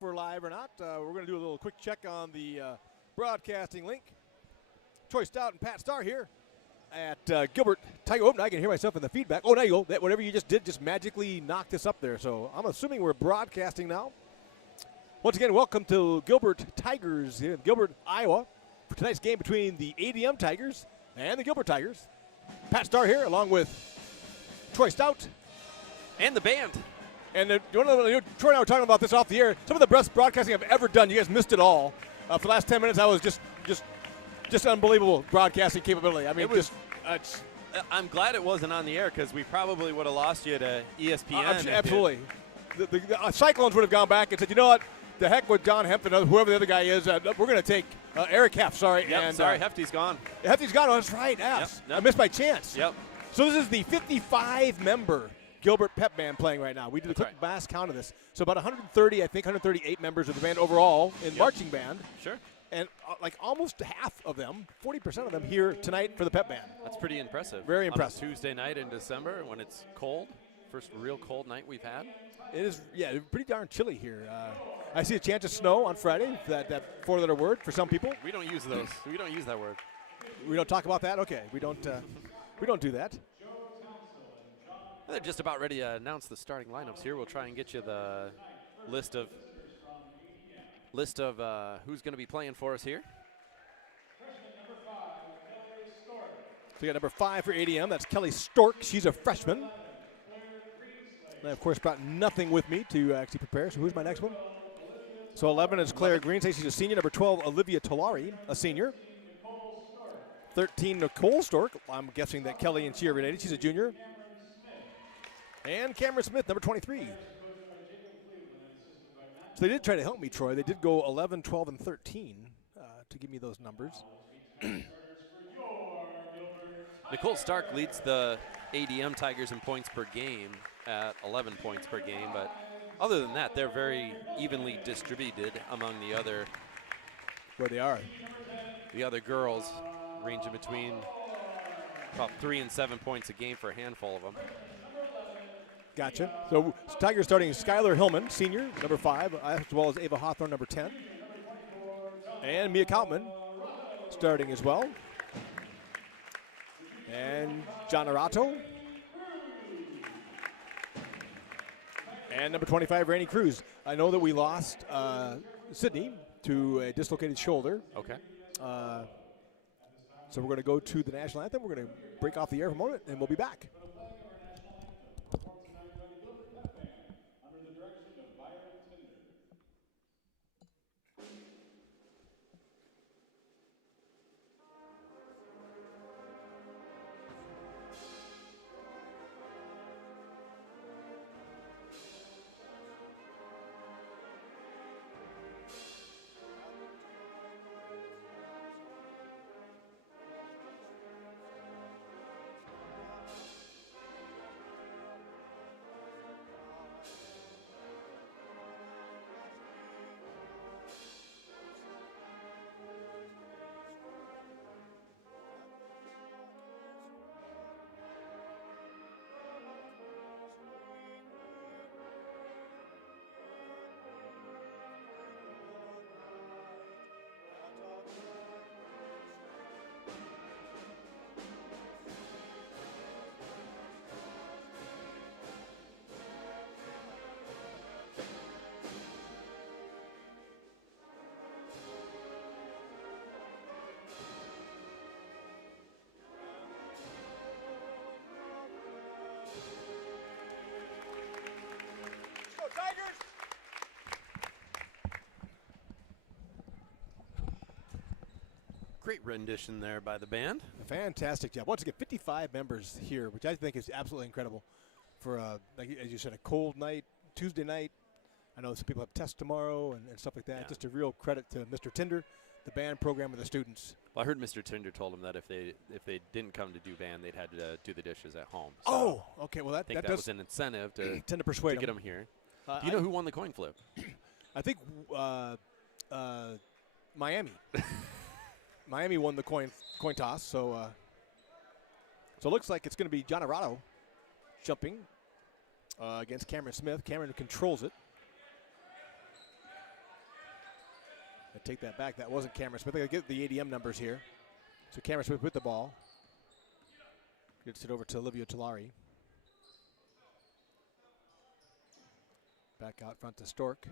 We're live or not. We're going to do a little quick check on the broadcasting link. Troy Stout and Pat Starr here at Gilbert Tiger. Oh, now I can hear myself in the feedback. Oh, now you go. That whatever you just did just magically knocked this up there. So I'm assuming we're broadcasting now. Once again, welcome to Gilbert Tigers here in Gilbert, Iowa, for tonight's game between the ADM Tigers and the Gilbert Tigers. Pat Starr here, along with Troy Stout and the band. And Troy and I were talking about this off the air. Some of the best broadcasting I've ever done. You guys missed it all. For the last 10 minutes, I was just unbelievable broadcasting capability. I mean, I'm glad it wasn't on the air because we probably would have lost you to ESPN. Absolutely. The Cyclones would have gone back and said, you know what, the heck with John Hempton, whoever the other guy is. We're going to take Eric Heff. Sorry. Yep, and, sorry, Hefty's gone. Hefty's gone. Oh, that's right. Yes. Yep. I missed my chance. Yep. So this is the 55-member Gilbert Pep Band playing right now. We did a quick mass count of this. So about 130, I think 138 members of the band overall in marching band. Sure. And like almost half of them, 40% of them here tonight for the Pep Band. That's pretty impressive. Very impressive. On a Tuesday night in December when it's cold. First real cold night we've had. It is, yeah, pretty darn chilly here. I see a chance of snow on Friday, that four-letter word for some people. We don't use those. We don't use that word. We don't talk about that? Okay, we don't do that. They're just about ready to announce the starting lineups here. We'll try and get you the list of who's going to be playing for us here. So we got number 5 for ADM. That's Kelly Stork. She's a freshman. And I, of course, brought nothing with me to actually prepare. So who's my next one? So 11 is Claire Green. She's a senior. Number 12, Olivia Tolari, a senior. 13, Nicole Stork. I'm guessing that Kelly and she are related. She's a junior. And Cameron Smith, number 23. So they did try to help me, Troy. They did go 11, 12, and 13 to give me those numbers. Nicole Stark leads the ADM Tigers in points per game at 11 points per game. But other than that, they're very evenly distributed among the other. Where they are. The other girls ranging between about 3 and 7 points a game for a handful of them. Gotcha. So Tigers starting Skylar Hillman, senior, number 5, as well as Ava Hawthorne, number 10. And Mia Kautman starting as well. And John Arato. And number 25, Randy Cruz. I know that we lost Sydney to a dislocated shoulder. Okay. So we're going to go to the national anthem. We're going to break off the air for a moment, and we'll be back. Great rendition there by the band. A fantastic job. Once again, 55 members here, which I think is absolutely incredible for, like, as you said, a cold night, Tuesday night. I know some people have tests tomorrow and stuff like that. Yeah. Just a real credit to Mr. Tinder, the band program, and the students. Well, I heard Mr. Tinder told them that if they didn't come to do band, they'd had to do the dishes at home. So oh, okay. Well, I think that was an incentive to tend to persuade get them here. Do you I know who won the coin flip? I think Miami. Miami won the coin toss, so it looks like it's going to be John Arado jumping against Cameron Smith. Cameron controls it. I take that back. That wasn't Cameron Smith. I get the ADM numbers here. So Cameron Smith with the ball. Gets it over to Olivia Tulare. Back out front to Stork.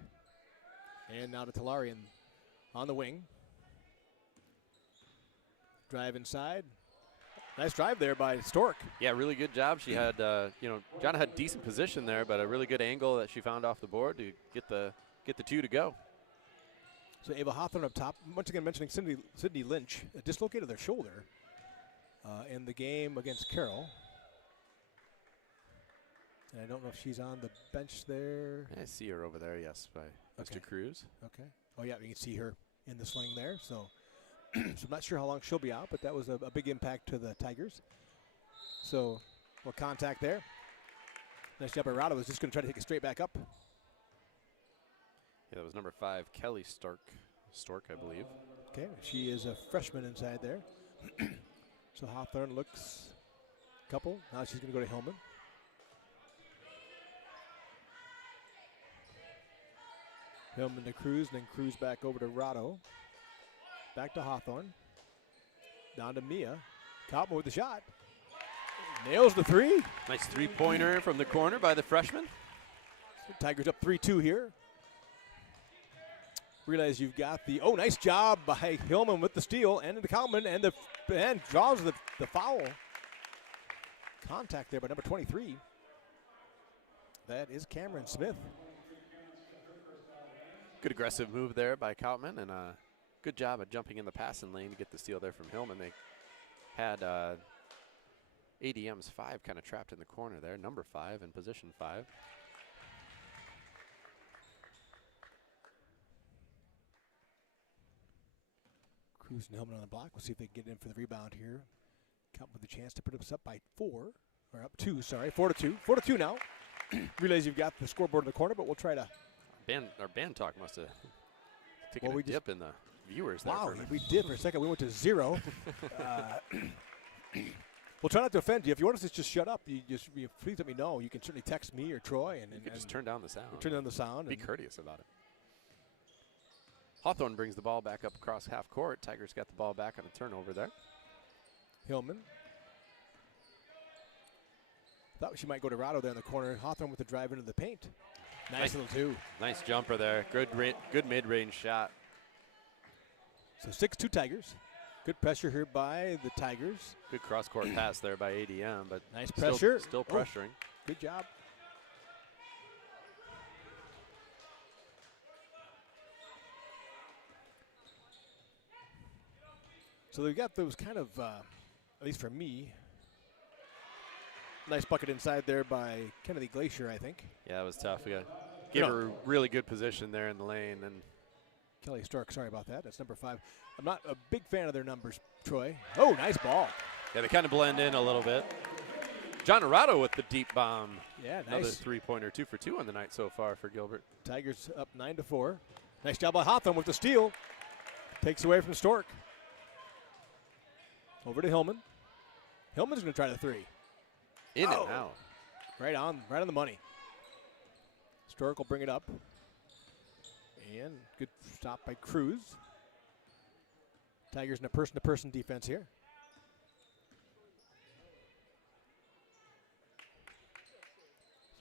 And now to Tulare on the wing. Drive inside. Nice drive there by Stork. Yeah, really good job. She had, Jonna had decent position there, but a really good angle that she found off the board to get the two to go. So Ava Hawthorne up top. Once again, mentioning Sydney Lynch dislocated their shoulder in the game against Carroll. And I don't know if she's on the bench there. I see her over there, yes, by Mr. Cruz. Okay. Oh, yeah, you can see her in the sling there. So so I'm not sure how long she'll be out, but that was a big impact to the Tigers. So, well, contact there. Nice job by Rado. Was just going to try to take it straight back up. Yeah, that was number 5, Kelly Stork, I believe. Okay, she is a freshman inside there. So Hawthorne looks couple. Now she's going to go to Hillman. Hillman to Cruz, and then Cruz back over to Rado. Back to Hawthorne. Down to Mia. Kaupman with the shot. Nails the three. Nice three-pointer from the corner by the freshman. So Tigers up 3-2 here. Realize you've got the, nice job by Hillman with the steal, and the Kaupman, and draws the foul. Contact there by number 23. That is Cameron Smith. Good aggressive move there by Kaupman, and good job at jumping in the passing lane to get the steal there from Hillman. They had ADM's 5 kind of trapped in the corner there, number 5 in position 5. Cruz and Hillman on the block. We'll see if they can get in for the rebound here. Kaupman with a chance to put us up by 4, or up 2, sorry, 4-2. 4-2 now. Realize you've got the scoreboard in the corner, but we'll try to. Our band talk must have taken a dip in the viewers there. Wow, we did for a second. We went to 0. We'll try not to offend you. If you want us to just shut up, please let me know. You can certainly text me or Troy. And you can just turn down the sound. Turn down the sound. Be courteous about it. Hawthorne brings the ball back up across half court. Tigers got the ball back on a turnover there. Hillman. Thought she might go to Rado there in the corner. Hawthorne with the drive into the paint. Nice little 2. Nice jumper there. Good mid-range shot. So 6-2 Tigers. Good pressure here by the Tigers. Good cross-court pass there by ADM, but nice pressure. Still pressuring. Good job. So they've got those kind of, at least for me, nice bucket inside there by Kennedy Glacier, I think. Yeah, that was tough. We gave her a really good position there in the lane. And Kelly Stark, sorry about that. That's number 5. I'm not a big fan of their numbers, Troy. Oh, nice ball. Yeah, they kind of blend in a little bit. John Arado with the deep bomb. Yeah, nice. Another three-pointer, 2 for 2 on the night so far for Gilbert. Tigers up 9-4. Nice job by Hawthorne with the steal. Takes away from Stork. Over to Hillman. Hillman's going to try the 3. In and out. Right on the money. Stork will bring it up. And good stop by Cruz. Tigers in a person-to-person defense here.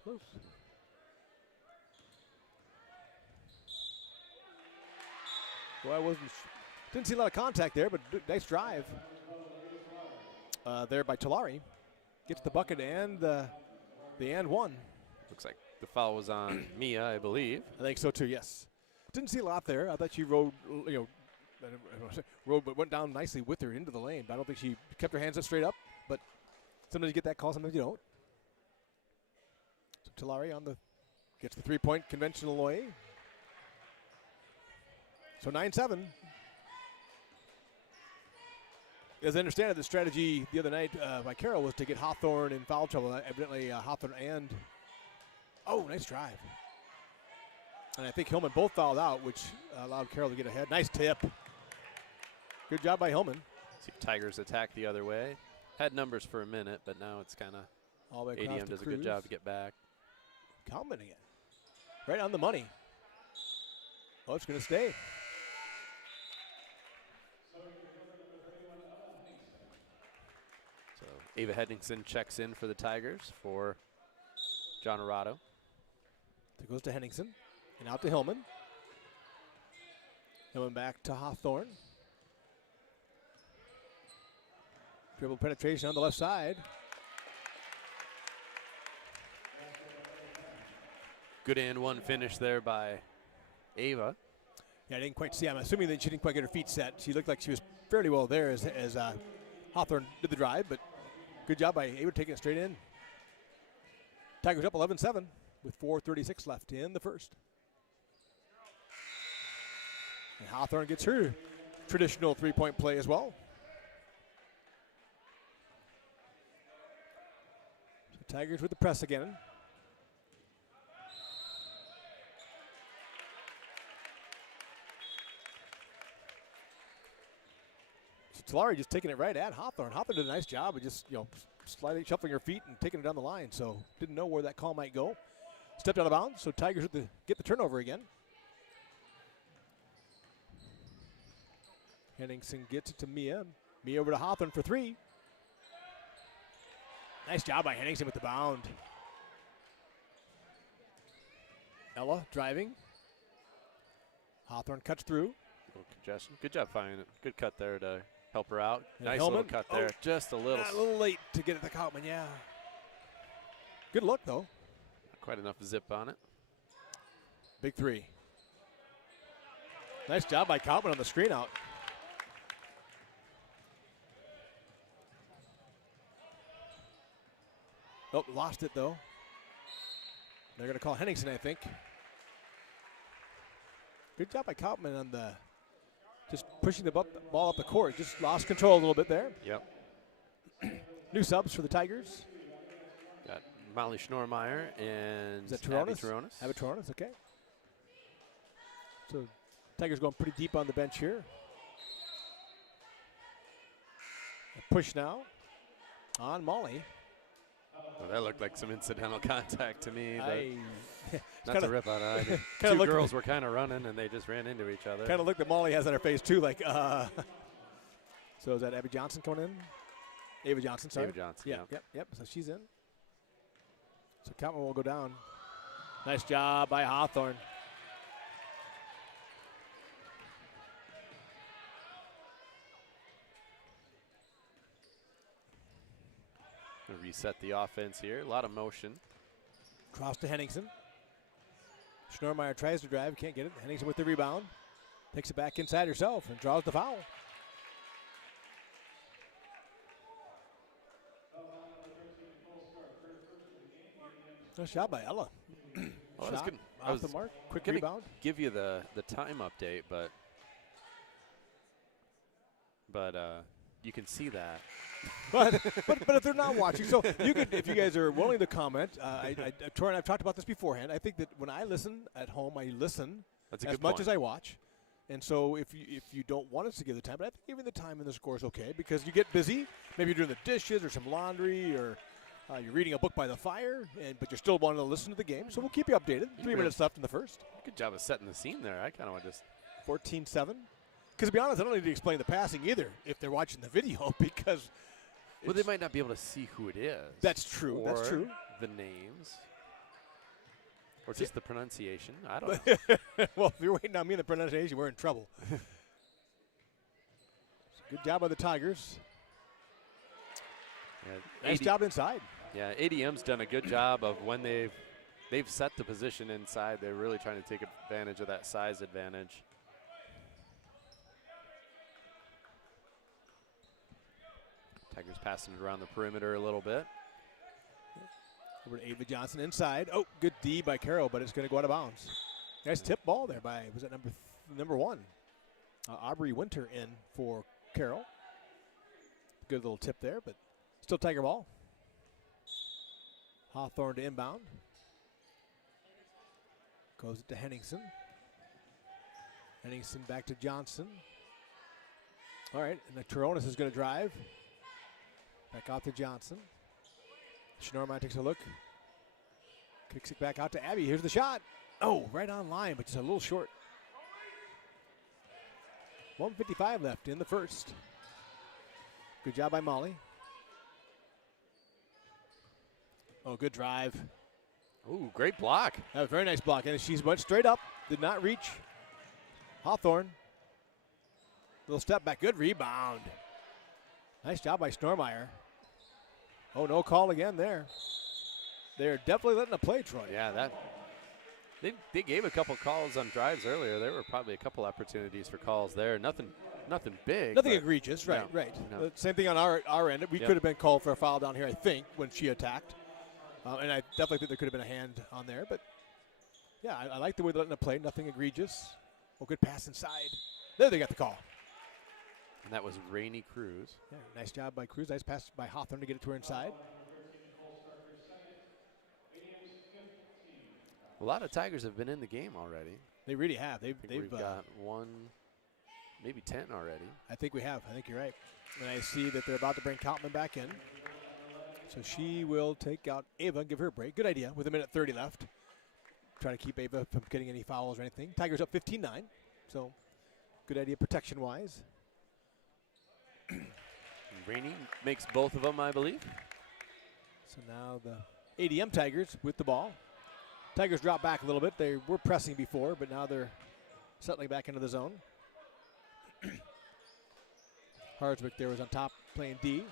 Smooth. Well, didn't see a lot of contact there, but nice drive. There by Tulare. Gets the bucket and the and 1. Looks like the foul was on Mia, I believe. I think so too, yes. Didn't see a lot there. I thought she rode, but went down nicely with her into the lane. But I don't think she kept her hands up straight up. But sometimes you get that call, sometimes you don't. So Tulare gets the 3-point conventional way. So 9-7. As I understand it, the strategy the other night by Carroll was to get Hawthorne in foul trouble. Evidently, Hawthorne and nice drive. And I think Hillman both fouled out, which allowed Carroll to get ahead. Nice tip. Good job by Hillman. See if Tigers attack the other way. Had numbers for a minute, but now it's kind of ADM does a good job to get back. Kaupman again. Right on the money. Oh, it's going to stay. Ava Henningsen checks in for the Tigers for John Arado. It goes to Henningsen and out to Hillman. Hillman back to Hawthorne. Dribble penetration on the left side. Good and one finish there by Ava. Yeah, I didn't quite see. I'm assuming that she didn't quite get her feet set. She looked like she was fairly well there as Hawthorne did the drive, but good job by Ava taking it straight in. Tigers up 11-7 with 4:36 left in the first. And Hawthorne gets her traditional three-point play as well. So Tigers with the press again. Solari just taking it right at Hawthorne. Hawthorne did a nice job of just, slightly shuffling her feet and taking it down the line. So didn't know where that call might go. Stepped out of bounds, so Tigers get the turnover again. Henningsen gets it to Mia. Mia over to Hawthorne for three. Nice job by Henningsen with the bound. Ella driving. Hawthorne cuts through. A little congestion. Good job finding it. Good cut there to help her out. And nice Hillman. little cut there. Just a little. A little late to get at the Kaufman, yeah. Good look, though. Not quite enough zip on it. Big three. Nice job by Kaufman on the screen out. Oh, lost it, though. They're going to call Henningsen, I think. Good job by Kaufman on the just pushing the ball up the court. Just lost control a little bit there. Yep. New subs for the Tigers. Got Molly Schnormeyer and Is that Toronis? Abby Toronis. Toronis, okay. So Tigers going pretty deep on the bench here. A push now on Molly. Well, that looked like some incidental contact to me. But not to rip on it. Two girls were kind of running, and they just ran into each other. Kind of look that Molly has on her face, too. Like, So is that Abby Johnson coming in? Ava Johnson, sorry. Ava Johnson, Yep. So she's in. So Kaufman will go down. Nice job by Hawthorne. Reset the offense here. A lot of motion. Cross to Henningsen. Schnormeyer tries to drive, can't get it. Henningsen with the rebound. Takes it back inside herself and draws the foul. Nice job by Ella. Shot off the mark. Quick rebound. Give you the time update, but you can see that. but if they're not watching, so you could, if you guys are willing to comment, Troy and I've talked about this beforehand. I think that when I listen at home, I listen as much as I watch. And so if you don't want us to give the time, but I think giving the time in the score is okay because you get busy. Maybe you're doing the dishes or some laundry or you're reading a book by the fire, but you're still wanting to listen to the game. So we'll keep you updated. 3 minutes left in the first. Good job of setting the scene there. I kind of want to just 14-7. Because to be honest, I don't need to explain the passing either if they're watching the video because. Well, they might not be able to see who it is. That's true. Or That's true. The names. Or just the pronunciation. I don't know. Well, if you're waiting on me in the pronunciation, we're in trouble. Good job by the Tigers. Yeah, nice job inside. Yeah, ADM's done a good job of when they've set the position inside. They're really trying to take advantage of that size advantage. Tigers passing it around the perimeter a little bit. Over to Ava Johnson inside. Oh, good D by Carroll, but it's going to go out of bounds. Nice tip ball there by, was it number one? Aubrey Winter in for Carroll. Good little tip there, but still Tiger ball. Hawthorne to inbound. Goes it to Henningsen. Henningsen back to Johnson. All right, and the Toronis is going to drive. Back out to Johnson. Schnormeyer takes a look. Kicks it back out to Abby. Here's the shot. Oh, right on line, but just a little short. 1:55 left in the first. Good job by Molly. Oh, good drive. Ooh, great block. That was a very nice block. And she's went straight up. Did not reach Hawthorne. Little step back. Good rebound. Nice job by Snormeyer. Oh, no call again there. They're definitely letting it play, Troy. Yeah, they gave a couple calls on drives earlier. There were probably a couple opportunities for calls there. Nothing big. Nothing egregious, right, no, right. no. Same thing on our end. We could have been called for a foul down here, I think, when she attacked. And I definitely think there could have been a hand on there. But, yeah, I like the way they're letting it play. Nothing egregious. Oh, good pass inside. There they got the call. And that was Rainey Cruz. Yeah, nice job by Cruz. Nice pass by Hawthorne to get it to her inside. A lot of Tigers have been in the game already. They really have. We've got 1, maybe 10 already. I think we have. I think you're right. And I see that they're about to bring Kautman back in. So she will take out Ava and give her a break. Good idea with 1:30 left. Try to keep Ava from getting any fouls or anything. Tigers up 15-9. So good idea protection-wise. Rainey makes both of them, I believe. So now the ADM Tigers with the ball. Tigers drop back a little bit. They were pressing before, but now they're settling back into the zone. Harswick there was on top playing D.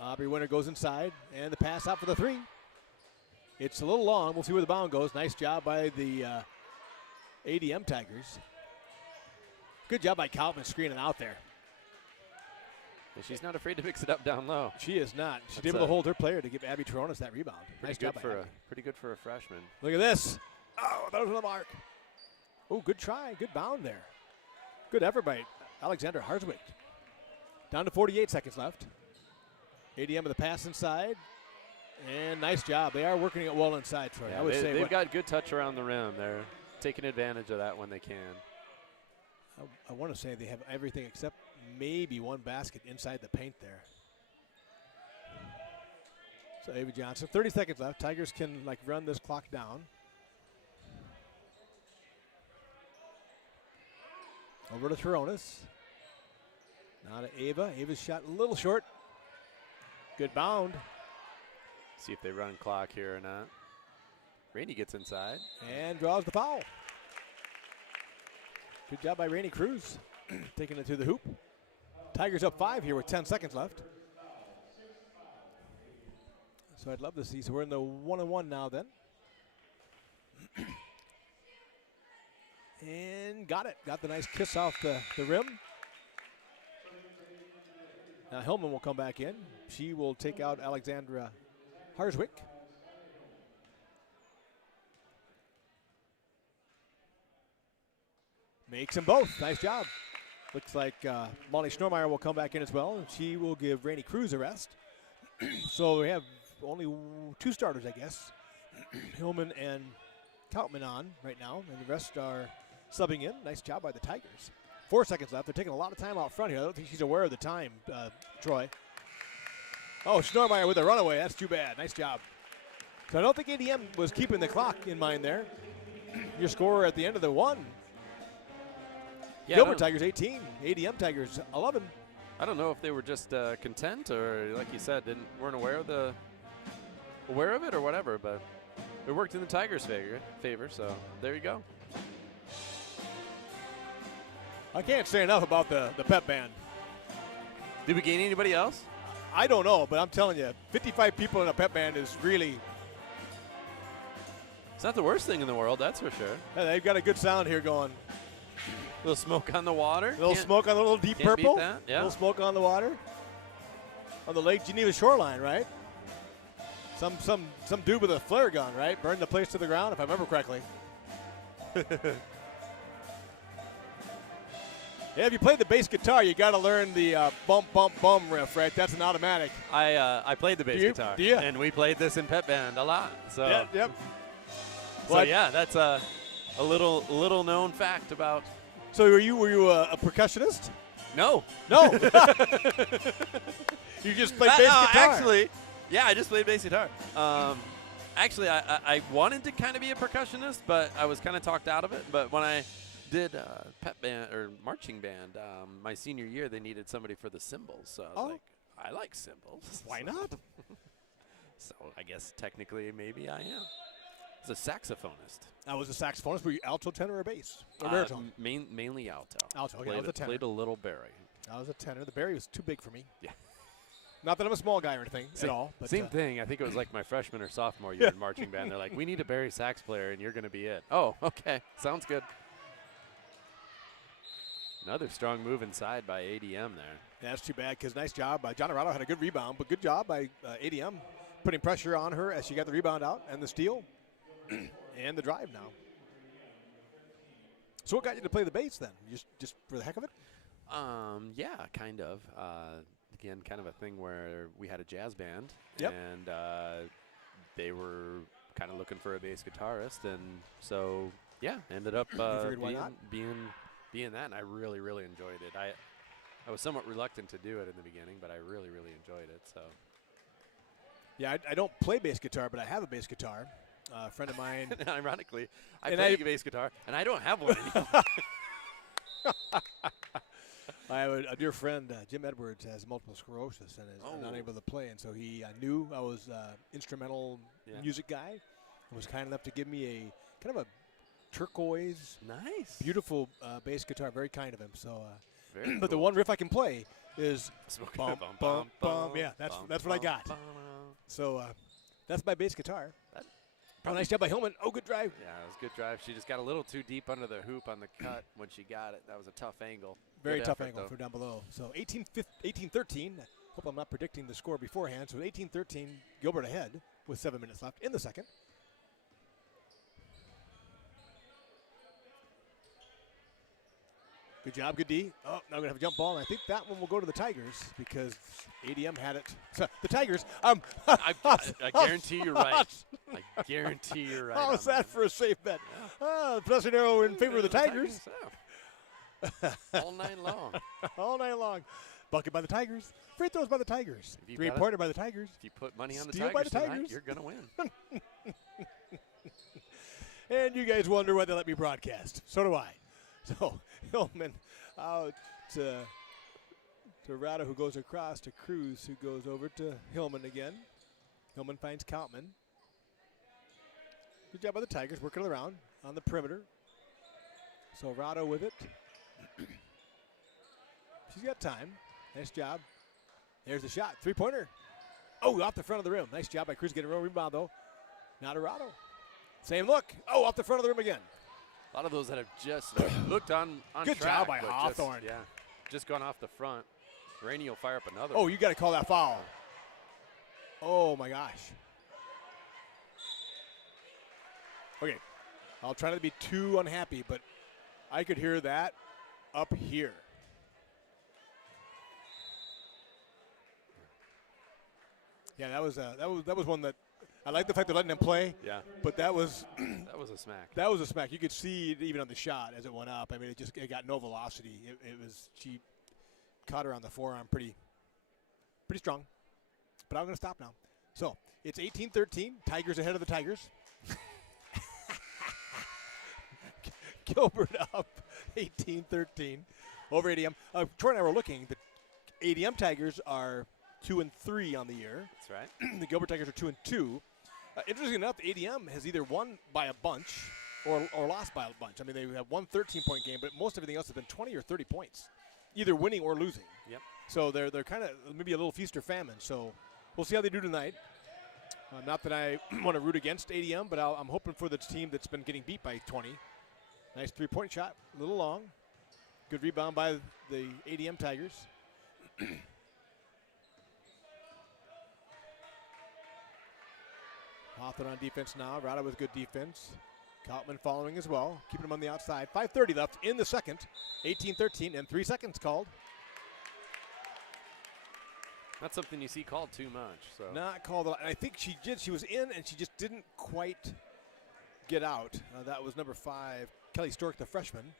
Aubrey Winter goes inside, and the pass out for the three. It's a little long. We'll see where the bound goes. Nice job by the ADM Tigers. Good job by Kautman screening out there. She's not afraid to mix it up down low. She is not. She's able to hold her player to give Abby Toronis that rebound. Nice job by Abby. Pretty good for a freshman. Look at this. Oh, that was on the mark. Oh, good try. Good bound there. Good effort by Alexander Harswick. Down to 48 seconds left. ADM with the pass inside. And nice job. They are working it well inside, Troy. Yeah, I would say they've got good touch around the rim. They're taking advantage of that when they can. I want to say they have everything except maybe one basket inside the paint there. So Ava Johnson, 30 seconds left. Tigers can run this clock down. Over to Toronis. Now to Ava. Ava's shot a little short. Good bound. See if they run clock here or not. Rainey gets inside. And draws the foul. Good job by Rainey Cruz. Taking it to the hoop. Tigers up 5 here with 10 seconds left. So I'd love to see. So we're in the 1-on-1 now then. And got it. Got the nice kiss off the rim. Now Hillman will come back in. She will take out Alexandra Harswick. Makes them both. Nice job. Looks like Molly Snormeyer will come back in as well, and she will give Rainey Cruz a rest. So we have only 2 starters, I guess. Hillman and Kautman on right now, and the rest are subbing in. Nice job by the Tigers. 4 seconds left. They're taking a lot of time out front here. I don't think she's aware of the time, Troy. Oh, Snormeyer with a runaway. That's too bad. Nice job. So I don't think ADM was keeping the clock in mind there. Your score at the end of the 1. Yeah, Gilbert Tigers 18, ADM Tigers 11. I don't know if they were just content or, like you said, weren't aware of it or whatever, but it worked in the Tigers' favor. So there you go. I can't say enough about the pep band. Did we gain anybody else? I don't know, but I'm telling you, 55 people in a pep band is really. It's not the worst thing in the world, that's for sure. Yeah, they've got a good sound here going. A little smoke on the water. A little smoke on the little deep purple. Beat that. Yeah. A little smoke on the water. On the Lake Geneva shoreline, right? Some dude with a flare gun, right? Burned the place to the ground, if I remember correctly. Yeah, if you play the bass guitar, you got to learn the bump, bump, bum riff, right? That's an automatic. I played the bass guitar. Do you? And we played this in pep band a lot. So. Yep. So yeah, that's a little known fact about. So were you a percussionist? No. You just played bass guitar. Actually, yeah, I just played bass guitar. Actually, I wanted to kind of be a percussionist, but I was kind of talked out of it. But when I did pep band or marching band my senior year, they needed somebody for the cymbals. So I was like, I like cymbals. Why not? So I guess technically maybe I am. As a saxophonist. I was a saxophonist. Were you alto, tenor, or bass? Or baritone? Mainly alto. Alto, okay. I was a tenor. Played a little Barry. I was a tenor. The Barry was too big for me. Yeah. Not that I'm a small guy or anything at all. But same thing. I think it was like my freshman or sophomore year in marching band. They're like, we need a Barry sax player, and you're going to be it. Oh, okay. Sounds good. Another strong move inside by ADM there. Yeah, that's too bad because nice job by John Arado. Had a good rebound, but good job by ADM putting pressure on her as she got the rebound out and the steal and the drive now. So what got you to play the bass then? Just for the heck of it? Yeah, kind of. Again, kind of a thing where we had a jazz band, and they were kind of looking for a bass guitarist, and so yeah, ended up being that, and I really, really enjoyed it. I was somewhat reluctant to do it in the beginning, but I really, really enjoyed it. So yeah, I don't play bass guitar, but I have a bass guitar. A friend of mine. Ironically, I play a bass guitar, and I don't have one anymore. I have a dear friend, Jim Edwards, has multiple sclerosis and is unable to play, and so he knew I was instrumental music guy, and was kind enough to give me a kind of a turquoise, beautiful bass guitar. Very kind of him. So, but the one riff I can play is bum bum bum. Yeah, that's what I got. So that's my bass guitar. Nice job by Hillman. Oh, good drive. Yeah, it was a good drive. She just got a little too deep under the hoop on the cut when she got it. That was a tough angle. Very tough angle for down below. So 18-13. Hope I'm not predicting the score beforehand. So 18-13, Gilbert ahead with 7 minutes left in the second. Good job, good D. Oh, now we're going to have a jump ball, and I think that one will go to the Tigers because ADM had it. So the Tigers. I guarantee you're right. I guarantee you're right. How is that for a safe bet? Yeah. Plus an arrow in favor of the Tigers. All night long. All night long. Bucket by the Tigers. Free throws by the Tigers. Three-pointer by the Tigers. If you put money on the Steal Tigers by the tonight, Tigers. you're going to win. And you guys wonder why they let me broadcast. So do I. So Hillman out to Rada, who goes across to Cruz, who goes over to Hillman again. Hillman finds Kautman. Good job by the Tigers, working it around on the perimeter. So Rada with it. She's got time. Nice job. There's the shot. Three-pointer. Oh, off the front of the rim. Nice job by Cruz getting a real rebound, though. Now to Rado. Same look. Oh, off the front of the rim again. A lot of those that have just looked on Good track. Job by Hawthorne. Just gone off the front. Rainey will fire up another. Oh, you got to call that foul. Oh, my gosh. Okay, I'll try not to be too unhappy, but I could hear that up here. Yeah, that was one that I like the fact they're letting him play. Yeah. But that was that was a smack. That was a smack. You could see it even on the shot as it went up. I mean, it got no velocity. She caught her on the forearm pretty strong. But I'm going to stop now. So it's 18-13. Tigers ahead of the Tigers. Gilbert up 18-13 over ADM. Troy and I were looking. The ADM Tigers are 2-3 on the year. That's right. The Gilbert Tigers are 2-2. Interestingly enough, ADM has either won by a bunch or lost by a bunch. I mean, they have one 13-point game, but most everything else has been 20 or 30 points, either winning or losing. Yep. So they're kind of maybe a little feast or famine. So we'll see how they do tonight. Not that I want to root against ADM, but I'm hoping for the team that's been getting beat by 20. Nice three-point shot, a little long. Good rebound by the ADM Tigers. Hawthorne on defense now. Rada with good defense. Kautman following as well, keeping him on the outside. 5:30 left in the second. 18-13 and 3 seconds called. Not something you see called too much. So not called. I think she did. She was in and she just didn't quite get out. That was number 5, Kelly Stork, the freshman.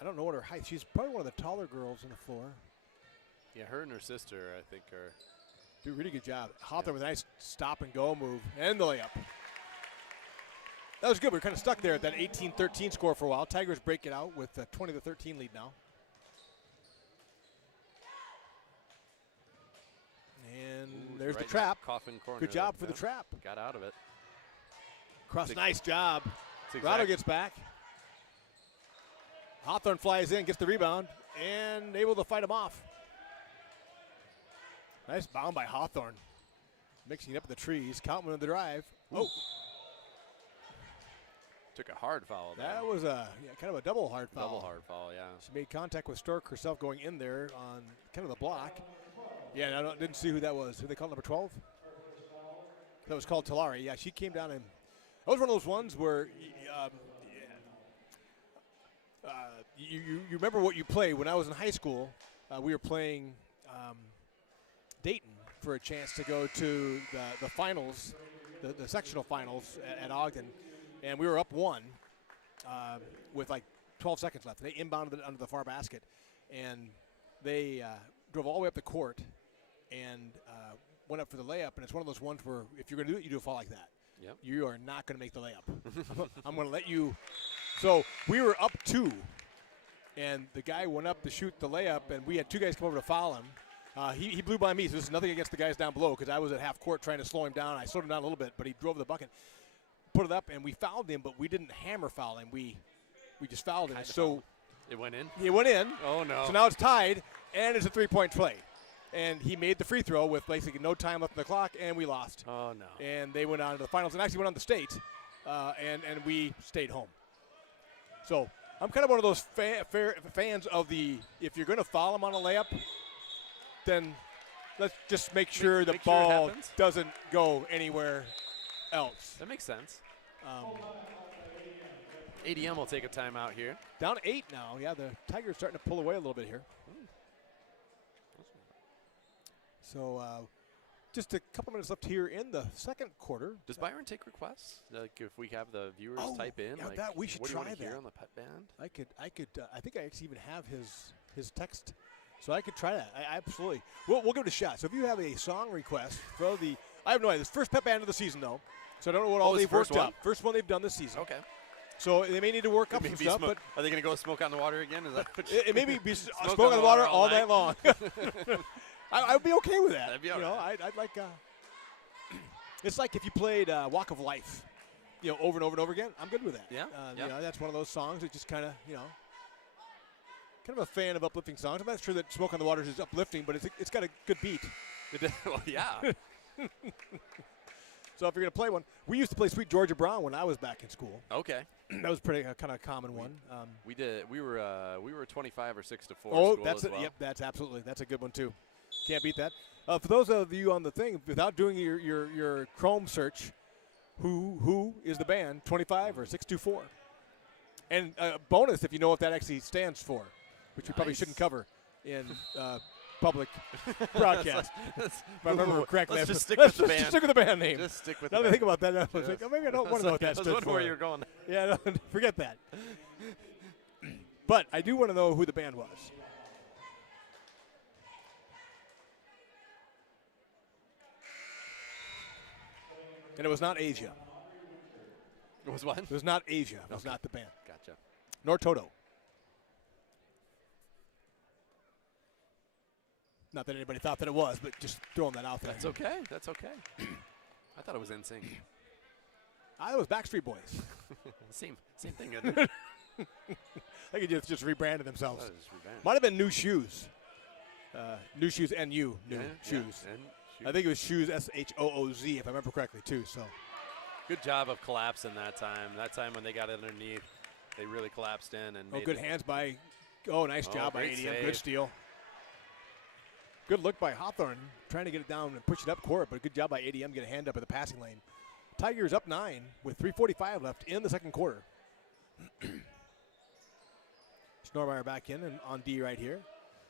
I don't know what her height. She's probably one of the taller girls on the floor. Yeah, her and her sister, I think, are. Do a really good job. Hawthorne with a nice stop and go move and the layup. That was good. We're kind of stuck there at that 18-13 score for a while. Tigers break it out with a 20-13 lead now. And Ooh, there's right the in trap. that coffin corner. Good job for Yeah, the trap. Got out of it. Cross, nice job. That's Grotto gets back. Hawthorne flies in, gets the rebound, and able to fight him off. Nice bound by Hawthorne. Mixing it up with the trees. Coutman with the drive. Oh. Took a hard foul there. That was kind of a double hard foul. Double hard foul, yeah. She made contact with Stork herself going in there on kind of the block. Yeah, I didn't see who that was. Who they called number 12? That was called Talari. Yeah, she came down and that was one of those ones where you remember what you play. When I was in high school, we were playing Dayton for a chance to go to the finals, the sectional finals at Ogden. And we were up 1 with like 12 seconds left. They inbounded it under the far basket. And they drove all the way up the court and went up for the layup. And it's one of those ones where if you're going to do it, you do a foul like that. Yep. You are not going to make the layup. I'm going to let you. So we were up 2. And the guy went up to shoot the layup. And we had 2 guys come over to foul him. He blew by me. So this is nothing against the guys down below because I was at half court trying to slow him down. I slowed him down a little bit, but he drove the bucket. Put it up, and we fouled him, but we didn't hammer foul him. We just fouled him. So it went in? It went in. Oh, no. So now it's tied, and it's a 3-point play. And he made the free throw with basically no time left on the clock, and we lost. Oh, no. And they went on to the finals and actually went on to state, and we stayed home. So I'm kind of one of those fans of if you're going to foul him on a layup, then let's just make sure the ball doesn't go anywhere else. That makes sense. ADM will take a timeout here. Down 8 now. Yeah, the Tigers starting to pull away a little bit here. So just a couple minutes left here in the second quarter. Does Byron take requests? Like if we have the viewers type in, yeah, like we should what try do you want to hear that. on the pet band? I think I actually even have his text, so I could try that. I absolutely. We'll give it a shot. So if you have a song request for I have no idea. This first pet band of the season though. So I don't know what all they've worked up. First one they've done this season. Okay. So they may need to work up some stuff. But are they going to go smoke on the water again? Is that it may be smoke on the water all night long. I would be okay with that. That'd be all right. I'd like. It's like if you played Walk of Life, over and over and over again. I'm good with that. Yeah. That's one of those songs that just kind of, kind of a fan of uplifting songs. I'm not sure that Smoke on the Water is uplifting, but it's got a good beat. Well, yeah. So if you're going to play one, we used to play Sweet Georgia Brown when I was back in school. Okay. That was pretty kind of a common one. We did. We were 25 or 6 to 4. Oh, that's Yep, that's a good one too. Can't beat that. For those of you on the thing, without doing your Chrome search, who is the band? 25 or 624? And bonus if you know what that actually stands for, which we probably shouldn't cover in public broadcast. If I remember correctly. Let's just stick with the band. Just stick with the band name. Just stick with now the that I band. think about that, I was like, maybe I don't want to know what that stood for. I was wondering where you're going. Yeah, no, forget that. But I do want to know who the band was. And it was not Asia. It was what? It was not Asia. It was not the band. Gotcha. Nor Toto. Not that anybody thought that it was, but just throwing that out there. That's okay. That's okay. I thought it was NSYNC. It was Backstreet Boys. Same thing, isn't it? I think it just rebranded themselves. Just rebranded. Might have been New Shoes. New Shoes, N-U, New Shoes. I think it was Shoes, S-H-O-O-Z, if I remember correctly, too. So, good job of collapsing that time. That time when they got underneath, they really collapsed in. And good hands by – nice job by ADM. Save. Good steal. Good look by Hawthorne, trying to get it down and push it up court, but good job by ADM get a hand up at the passing lane. Tigers up 9 with 3:45 left in the second quarter. Schnormeyer back in and on D right here.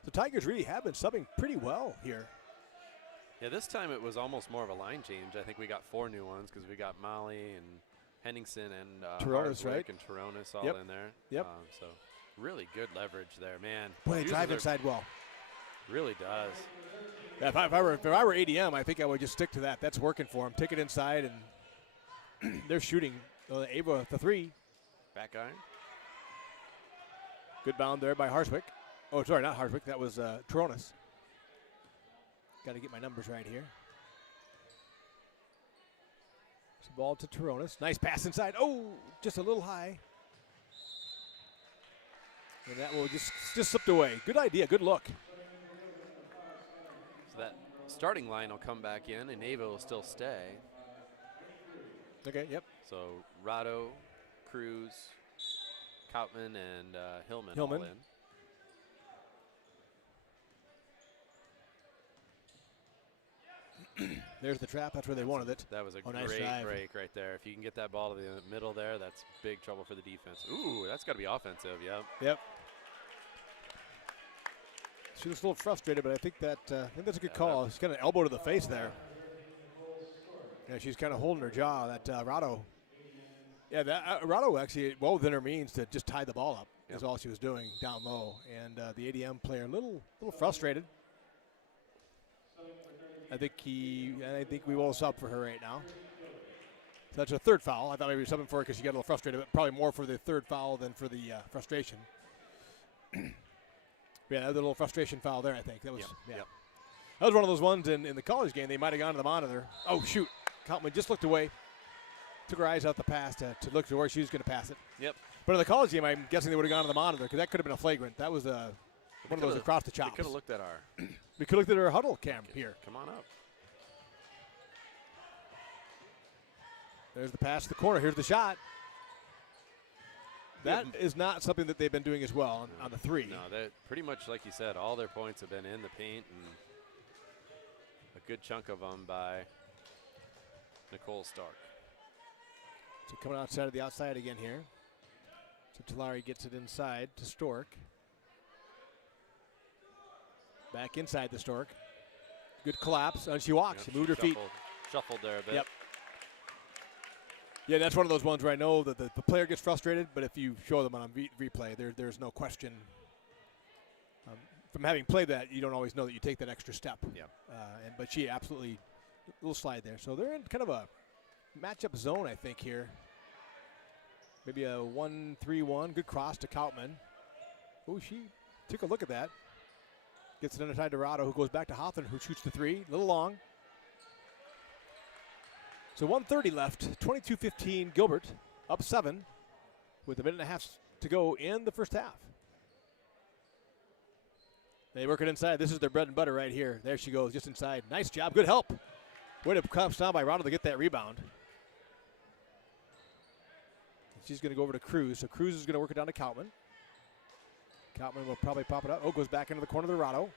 The Tigers really have been subbing pretty well here. Yeah, this time it was almost more of a line change. I think we got 4 new ones because we got Molly and Henningsen and Toronis, right? And Toronis all in there. Yep. So really good leverage there, man. Boy, they drive inside well. Really does. Yeah, if I were ADM, I think I would just stick to that. That's working for them. Take it inside, and they're shooting. Ava the 3. Back iron. Good bound there by Harswick. Oh, sorry, not Harswick. That was Toronis. Got to get my numbers right here. It's a ball to Toronis. Nice pass inside. Oh, just a little high. And that will just slipped away. Good idea. Good look. So that starting line will come back in, and Ava will still stay. Okay, yep. So Rado, Cruz, Kautman, and Hillman all in. There's the trap. That's where they wanted it. That was a nice great drive. break right there. If you can get that ball to the middle there, that's big trouble for the defense. Ooh, that's got to be offensive, yep. Yep. She was a little frustrated, but I think that's a good call. She's got an elbow to the face there. Yeah, she's kind of holding her jaw. That Rado. Yeah, that Rado actually well within her means to just tie the ball up. Is all she was doing down low, and the ADM player a little frustrated. I think we will sub for her right now. So that's a third foul. I thought maybe subbing for her because she got a little frustrated, but probably more for the third foul than for the frustration. Yeah, that was a little frustration foul there, I think. That was That was one of those ones in the college game. They might have gone to the monitor. Oh, shoot. Kautman just looked away. Took her eyes out the pass to look to where she was going to pass it. Yep. But in the college game, I'm guessing they would have gone to the monitor because that could have been a flagrant. That was one of those across the chops. We could have looked at our we could have looked at our huddle cam here. Come on up. There's the pass to the corner. Here's the shot. That is not something that they've been doing as well on the three. No, that pretty much like you said, all their points have been in the paint, and a good chunk of them by Nicole Stark. So coming outside of the outside again here. So Tulare gets it inside to Stork. Back inside the Stork. Good collapse, and she walks. She moved her feet. Shuffled there a bit. Yep. Yeah, that's one of those ones where I know that the player gets frustrated, but if you show them on replay, there's no question. From having played that, you don't always know that you take that extra step. Yep. But she absolutely, little slide there. So they're in kind of a matchup zone, I think, here. Maybe a 1-3-1. Good cross to Kautman. Oh, she took a look at that. Gets it inside to Rado, who goes back to Hawthorne, who shoots the three. A little long. So 1:30 left. 22-15 Gilbert. Up 7 with a minute and a half to go in the first half. They work it inside. This is their bread and butter right here. There she goes, just inside. Nice job. Good help. Way to come down by Rado to get that rebound. She's going to go over to Cruz. So Cruz is going to work it down to Kautman. Kautman will probably pop it up. Oh, goes back into the corner to Rado.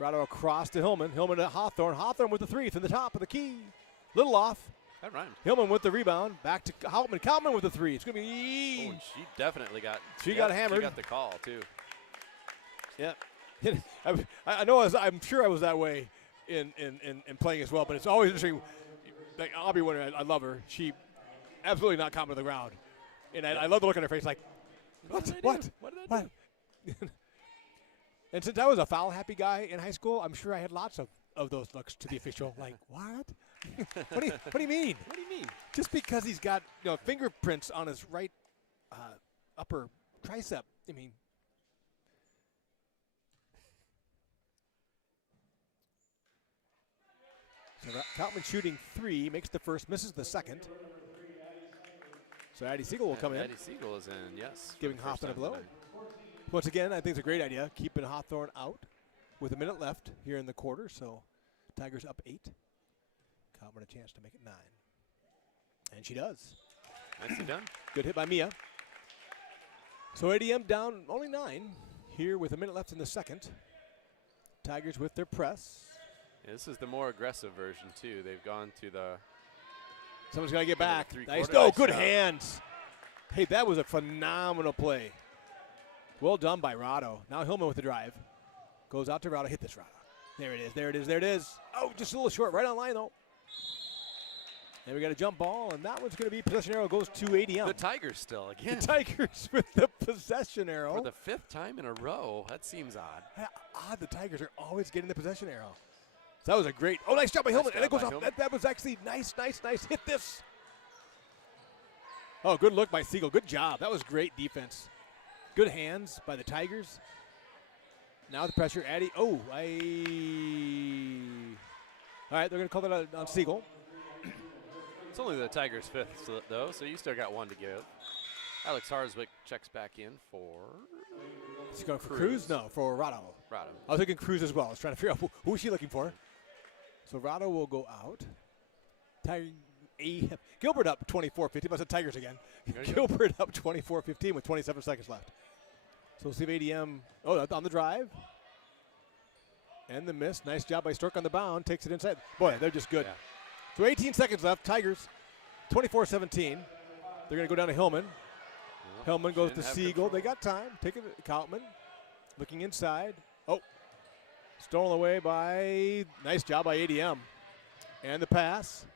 Rado across to Hillman. Hillman to Hawthorne. Hawthorne with the three from the top of the key. Little off. That rhymed. Hillman with the rebound. Back to Kautman. Kautman with the three. It's going to be. Oh, and she definitely got. She got hammered. She got the call too. Yeah. I know. I'm sure I was that way in playing as well. But it's always interesting. Like Aubrey Winter, I love her. She absolutely not coming to the ground, and I love the look on her face. Like, what did I do? And since I was a foul-happy guy in high school, I'm sure I had lots of those looks to the official. Like, what? What do you mean? What do you mean? Just because he's got fingerprints on his right upper tricep. I mean. So Kautman shooting three, makes the first, misses the second. So Addie Siegel will come in. Addie Siegel is in, yes. Giving Hawthorne a blow. Once again, I think it's a great idea, keeping Hawthorne out with a minute left here in the quarter. So Tigers up 8. Kautman a chance to make it 9. And she does. Nicely done. Good hit by Mia. So ADM down only 9 here with a minute left in the second. Tigers with their press. Yeah, this is the more aggressive version, too. They've gone to the. Someone's got to get back. Nice. Oh, good hands. Hey, that was a phenomenal play. Well done by Rado. Now Hillman with the drive. Goes out to Rado. Hit this, Rado. There it is. There it is. There it is. Oh, just a little short. Right on line, though. And we got a jump ball, and that one's going to be possession arrow goes to ADM. The Tigers still again. The Tigers with the possession arrow. For the 5th time in a row. That seems odd. Odd. The Tigers are always getting the possession arrow. So that was a great. Oh, nice job by Hillman. And it goes off. That was actually nice. Hit this. Oh, good look by Siegel. Good job. That was great defense. Good hands by the Tigers. Now the pressure. Addy. Oh, All right, they're going to call that on Siegel. It's only the Tigers' fifth, though, so you still got one to give. Alex Harswick checks back in for. Is he going for Cruz? No, for Rado. Rado. I was thinking Cruz as well. I was trying to figure out who is she looking for. So Rado will go out. Gilbert up 24-15. I said Tigers again. Gilbert up 24-15 with 27 seconds left. So we'll see if ADM. Oh, on the drive. And the miss. Nice job by Stork on the bound. Takes it inside. Boy, they're just good. Yeah. So 18 seconds left. Tigers 24-17. They're going to go down to Hillman. Hillman goes to Siegel. They got time. Take it. Kautman looking inside. Oh, stolen away by. Nice job by ADM. And the pass.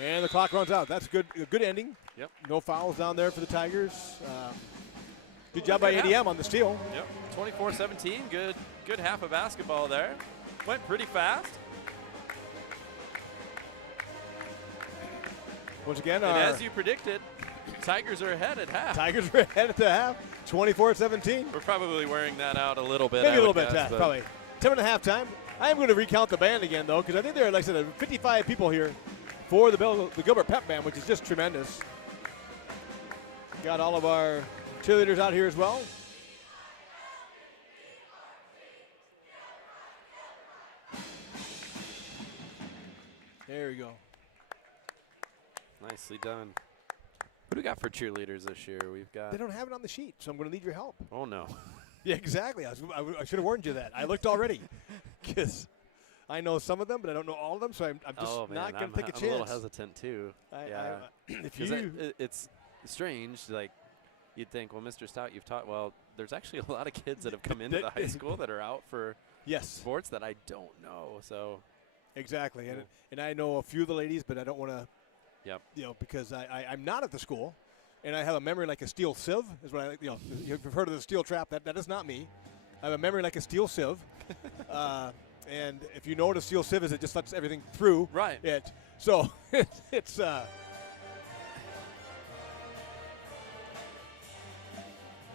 And the clock runs out. That's a good ending. Yep. No fouls down there for the Tigers. Good job by ADM on the steal. Yep. 24-17. Good half of basketball there. Went pretty fast. Once again, and as you predicted, Tigers are ahead at half. Tigers are ahead at the half, 24-17. We're probably wearing that out a little bit. Maybe a little bit, probably. 10 and a half time. I am going to recount the band again, though, because I think there are, like I said, 55 people here for the Gilbert Pep Band, which is just tremendous. Got all of our cheerleaders out here as well. There we go. Nicely done. What do we got for cheerleaders this year? We've got. They don't have it on the sheet, so I'm going to need your help. Oh, no. Yeah, exactly. I should have warned you that. I looked already because I know some of them, but I don't know all of them, so I'm just not going to take a chance. I'm a little hesitant, too. It's strange. Like, you'd think, well, Mr. Stout, you've taught. Well, there's actually a lot of kids that have come into the high school that are out for sports that I don't know. So. Exactly. And I know a few of the ladies, but I don't want to. Yep. Because I'm not at the school, and I have a memory like a steel sieve. Is what you've heard of the steel trap. That is not me. I have a memory like a steel sieve, and if you know what a steel sieve is, it just lets everything through. Right. So it's.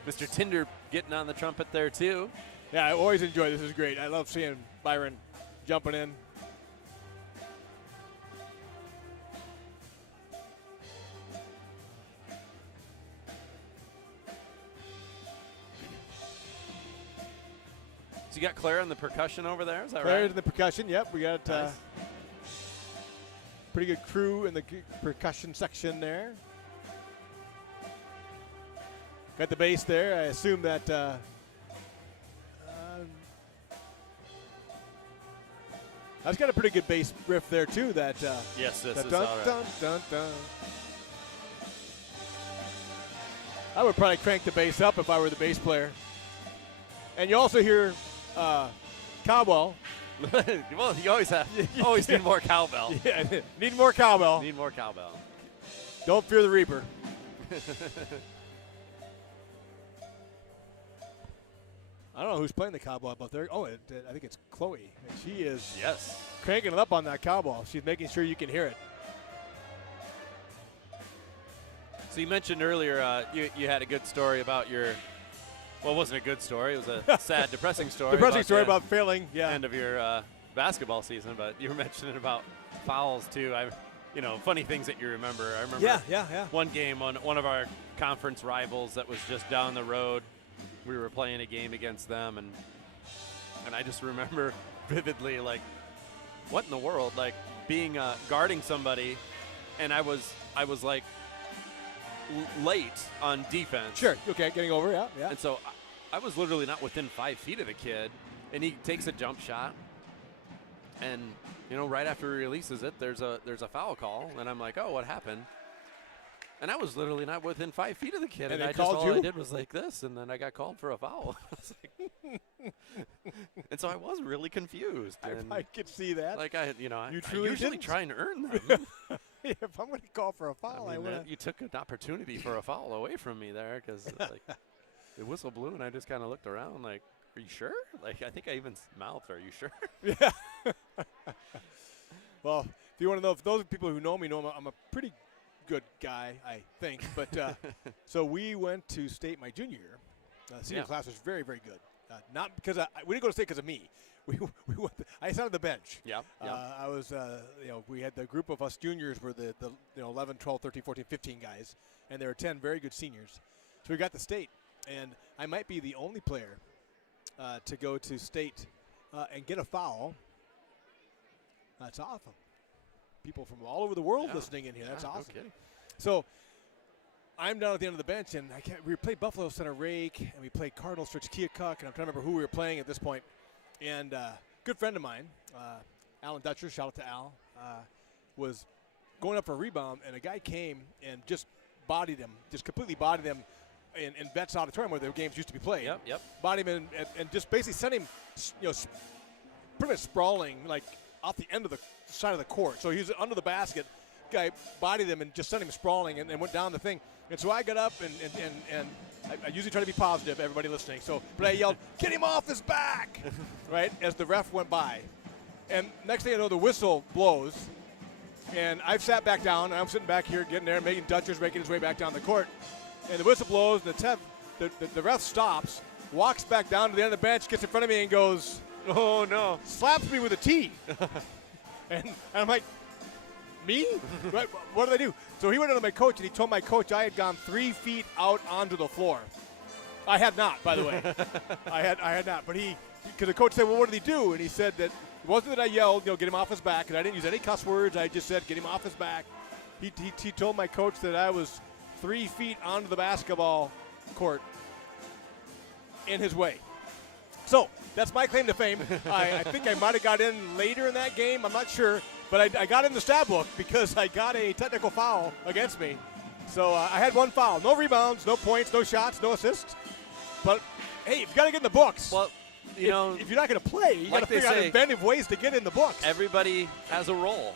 Mr. Tinder getting on the trumpet there too. Yeah, I always enjoy this. Is great. I love seeing Byron jumping in. You got Claire on the percussion over there, is that Claire's right? in the percussion, yep. We got nice. Pretty good crew in the percussion section there. Got the bass there. I assume that I've got a pretty good bass riff there too. That yes, this is dun, all right. Dun, dun, dun. I would probably crank the bass up if I were the bass player. And you also hear cowbell. Well, you always need more cowbell. Yeah, need more cowbell. Need more cowbell. Don't fear the Reaper. I don't know who's playing the cowbell up there. Oh, I think it's Chloe. And she is cranking it up on that cowbell. She's making sure you can hear it. So you mentioned earlier you had a good story about your. Well, it wasn't a good story. It was a sad, depressing story. Depressing story about failing. Yeah. End of your basketball season, but you were mentioning about fouls too. Funny things that you remember. I remember. Yeah. One game on one of our conference rivals that was just down the road. We were playing a game against them, and I just remember vividly, like, what in the world? Like being guarding somebody, and I was like. Late on defense. Sure. Okay. Getting over. Yeah. And so I was literally not within 5 feet of the kid, and he takes a jump shot, and right after he releases it, there's a foul call, and I'm like, oh, what happened? And I was literally not within 5 feet of the kid, and all I did was like this, and then I got called for a foul. And so I was really confused. I could see that. Like I truly usually try and earn them. If I'm going to call for a foul, I would. You took an opportunity for a foul away from me there because the whistle blew, and I just kind of looked around like, are you sure? Like, I think I even mouthed, are you sure? Yeah. Well, if you want to know, if those people who know me know I'm a pretty good guy, I think. But so we went to state my junior year, Senior class was very, very good. Not because we didn't go to state because of me. I sat on the bench. Yeah. I was, we had the group of us juniors were the 11, 12, 13, 14, 15 guys, and there were 10 very good seniors. So we got the state, and I might be the only player to go to state and get a foul. That's awesome. People from all over the world listening in here. That's awesome. Okay. So I'm down at the end of the bench, and we played Buffalo Center Rake, and we played Cardinal Church Keokuk, and I'm trying to remember who we were playing at this point. And a good friend of mine, Alan Dutcher, shout out to Al, was going up for a rebound, and a guy came and just completely bodied him in Vets Auditorium where the games used to be played. Yep. Bodied him and just basically sent him, pretty much sprawling, like off the end of the side of the court. So he was under the basket. Guy bodied him and just sent him sprawling and went down the thing. And so I got up and I usually try to be positive, everybody listening. But I yelled, "Get him off his back!" right, as the ref went by. And next thing I know, the whistle blows. And I've sat back down, and I'm sitting back here getting there, making Dutcher's making his way back down the court. And the whistle blows, and the ref stops, walks back down to the end of the bench, gets in front of me and goes, "Oh, no." Slaps me with a tee. and I'm like, me? What did I do? So he went to my coach, and he told my coach I had gone 3 feet out onto the floor. I had not, by the way. I had not. But because the coach said, well, what did he do? And he said that it wasn't that I yelled, get him off his back, and I didn't use any cuss words. I just said, get him off his back. He told my coach that I was 3 feet onto the basketball court in his way. So that's my claim to fame. I think I might have got in later in that game. I'm not sure. But I got in the stat book because I got a technical foul against me. So I had one foul. No rebounds, no points, no shots, no assists. But, hey, you've got to get in the books. Well, if you're not going to play, you got to figure out inventive ways to get in the books. Everybody has a role.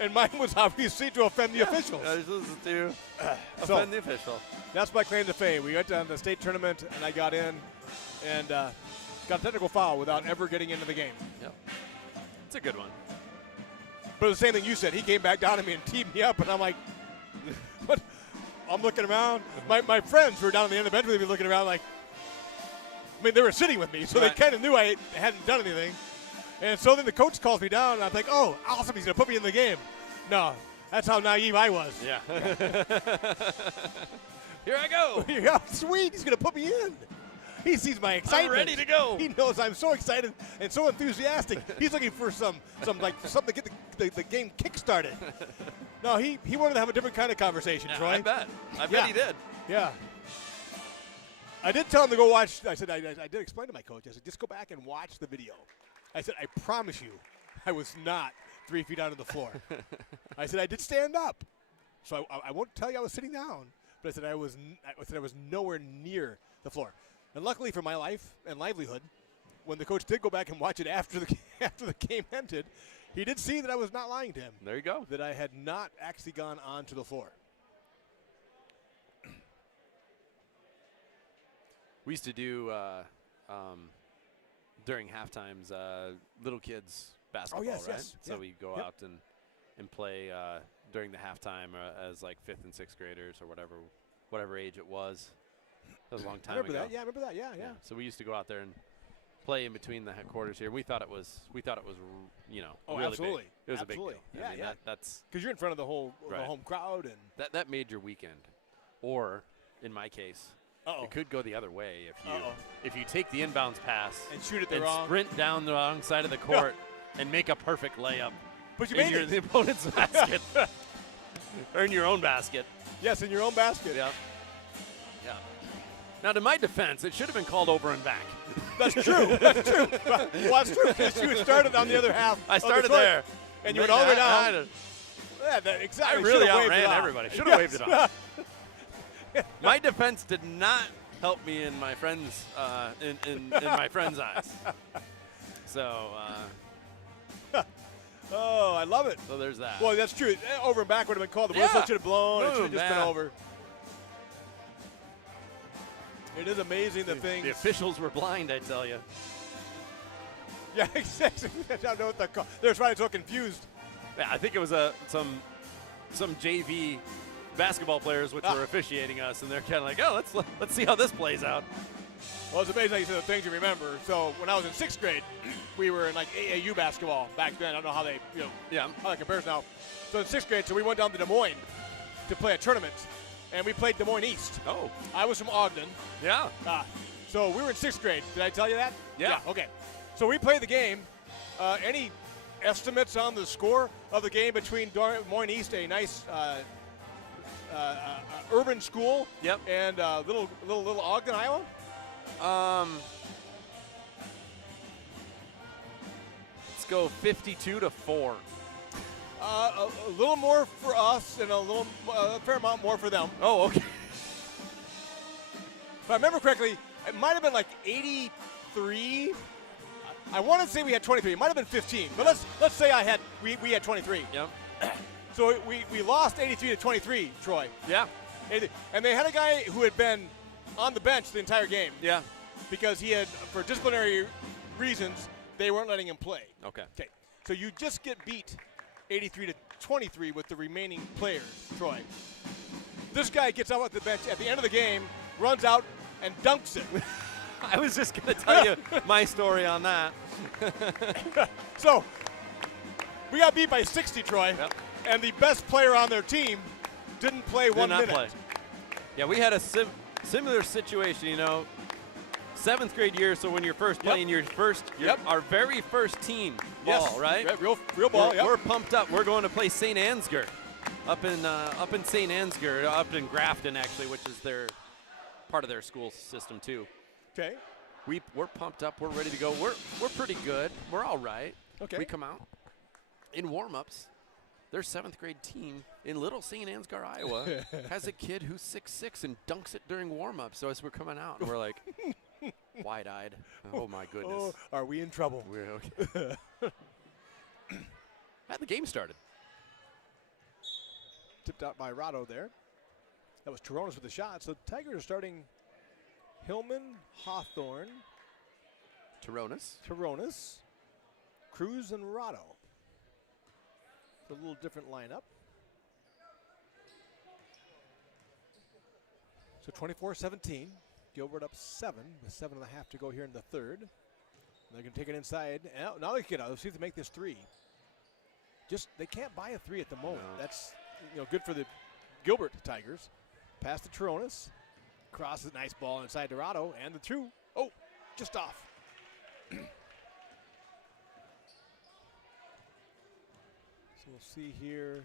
And mine was obviously to offend the officials. To offend the official. That's my claim to fame. We went to the state tournament, and I got in and got a technical foul without ever getting into the game. Yep. It's a good one. But the same thing you said. He came back down to me and teed me up, and I'm like, what? I'm looking around. My friends who were down on the end of the bench with me looking around like, they were sitting with me, so they kind of knew I hadn't done anything. And so then the coach calls me down, and I'm like, oh, awesome, he's going to put me in the game. No, that's how naive I was. Yeah. Here I go. Yeah, sweet, he's going to put me in. He sees my excitement. I'm ready to go. He knows I'm so excited and so enthusiastic. He's looking for something to get the game kick-started. No, he wanted to have a different kind of conversation, Troy. I bet he did. Yeah. I did tell him to go watch. I said, I did explain to my coach. I said, just go back and watch the video. I said, I promise you, I was not 3 feet out of the floor. I said, I did stand up. So I won't tell you I was sitting down, but I said I was nowhere near the floor. And luckily for my life and livelihood, when the coach did go back and watch it after the game ended, he did see that I was not lying to him. There you go. That I had not actually gone onto the floor. We used to do during halftimes little kids basketball, yes, right? yes. So we go out and play during the halftime as like 5th and 6th graders or whatever age it was. That was a long time ago. I remember that. Yeah. So we used to go out there and play in between the headquarters here. We thought it was really absolutely. big. It was absolutely. a big deal. Yeah, That's because you're in front of the whole the home crowd, and that made your weekend. Or in my case, it could go the other way if you take the inbounds pass and shoot it and wrong, sprint down the wrong side of the court and make a perfect layup. But you in the opponent's basket or in your own basket. Yes, in your own basket. Yeah. Now, to my defense, it should have been called over and back. That's true. That's true. Well, that's true because you started on the other half. I started there. And you went all the way down. Exactly. I really outran everybody. Should have waved it off. My defense did not help me in my friend's in my friend's eyes. So. Oh, I love it. So there's that. Well, that's true. Over and back would have been called. The whistle should have blown. It should have just been over. It is amazing the things. The officials were blind, I tell you. Yeah, exactly. I don't know what they're probably so confused. Yeah, I think it was some JV basketball players, which were officiating us, and they're kind of like, oh, let's see how this plays out. Well, it's amazing how you said the things you remember. So when I was in 6th grade, we were in like AAU basketball back then. I don't know how they, how that compares now. So in 6th grade, so we went down to Des Moines to play a tournament, and we played Des Moines East. Oh. I was from Ogden. Yeah. So we were in 6th grade. Did I tell you that? Yeah. Okay. So we played the game. Any estimates on the score of the game between Des Moines East, a nice urban school, and little Ogden, Iowa? Let's go 52-4. A little more for us and a fair amount more for them. Oh, okay. If I remember correctly, it might have been like 83. I want to say we had 23. It might have been 15, but let's say we had 23. Yep. So we lost 83-23, Troy. Yeah. And they had a guy who had been on the bench the entire game. Yeah. Because he had, for disciplinary reasons, they weren't letting him play. Okay. Okay. So you just get beat 83-23 with the remaining players, Troy. This guy gets out at the bench at the end of the game, runs out, and dunks it. I was just going to tell you my story on that. So we got beat by 60, Troy, and the best player on their team didn't play 1 minute. Play. Yeah, we had a similar situation, 7th grade year, so when you're first playing our very first team ball, right? Yeah, real ball, We're pumped up. We're going to play St. Ansgar up in St. Ansgar, up in Grafton, actually, which is their part of their school system, too. Okay. We're pumped up. We're ready to go. We're pretty good. We're all right. Okay. We come out. In warm-ups, their 7th grade team in Little St. Ansgar, Iowa, has a kid who's 6'6" and dunks it during warm-up. So as we're coming out, we're like wide-eyed. Oh, my goodness. Oh, are we in trouble? We're okay. Had the game started. Tipped out by Rado there. That was Toronis with the shot. So the Tigers are starting Hillman, Hawthorne, Toronis, Cruz, and Rado. It's a little different lineup. So 24-17. Gilbert up 7 with 7.5 to go here in the third. And they're going to take it inside. Now they get out. Let's see if they make this three. They can't buy a three at the moment. No. That's good for the Gilbert Tigers. Pass to Toronis. Crosses a nice ball inside Dorado. And the two. Oh, just off. So we'll see here.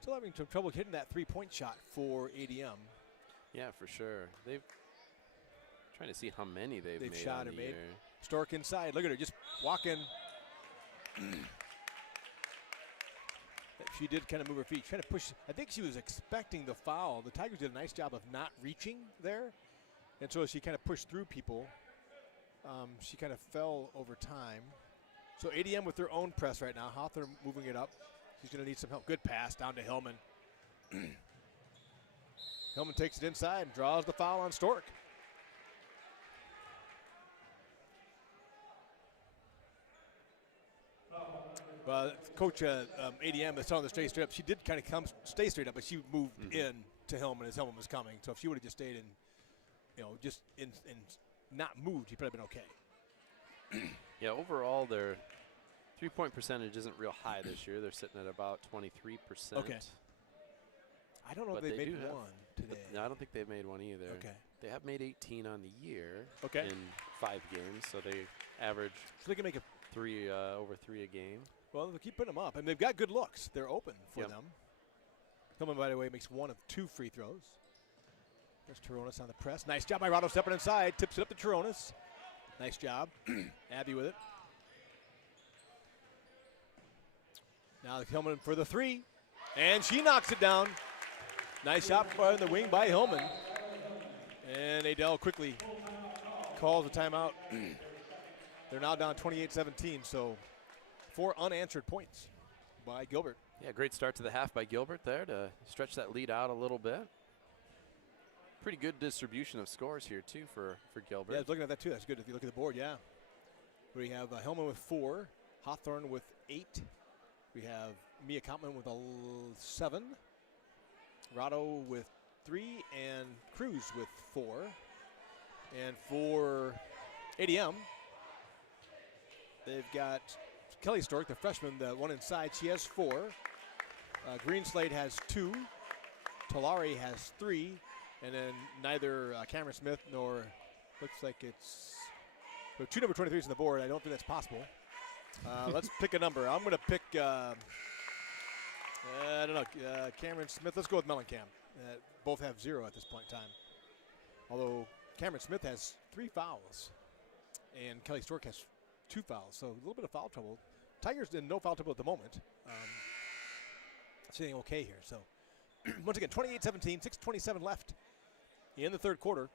Still having some trouble hitting that three-point shot for ADM. Yeah, for sure. Trying to see how many they've made shot and made. Stork inside. Look at her just walking. She did kind of move her feet, trying to push. I think she was expecting the foul. The Tigers did a nice job of not reaching there. And so as she kind of pushed through people, she kind of fell over time. So ADM with their own press right now. Hawthorne moving it up. She's going to need some help. Good pass down to Hillman. Hillman takes it inside and draws the foul on Stork. Well, Coach ADM is telling the stay straight up. She did kind of stay straight up, but she moved in to Hillman as Hillman was coming. So if she would have just stayed in, just in not moved, he'd probably been okay. Yeah, overall their three-point percentage isn't real high this year. They're sitting at about 23%. Okay. I don't know if they made one today. No, I don't think they've made one either. Okay. They have made 18 on the year. Okay. In 5 games, so they average. So they can make over 3 a game. Well, they keep putting them up, and they've got good looks. They're open for them. Hillman, by the way, makes 1 of 2 free throws. There's Toronis on the press. Nice job by Rado stepping inside. Tips it up to Toronis. Nice job. Abby with it. Now Hillman for the 3. And she knocks it down. Nice shot on the wing by Hillman. And Adele quickly calls a timeout. They're now down 28-17, so 4 unanswered points by Gilbert. Yeah, great start to the half by Gilbert there to stretch that lead out a little bit. Pretty good distribution of scores here, too, for Gilbert. Yeah, I was looking at that, too. That's good if you look at the board, yeah. We have Hillman with 4, Hawthorne with 8, We have Mia Kampman with 7, Rado with 3, and Cruz with 4. And for ADM, they've got Kelly Stork, the freshman, the one inside. She has 4. Greenslade has 2. Tulare has 3. And then neither Cameron Smith nor, looks like it's, so 2 number 23s on the board. I don't think that's possible. Let's pick a number. I'm going to pick, I don't know, Cameron Smith. Let's go with Mellencamp. Both have 0 at this point in time. Although Cameron Smith has 3 fouls, and Kelly Stork has 2 fouls. So a little bit of foul trouble. Tigers in no foul trouble at the moment. Sitting okay here. So once again, 28-17, 6:27 left in the third quarter.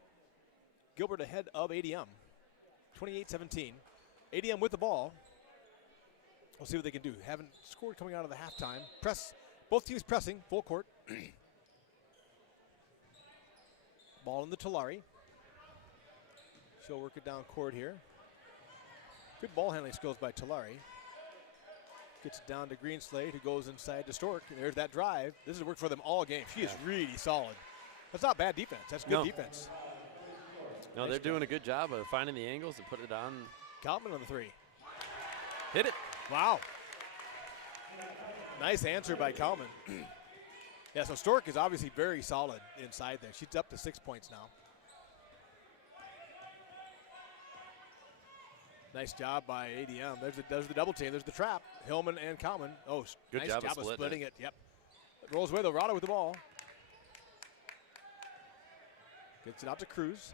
Gilbert ahead of ADM, 28-17. ADM with the ball. We'll see what they can do. Haven't scored coming out of the halftime. Press, both teams pressing, full court. Ball in the Tulare. She'll work it down court here. Good ball handling skills by Tulare. Gets it down to Greenslade, who goes inside to Stork. And there's that drive. This has worked for them all game. She is really solid. That's not bad defense. That's good defense. No, they're doing a good job of finding the angles and putting it on. Kaufman on the 3. Hit it. Wow. Nice answer by Kaufman. Yeah, so Stork is obviously very solid inside there. She's up to 6 points now. Nice job by ADM. There's the double team. There's the trap. Hillman and Kaufman. Oh, good nice job of splitting splitting it. Yep. It rolls away, though. Rado with the ball. Gets it out to Cruz.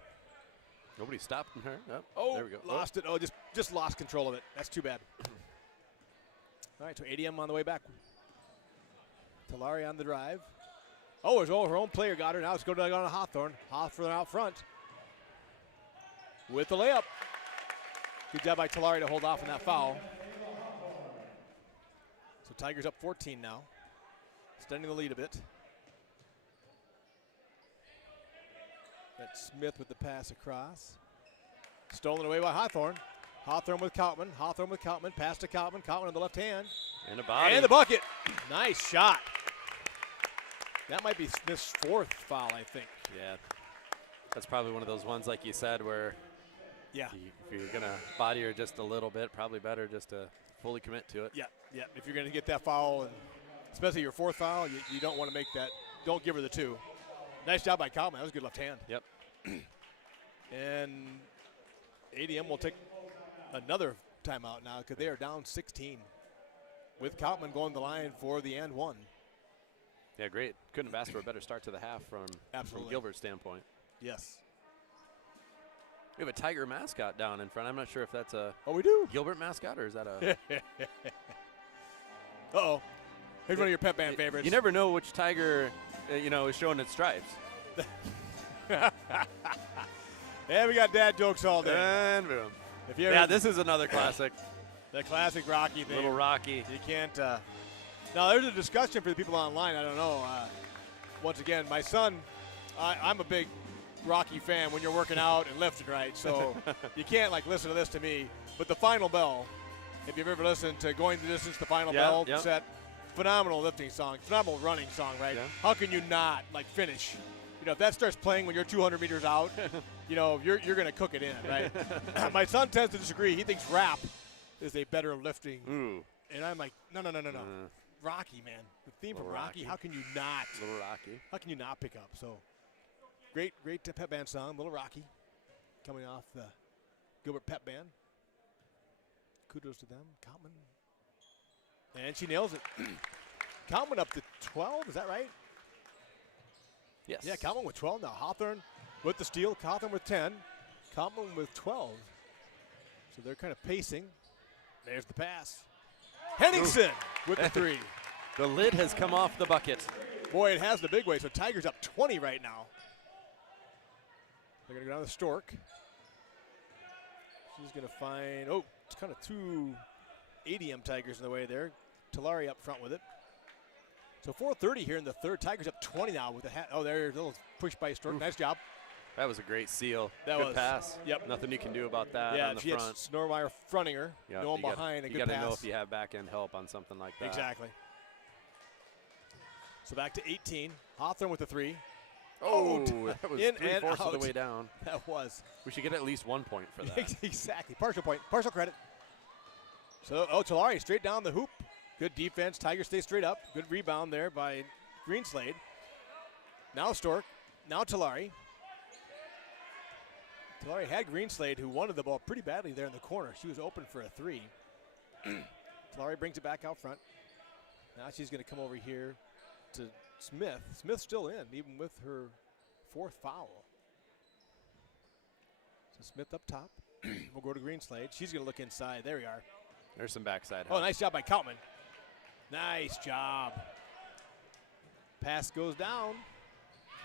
Nobody stopped her. Oh, there we go. Lost it. Oh, just lost control of it. That's too bad. All right, so ADM on the way back. Tulare on the drive. Oh, her own player got her. Now it's going to Hawthorne. Hawthorne out front with the layup. Good job by Tulare to hold off on that foul. So Tigers up 14 now. Extending the lead a bit. That's Smith with the pass across. Stolen away by Hawthorne. Hawthorne with Kaufman. Hawthorne with Kaufman. Pass to Kaufman. Kaufman on the left hand. And a body. And the bucket. Nice shot. That might be Smith's 4th foul, I think. Yeah. That's probably one of those ones, like you said, where if you're going to body her just a little bit, probably better just to fully commit to it. Yeah. If you're going to get that foul, and especially your 4th foul, you don't want to make that. Don't give her the 2. Nice job by Kaufman. That was a good left hand. Yep. And ADM will take another timeout now because they are down 16 with Kaufman going the line for the and 1. Yeah, great. Couldn't have asked for a better start to the half from Gilbert's standpoint. Yes. We have a Tiger mascot down in front. I'm not sure if that's a we do. Gilbert mascot or is that a Uh-oh. Here's one of your pep band favorites. You never know which Tiger is showing its stripes. Yeah, we got dad jokes all day. And boom. This is another classic. The classic Rocky thing. Little Rocky. You can't. Now, there's a discussion for the people online. I don't know. Once again, my son, I'm a big Rocky fan when you're working out and lifting, right? So you can't, listen to this to me. But the final bell, if you've ever listened to Going the Distance, the final bell set, phenomenal lifting song, phenomenal running song, right? Yeah. How can you not, finish? If that starts playing when you're 200 meters out, you're going to cook it in, right? My son tends to disagree. He thinks rap is a better lifting. Ooh. And I'm like, no. Rocky, man. The theme from Rocky. How can you not? Little Rocky. How can you not pick up? So great pep band song, Little Rocky, coming off the Gilbert pep band. Kudos to them. Kaufman. And she nails it. Kaufman up to 12, is that right? Yes. Yeah, Kaufman with 12 now. Hawthorne with the steal. Hawthorne with 10. Kaufman with 12. So they're kind of pacing. There's the pass. Henningsen with the 3. The lid has come off the bucket. Boy, it has the big way. So Tigers up 20 right now. They're going to go down to Stork. She's going to find, it's kind of 2 ADM Tigers in the way there. Tulare up front with it. So 4:30 here in the third. Tigers up 20 now with the hat. Oh, there's a little push by Stork. Nice job. That was a great seal. That good was. pass. Yep. Nothing you can do about that Yeah, on the she had front. Snormeyer fronting her, Yep, going you behind, a good You got to pass. know if you have back-end help on something like that. Exactly. So back to 18. Hawthorne with the 3. Oh, that was in 3/4 and of the out. way down. That was. We should get at least 1 point for that. Exactly. Partial point. Partial credit. So, Tulare straight down the hoop. Good defense. Tigers stay straight up. Good rebound there by Greenslade. Now Stork. Now Tulare. Tulare had Greenslade, who wanted the ball pretty badly there in the corner. She was open for a 3. Tulare brings it back out front. Now she's going to come over here to Smith. Smith's still in, even with her 4th foul. So Smith up top. We'll go to Greenslade. She's going to look inside. There we are. There's some backside Oh, help. nice job by Kautman. Nice job. Pass goes down.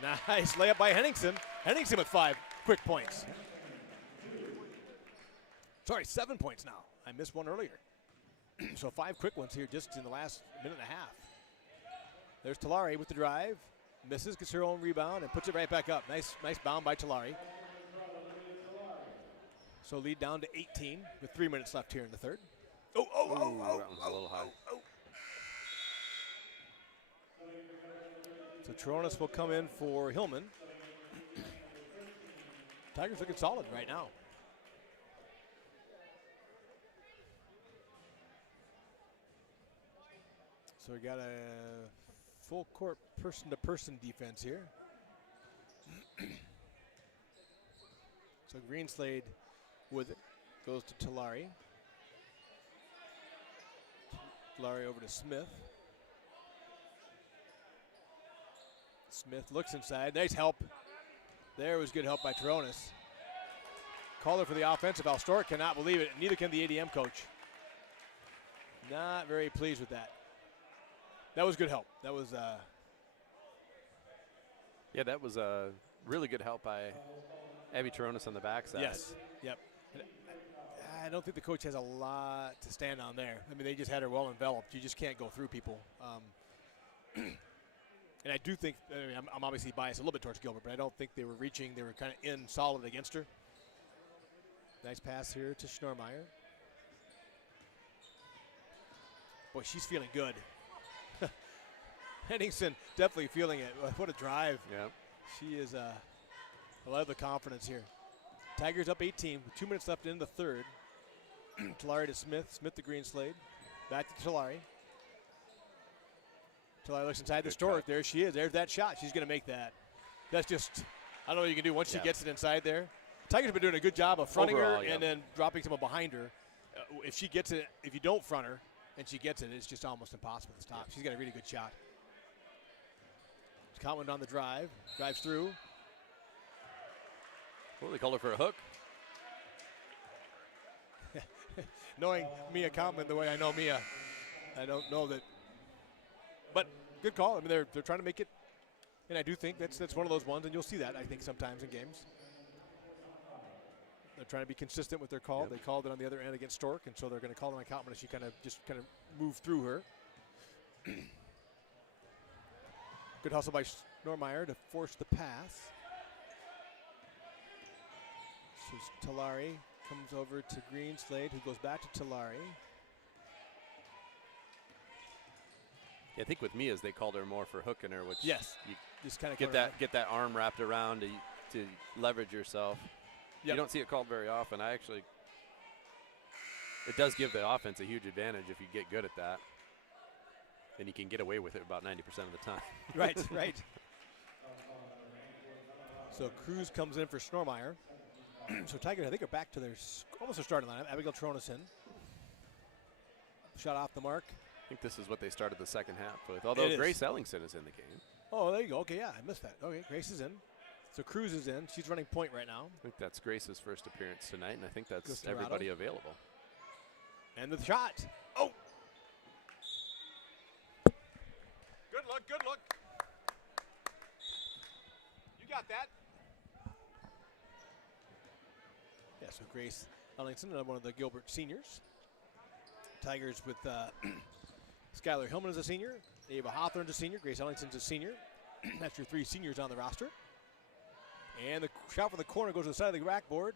Nice layup by Henningsen. Henningsen with 5 quick points. Sorry, 7 points now. I missed one earlier. So 5 quick ones here just in the last minute and a half. There's Tulare with the drive. Misses, gets her own rebound, and puts it right back up. Nice bound by Tulare. So lead down to 18 with 3 minutes left here in the third. That one's a little high. So Tronis will come in for Hillman. Tigers looking solid right now. So we got a full court person-to-person defense here. So Greenslade with it. Goes to Tulare. Tulare over to Smith. Smith looks inside. Nice help. There was good help by Tronis. Caller for the offensive. Stork cannot believe it. Neither can the ADM coach. Not very pleased with that. That was good help. That was Yeah, that was a really good help by Abby Taronis on the backside. yes. Yep. I don't think the coach has a lot to stand on there. I mean, they just had her well enveloped. You just can't go through people. And I do think, I'm obviously biased a little bit towards Gilbert, but I don't think they were reaching. They were kind of in solid against her. Nice pass here to Schnormeyer. Boy, she's feeling good. Henningsen definitely feeling it. What a drive. Yeah. She is, I love the confidence here. Tigers up 18 with 2 minutes left in the third. Tulare to Smith. Smith to Greenslade. Back to Tulare. Tulare looks inside the Stork. There she is. There's that shot. She's going to make that. That's just, I don't know what you can do once she gets it inside there. Tigers have been doing a good job of fronting her and then dropping someone behind her. If she gets it, if you don't front her and she gets it, it's just almost impossible to stop. She's got a really good shot. Kautman on the drive. Drives through. Well, they called her for a hook. Knowing Mia Kautman the way I know Mia, I don't know that. But good call. I mean, they're trying to make it, and I do think that's one of those ones, and you'll see that I think sometimes in games. They're trying to be consistent with their call. Yep. They called it on the other end against Stork, and so they're going to call it on Kautman as she kind of move through her. Good hustle by Schnormeyer to force the pass. So Tulare comes over to Greenslade, who goes back to Tulare. Yeah, I think with Mia's they called her more for hooking her, which Yes, you just kind of get that arm wrapped around to leverage yourself. Yep. You don't see it called very often. It does give the offense a huge advantage if you get good at that. And you can get away with it about 90% of the time. Right. So Cruz comes in for Schnormeyer. So Tigers, I think, are back to almost their starting lineup. Abigail Tronis in. Shot off the mark. I think this is what they started the second half with. Although Grace Ellingson is in the game. Oh, there you go. Okay, yeah, I missed that. Okay, Grace is in. So Cruz is in. She's running point right now. I think that's Grace's first appearance tonight, and I think that's Gustarado. everybody available. And the shot. Oh! Good look. You got that. Yeah, so Grace Ellingson, one of the Gilbert seniors. Tigers with Skylar Hillman as a senior, Ava Hawthorne's a senior, Grace Ellington's a senior. That's your 3 seniors on the roster. And the shot from the corner goes to the side of the backboard.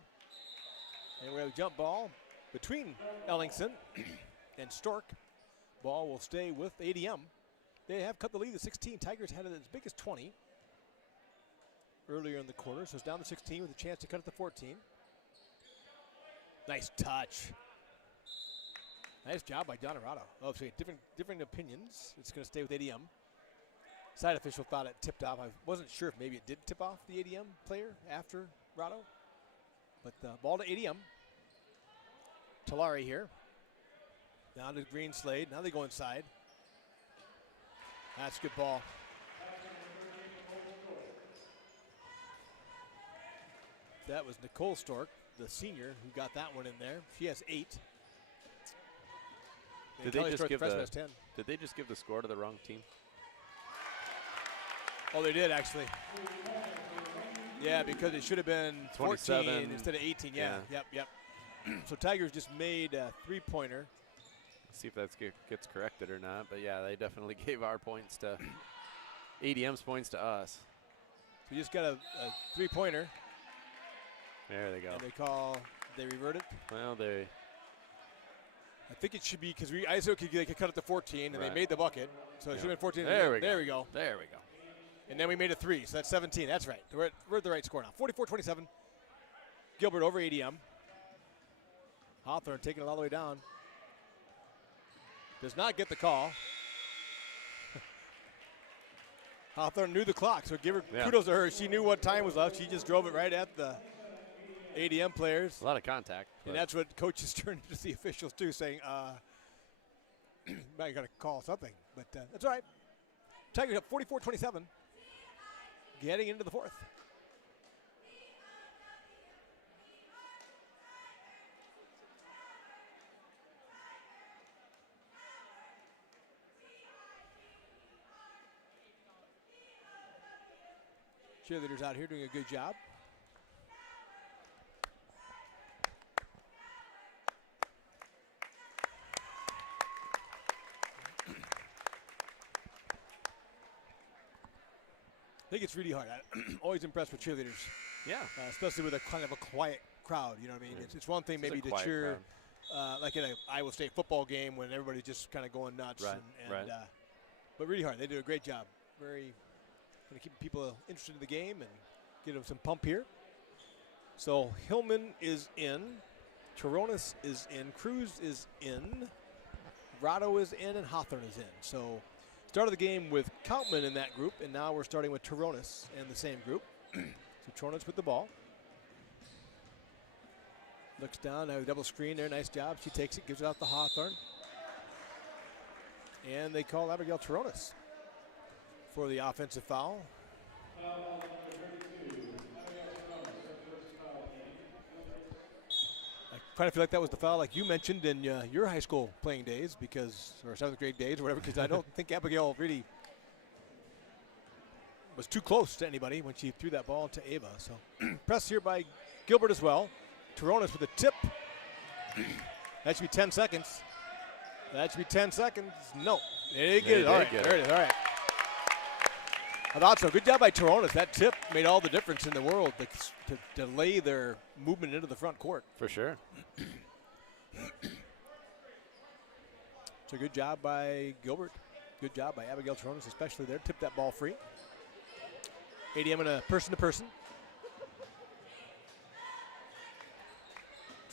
And we have a jump ball between Ellingson and Stork. Ball will stay with ADM. They have cut the lead to 16. Tigers had it as big as 20 earlier in the quarter, so it's down to 16 with a chance to cut it to 14. Nice touch. Nice job by Donorado. Oh, so different opinions. It's going to stay with ADM. Side official thought it tipped off. I wasn't sure if maybe it did tip off the ADM player after Rado. But the ball to ADM. Talari here. Now to Green Slade. Now they go inside. That's a good ball. That was Nicole Stork, the senior, who got that one in there. She has 8. Did they just give the score to the wrong team? Oh, they did actually. Yeah, because it should have been 14 instead of 18. Yeah. Yep. So Tigers just made a 3-pointer. See if that gets corrected or not. But yeah, they definitely gave our points to ADM's points to us. So you just got a 3-pointer. There they go. And they revert it. Well, I think it should be because I said they could cut it to 14, and they made the bucket. So it should have been 14. There we go. There we go. And then we made a 3, so that's 17. That's right. We're at the right score now. 44-27. Gilbert over ADM. Hawthorne taking it all the way down. Does not get the call. Hawthorne knew the clock, so give her kudos to her. She knew what time was left. She just drove it right at the ADM players. A lot of contact. And that's what coaches turned to the officials too, saying, I got to call something. But that's all right. Tigers up 44-27, getting into the 4th. Cheerleaders out here doing a good job. I think it's really hard. I'm always impressed with cheerleaders. Yeah. Especially with a kind of a quiet crowd, you know what I mean? Yeah. It's one thing maybe to cheer like in an Iowa State football game when everybody's just kind of going nuts. Right. But really hard. They do a great job. Very going to keep people interested in the game and get them some pump here. So Hillman is in. Toronis is in. Cruz is in. Rado is in, and Hawthorne is in. So started the game with Kautman in that group, and now we're starting with Toronis in the same group. So Toronis with the ball. Looks down, now a double screen there, nice job. She takes it, gives it out to Hawthorne. And they call Abigail Toronis for the offensive foul. I kind of feel like that was the foul like you mentioned in your high school playing days, or 7th grade days or whatever, because I don't think Abigail really was too close to anybody when she threw that ball to Ava. So press here by Gilbert as well. Toronis with a tip. That should be 10 seconds. That should be 10 seconds. No. They get it. All right. There it is. All right. I thought so. Good job by Toronis. That tip made all the difference in the world to delay their movement into the front court. For sure. So good job by Gilbert. Good job by Abigail Toronis, especially there. Tipped that ball free. ADM in a person-to-person.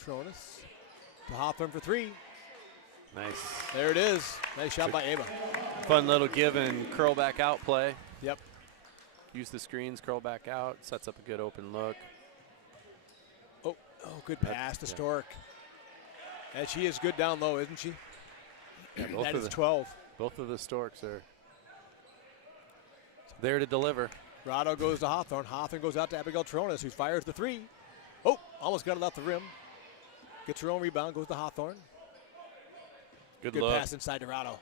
Toronis to Hawthorne for 3. Nice. There it is. Nice shot by Ava. Fun little give and curl back out play. Yep. Use the screens, curl back out, sets up a good open look. Oh, good pass to Stork. And she is good down low, isn't she? Yeah, that is 12. Both of the Storks are there to deliver. Rado goes to Hawthorne. Hawthorne goes out to Abigail Toronis, who fires the 3. Oh, almost got it off the rim. Gets her own rebound, goes to Hawthorne. Good look. Pass inside to Rado.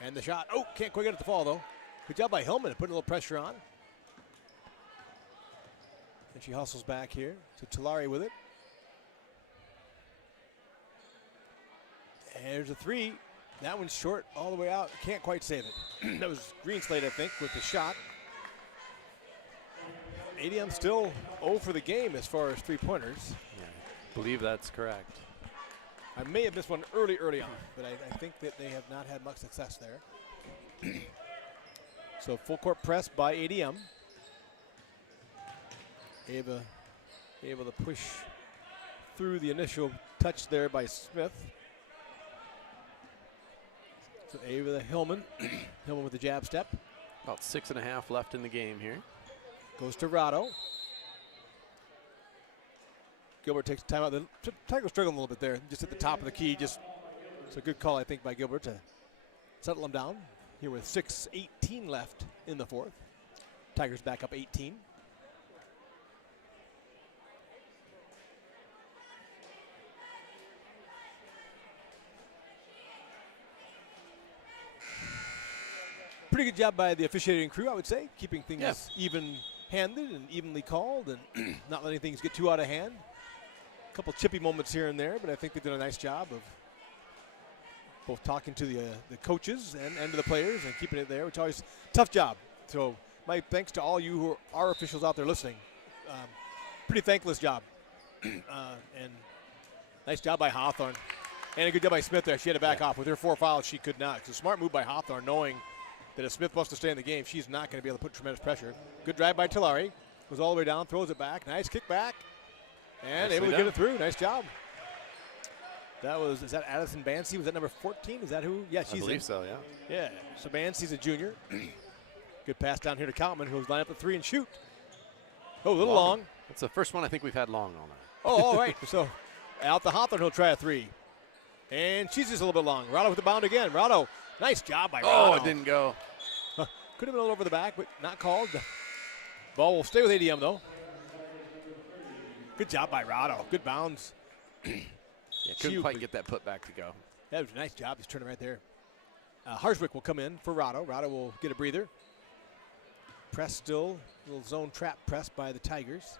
And the shot. Oh, can't quite get it to fall, though. Good job by Hillman, putting a little pressure on. And she hustles back here to Tulare with it. And there's a 3. That one's short all the way out. Can't quite save it. That was Greenslade, I think, with the shot. ADM still 0 for the game as far as three-pointers. Yeah, I believe that's correct. I may have missed one early on, but I think that they have not had much success there. So full court press by ADM. Ava able to push through the initial touch there by Smith. So Ava the Hillman. Hillman with the jab step. About 6.5 left in the game here. Goes to Rado. Gilbert takes timeout. The Tigers struggling a little bit there, just at the top of the key. It's a good call, I think, by Gilbert to settle them down. Here with 6:18 left in the fourth. Tigers back up 18. Pretty good job by the officiating crew, I would say, keeping things even-handed and evenly called and not letting things get too out of hand. A couple chippy moments here and there, but I think they've done a nice job of both talking to the coaches and to the players and keeping it there, which is always a tough job. So my thanks to all you who are officials out there listening. Pretty thankless job. And nice job by Hawthorne. And a good job by Smith there. She had to back off. With her 4 fouls, she could not. It's a smart move by Hawthorne, knowing that if Smith wants to stay in the game, she's not going to be able to put tremendous pressure. Good drive by Tulare. Goes all the way down, throws it back. Nice kick back. And able to get it through. Nice job. Is that Addison Bancy? Was that number 14? Is that who? Yeah, she's I believe so, yeah. Yeah, so Bancy's a junior. Good pass down here to Kaltman, who's lined up at 3 and shoot. Oh, a little long. That's the first one I think we've had long all night. Oh, all right. So out the Hawthorne, he'll try a 3. And she's just a little bit long. Rado with the bound again. Rado, nice job by Rado. Oh, it didn't go. Could have been a little over the back, but not called. Ball will stay with ADM, though. Good job by Rado. Good bounds. Yeah, couldn't quite get that put back to go. That was a nice job. Just turning right there. Harswick will come in for Rado. Rado will get a breather. Press still. Little zone trap press by the Tigers.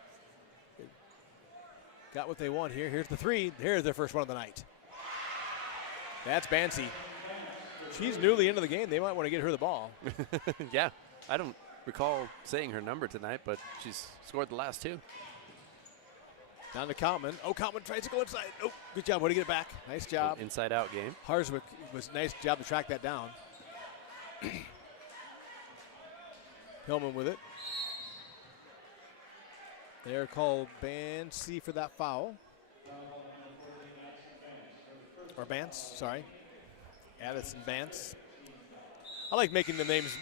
Got what they want here. Here's the 3. Here's their first one of the night. That's Bancy. She's newly into the game. They might want to get her the ball. Yeah, I don't recall saying her number tonight, but she's scored the last 2. Down to Kaltman. Oh, Kaltman tries to go inside. Oh, good job. Way to get it back. Nice job. Inside-out game. Harswick was a nice job to track that down. Hillman with it. They're called Bancy for that foul. Or Bance, sorry. Addison Bance. I like making the names,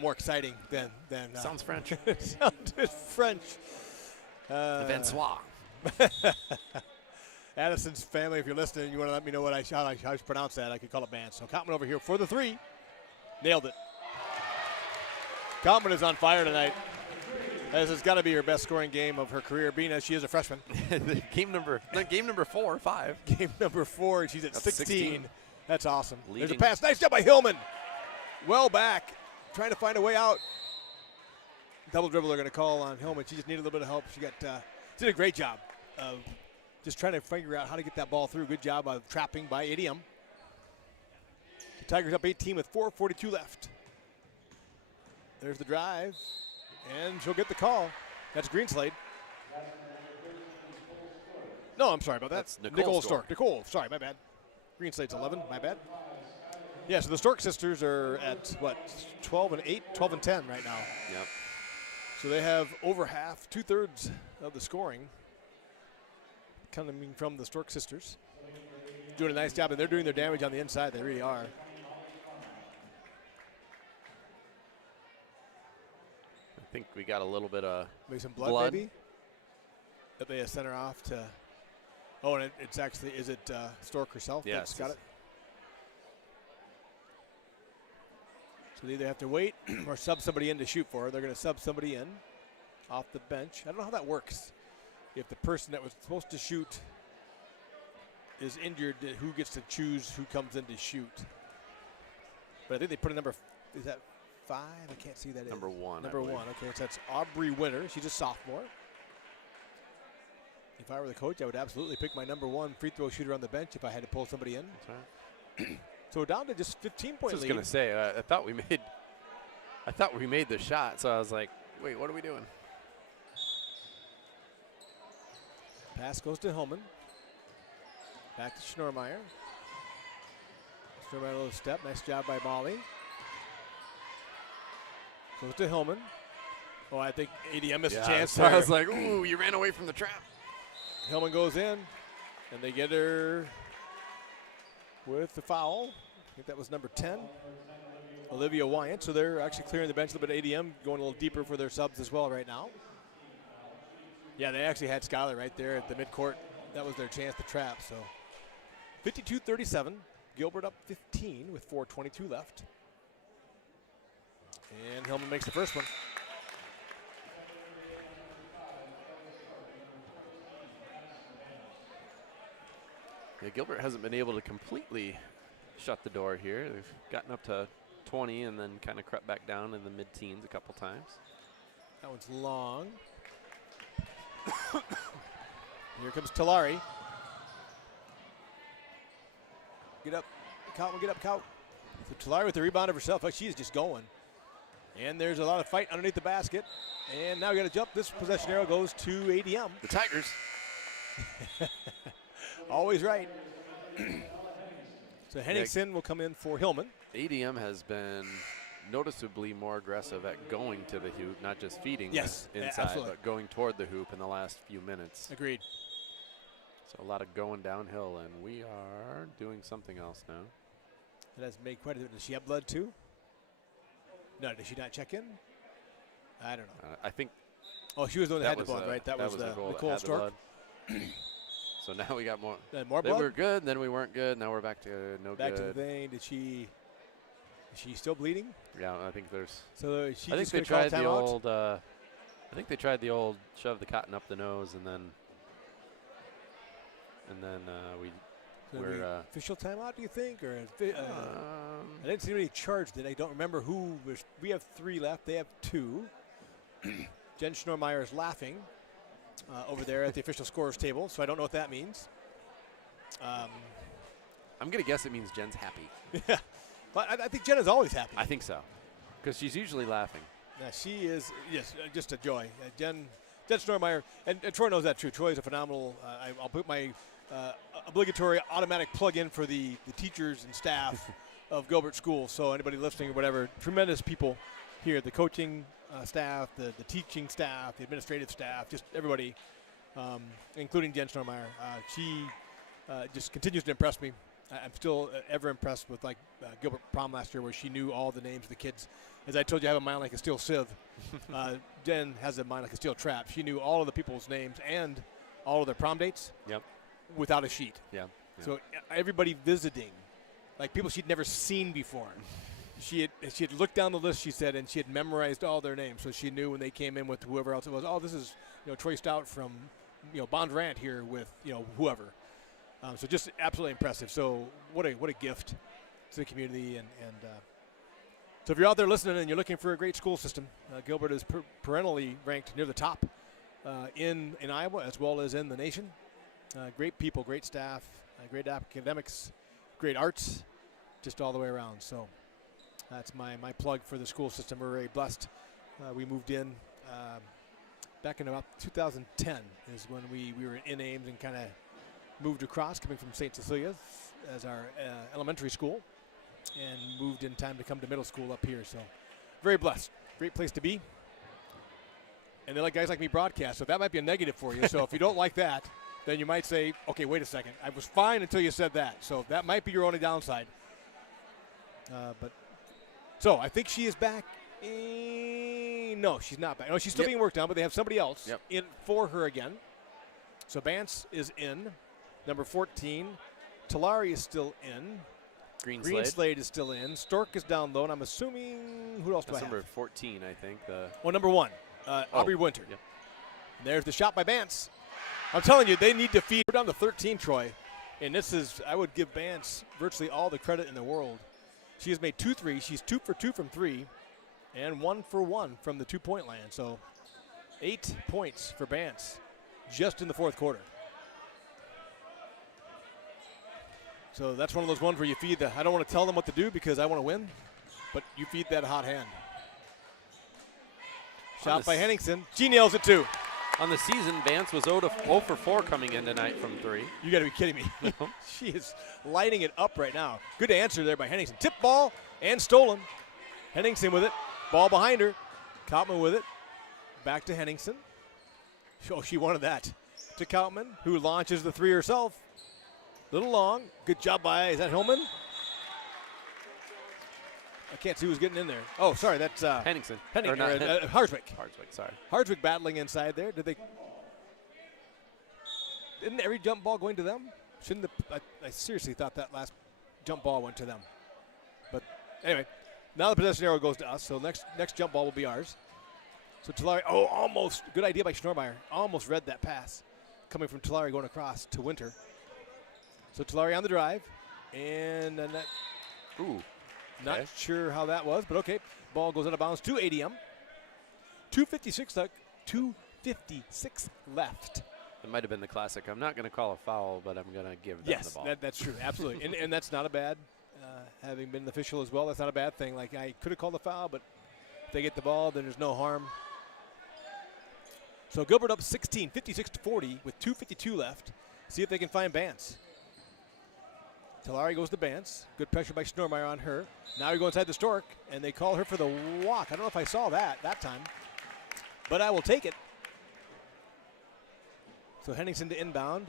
more exciting than Sounds French. Sounded French. Francois. Addison's family, if you're listening, you want to let me know how I pronounce that, I could call it Bance. So Kaltman over here for the 3. Nailed it. Kaltman is on fire tonight. As it's got to be her best scoring game of her career, being as she is a freshman. Game number 4 or 5. Game number 4, and she's at 16. That's awesome. Leading. There's a pass. Nice job by Hillman. Well back, trying to find a way out. Double dribble they're going to call on Hillman. She just needed a little bit of help. She did a great job of just trying to figure out how to get that ball through. Good job of trapping by ADM. The Tigers up 18 with 4:42 left. There's the drive, and she'll get the call. That's Greenslade. No, I'm sorry about that. That's Nicole Stork. Nicole, sorry, my bad. Greenslade's 11, my bad. Yeah, so the Stork sisters are at, 12 and 8, 12 and 10 right now. Yep. So they have over half, 2/3 of the scoring coming from the Stork sisters. Doing a nice job, and they're doing their damage on the inside. They really are. I think we got a little bit of maybe some blood. Maybe? That they sent her off to. Oh, and it's actually, is it Stork herself? Yeah. That's got it. So they either have to wait or sub somebody in to shoot for her. They're going to sub somebody in off the bench. I don't know how that works. If the person that was supposed to shoot is injured, who gets to choose who comes in to shoot? But I think they put a number, is that 5? I can't see that. Number 1. Number 1, okay. So that's Aubrey Winter. She's a sophomore. If I were the coach, I would absolutely pick my number 1 free throw shooter on the bench if I had to pull somebody in. That's right. So down to just 15-point lead. I was going to say, I thought we made the shot, so I was like, wait, what are we doing? Pass goes to Hillman. Back to Schnormeyer. Schnormeyer a little step. Nice job by Molly. Goes to Hillman. Oh, I think ADM missed a chance So there. I was like, ooh, you ran away from the trap. Hillman goes in, and they get her with the foul. I think that was number 10, Olivia Wyant. So they're actually clearing the bench a little bit. ADM going a little deeper for their subs as well right now. Yeah, they actually had Skylar right there at the midcourt. That was their chance to trap. So 52-37. Gilbert up 15 with 4:22 left. And Hillman makes the first one. Yeah, Gilbert hasn't been able to completely shut the door here. They've gotten up to 20 and then kind of crept back down in the mid-teens a couple times. That one's long. Here comes Talari. Get up, Kaut, get up, Kaut. So Talari with the rebound of herself. Like she is just going. And there's a lot of fight underneath the basket. And now we got to jump. This possession arrow goes to ADM. The Tigers. Always right. So Henningsen will come in for Hillman. ADM has been noticeably more aggressive at going to the hoop, not just feeding inside, absolutely. but going toward the hoop in the last few minutes. Agreed. So a lot of going downhill, and we are doing something else now. That has made quite a bit. Does she have blood too? No, did she not check in? I don't know. I think. Oh, she was the one that had the blood, right? That was Nicole Stork. So now we got more. More blood? Then we were good, then we weren't good. Now we're back to no good. Back to the vein. Is she still bleeding? Yeah, I think there's. So I think they tried the old. I think they tried the old shove the cotton up the nose, and then we're official timeout. Do you think, or I didn't see any charged it. I don't remember who. We have 3 left. They have 2. Jen Schnormeyer is laughing over there at the official scorers table, so I don't know what that means. I'm gonna guess it means Jen's happy. Yeah, but I think Jen is always happy. I think so, because she's usually laughing. Yeah, she is. Yes, just a joy. Jen Schnormeyer, and Troy knows that too. Troy is a phenomenal. I'll put my obligatory automatic plug-in for the teachers and staff of Gilbert School. So anybody listening or whatever, tremendous people here. The coaching staff, the teaching staff, the administrative staff, just everybody, including Jen Schnormeyer. She just continues to impress me. I'm still ever impressed with Gilbert prom last year, where she knew all the names of the kids. As I told you, I have a mind like a steel sieve. Jen has a mind like a steel trap. She knew all of the people's names and all of their prom dates. Yep. Without a sheet. Yeah. So everybody visiting, like people she'd never seen before. She had looked down the list, she said, and she had memorized all their names. So she knew when they came in with whoever else it was, oh, this is Troy Stout from Bondurant here with whoever. So just absolutely impressive. So what a gift to the community. And so if you're out there listening and you're looking for a great school system, Gilbert is perennially ranked near the top in Iowa as well as in the nation. Great people, great staff, great academics, great arts, just all the way around. So that's my plug for the school system. We're very blessed. We moved in back in about 2010 is when we were in Ames and kind of moved across, coming from St. Cecilia's as our elementary school, and moved in time to come to middle school up here. So very blessed. Great place to be. And they like guys like me broadcast, so that might be a negative for you. So if you don't like that, then you might say, okay, wait a second. I was fine until you said that. So that might be your only downside. So I think she is back. No, she's not back. No, she's still being worked on, but they have somebody else in for her again. So Bance is in. Number 14. Talari is still in. Greenslade is still in. Stork is down low, and I'm assuming who else do I have? Number 14, I think. Number 1, Aubrey Winter. Yep. There's the shot by Bance. I'm telling you, they need to feed. We're down to 13, Troy. And this is, I would give Bance virtually all the credit in the world. She has made 2 threes. She's 2 for 2 from 3 and 1 for 1 from the 2-point land. So 8 points for Bance just in the 4th quarter. So that's one of those ones where you feed I don't want to tell them what to do because I want to win, but you feed that hot hand. Shot by Henningsen. She nails it too. On the season, Vance was 0 for 4 coming in tonight from 3. You got to be kidding me. She is lighting it up right now. Good answer there by Henningsen. Tip ball and stolen. Henningsen with it. Ball behind her. Kautman with it. Back to Henningsen. Oh, she wanted that. To Kautman, who launches the 3 herself. Little long. Good job by, is that Hillman? I can't see who's getting in there. Oh, sorry, that's Henningsen. Harswick. Harswick, sorry. Harswick battling inside there. Didn't every jump ball going to them? Shouldn't I seriously thought that last jump ball went to them. But anyway, now the possession arrow goes to us, so next jump ball will be ours. So Tulare, almost, good idea by Schnormeyer. Almost read that pass coming from Tulare going across to Winter. So Tulare on the drive, and then that, not sure how that was, but okay. Ball goes out of bounds to ADM. 2:56 left. It might have been the classic. I'm not going to call a foul, but I'm going to give them the ball. Yes, that's true, absolutely. and that's not a bad, having been an official as well, that's not a bad thing. Like, I could have called a foul, but if they get the ball, then there's no harm. So Gilbert up 16, 56-40 with 2:52 left. See if they can find Bance. Tulare goes to Bance. Good pressure by Schnormeyer on her. Now we go inside the Stork, and they call her for the walk. I don't know if I saw that time, but I will take it. So Henningsen to inbound.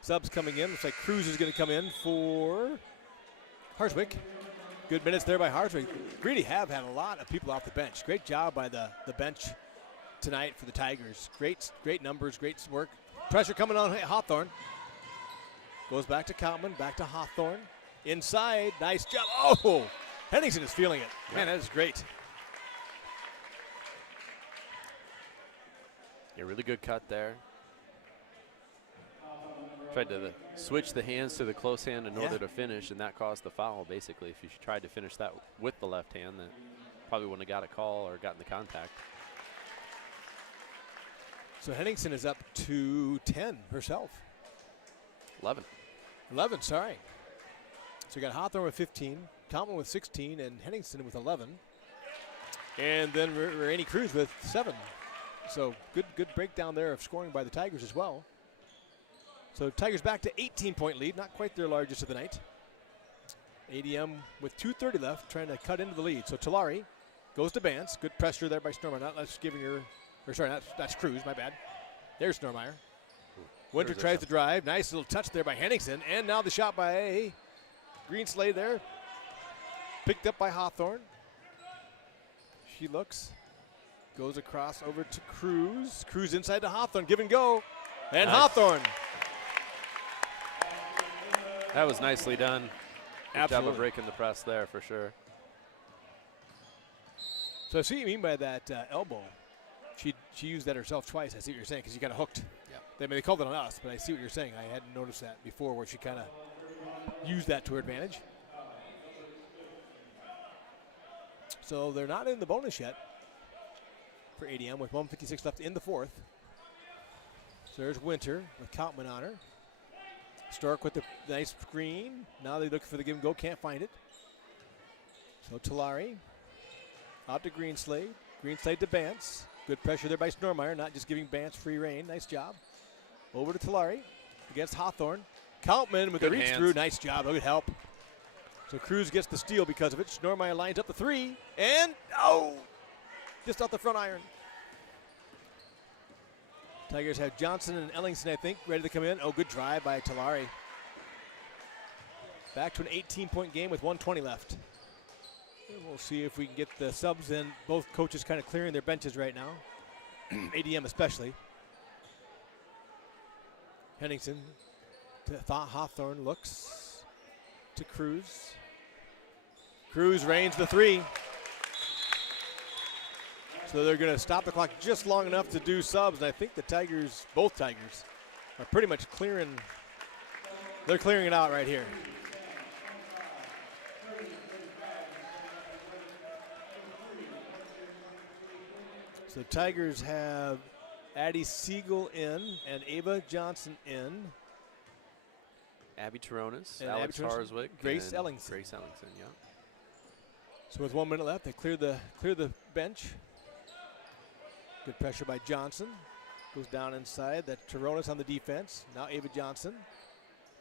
Subs coming in. Looks like Cruz is going to come in for Harswick. Good minutes there by Harswick. Really have had a lot of people off the bench. Great job by the bench tonight for the Tigers. Great numbers, great work. Pressure coming on Hawthorne. Goes back to Kautman, back to Hawthorne. Inside, nice job. Oh, Henningsen is feeling it. Man, that is great. Yeah, really good cut there. Tried to switch the hands to the close hand in order to finish, and that caused the foul, basically. If you tried to finish that with the left hand, then probably wouldn't have got a call or gotten the contact. So Henningsen is up to 10 herself. 11, sorry. So you got Hawthorne with 15, Kautman with 16, and Henningsen with 11. And then Rainey Cruz with 7. So good breakdown there of scoring by the Tigers as well. So Tigers back to 18-point lead, not quite their largest of the night. ADM with 2:30 left, trying to cut into the lead. So Tulare goes to Bance. Good pressure there by Schnormeyer. That's Cruz, my bad. There's Schnormeyer. Winter tries to drive. Nice little touch there by Henningsen. And now the shot by Greenslade there. Picked up by Hawthorne. She looks. Goes across over to Cruz. Cruz inside to Hawthorne. Give and go. And nice. Hawthorne. That was nicely done. Good Absolutely. job of breaking the press there for sure. So I see what you mean by that elbow. She used that herself twice. I see what you're saying, because you got hooked. Yeah. They called it on us, but I see what you're saying. I hadn't noticed that before, where she kind of used that to her advantage. So they're not in the bonus yet for ADM with 1:56 left in the fourth. So there's Winter with Kautman on her. Stork with the nice screen. Now they look for the give and go, can't find it. So Tulare out to Greenslade. Greenslade to Bance. Good pressure there by Schnormeyer, not just giving Bance free reign. Nice job. Over to Tulare against Hawthorne. Kautman with the reach through. Nice job. Good help. So Cruz gets the steal because of it. Schnormeyer lines up the 3. And, just off the front iron. Tigers have Johnson and Ellingson, I think, ready to come in. Good drive by Tulare. Back to an 18-point game with 1:20 left. And we'll see if we can get the subs in. Both coaches kind of clearing their benches right now. ADM especially. Henningsen to Hawthorne, looks to Cruz. Cruz reigns the 3. So they're going to stop the clock just long enough to do subs. And I think the Tigers, both Tigers, are pretty much clearing. They're clearing it out right here. So Tigers have Addie Siegel in and Ava Johnson in. Abby Taronis, And Alex Abby Taronis, Harswick, Grace and Ellingson. Grace Ellingson, yeah. So with 1 minute left, they clear the bench. Good pressure by Johnson. Goes down inside. That Taronis on the defense. Now Ava Johnson.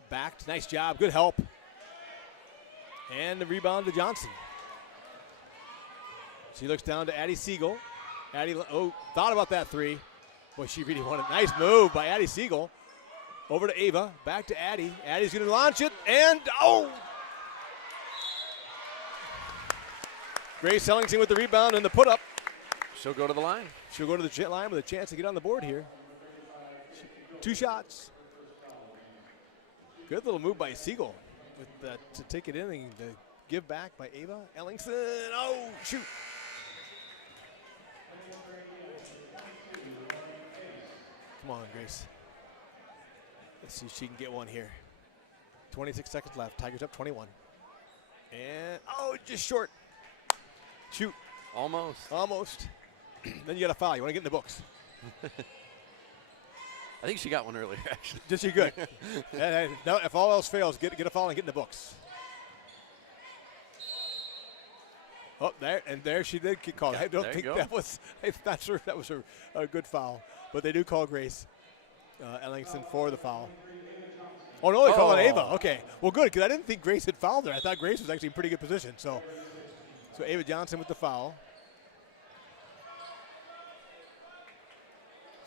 Backed. Nice job. Good help. And the rebound to Johnson. She looks down to Addie Siegel. Addie, thought about that three. Boy, she really wanted. Nice move by Addie Siegel. Over to Ava. Back to Addie. Addie's going to launch it. And, Grace Ellington with the rebound and the put up. She'll go to the line. She'll go to the line with a chance to get on the board here. 2 shots. Good little move by Siegel with to take it in and the give back by Ava Ellington. Oh, shoot. Come on, Grace. Let's see if she can get one here. 26 seconds left. Tigers up 21. And, just short. Shoot. Almost. Then you got a foul. You want to get in the books. I think she got one earlier, actually. Just you good. No, if all else fails, get a foul and get in the books. Oh, there she did get called. I don't think that was. I'm not sure if that was a good foul, but they do call Grace Ellington for the foul. Oh no, they call it Ava. Okay, well good because I didn't think Grace had fouled her. I thought Grace was actually in pretty good position. So Ava Johnson with the foul.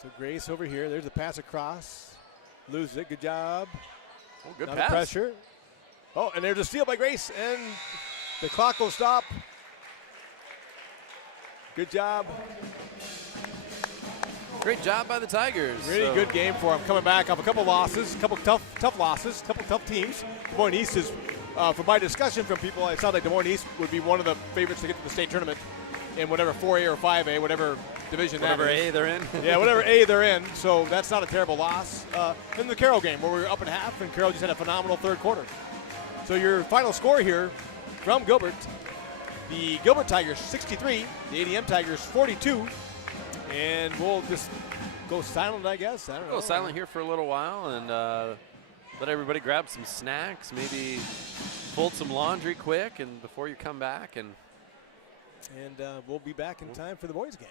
So Grace over here. There's the pass across. Loses it. Good job. Oh, good Not pass. Pressure. Oh, and there's a steal by Grace, and the clock will stop. Good job. Great job by the Tigers. Really good game for them. Coming back off a couple losses, a couple tough losses, a couple tough teams. Des Moines East is, from my discussion from people, it sounds like Des Moines East would be one of the favorites to get to the state tournament in whatever 4A or 5A, whatever division whatever that is. A they're in. Yeah, whatever A they're in. So that's not a terrible loss. In the Carroll game where we were up at half and Carroll just had a phenomenal third quarter. So your final score here from Gilbert, the Gilbert Tigers 63, the ADM Tigers 42. And we'll just go silent, I guess. I don't know. Go silent here for a little while and let everybody grab some snacks, maybe fold some laundry quick and before you come back. And we'll be back in time for the boys' game.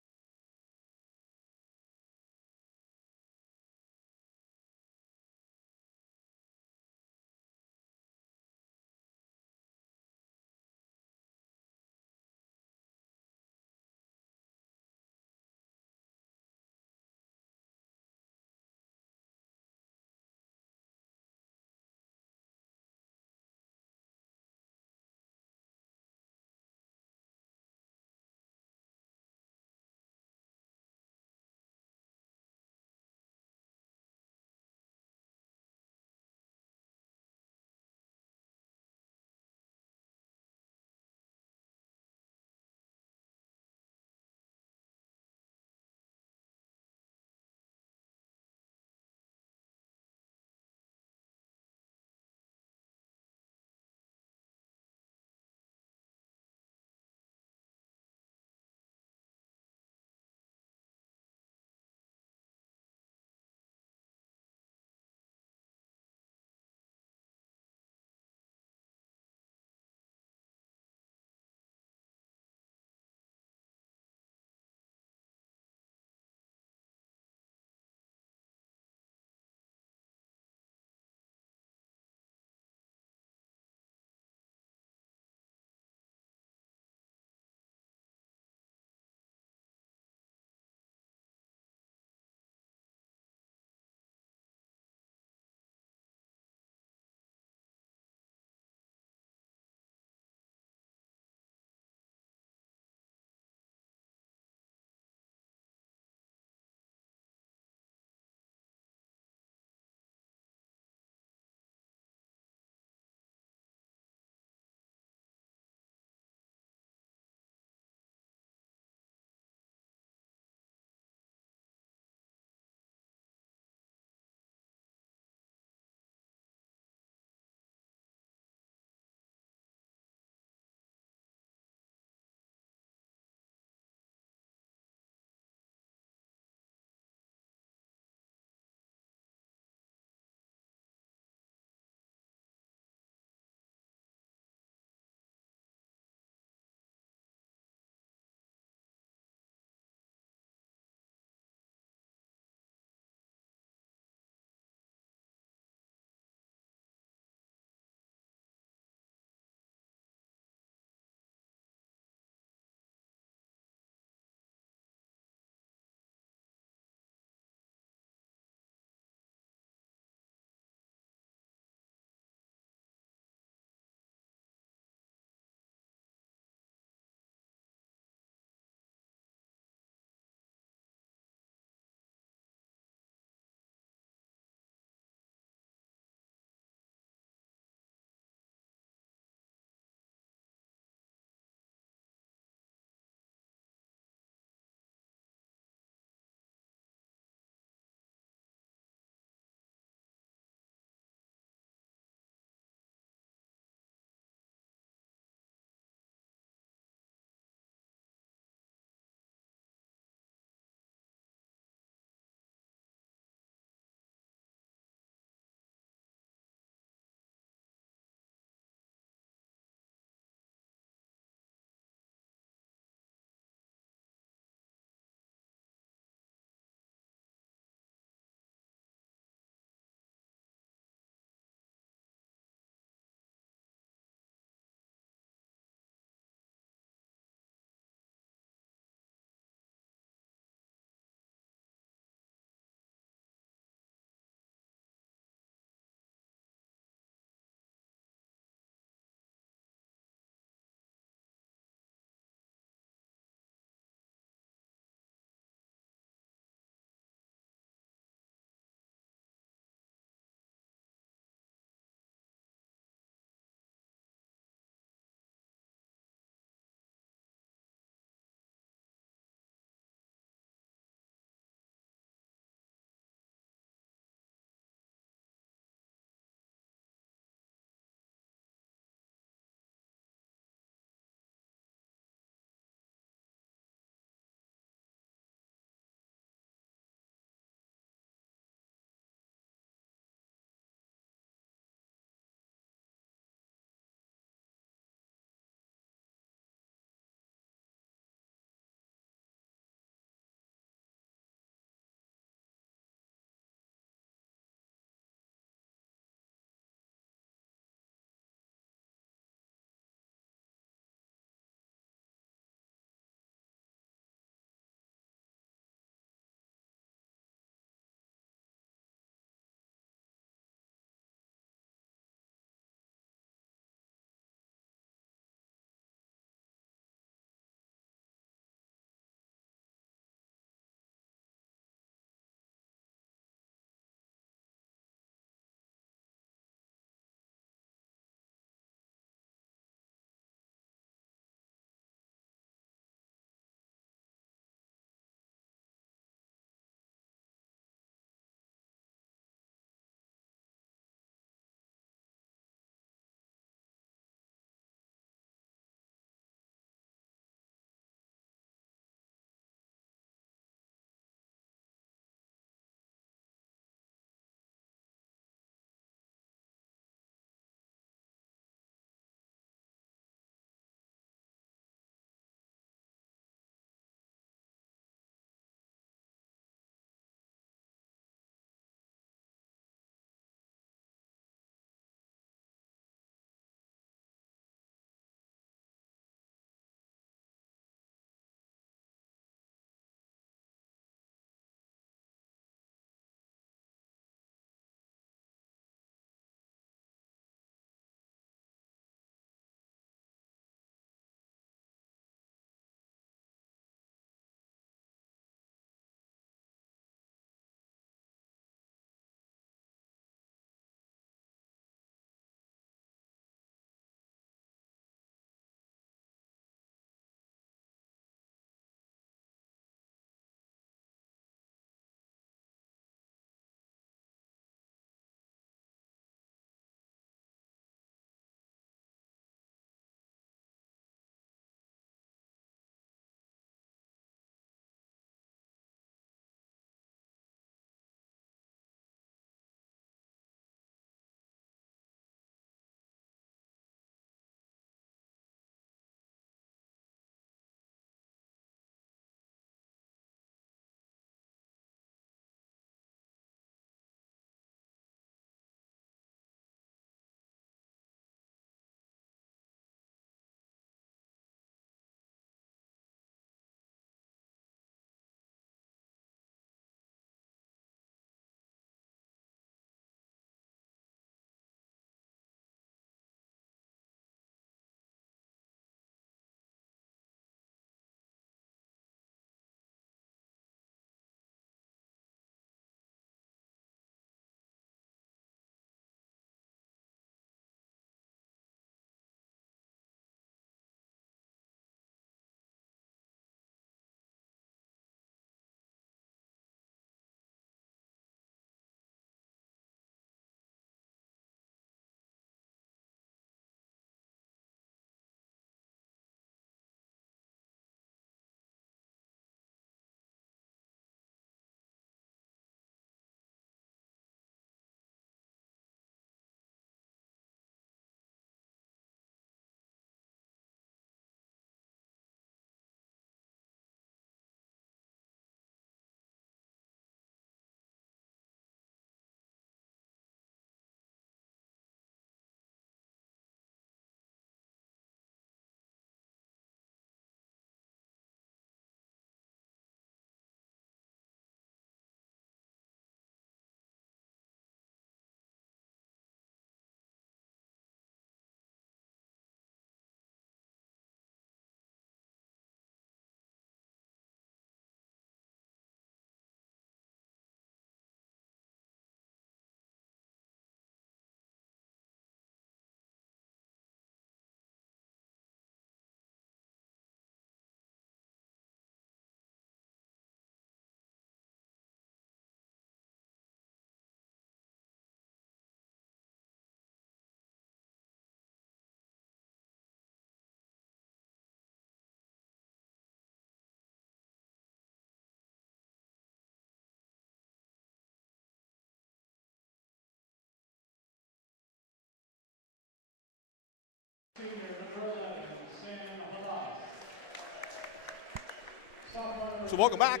So welcome back.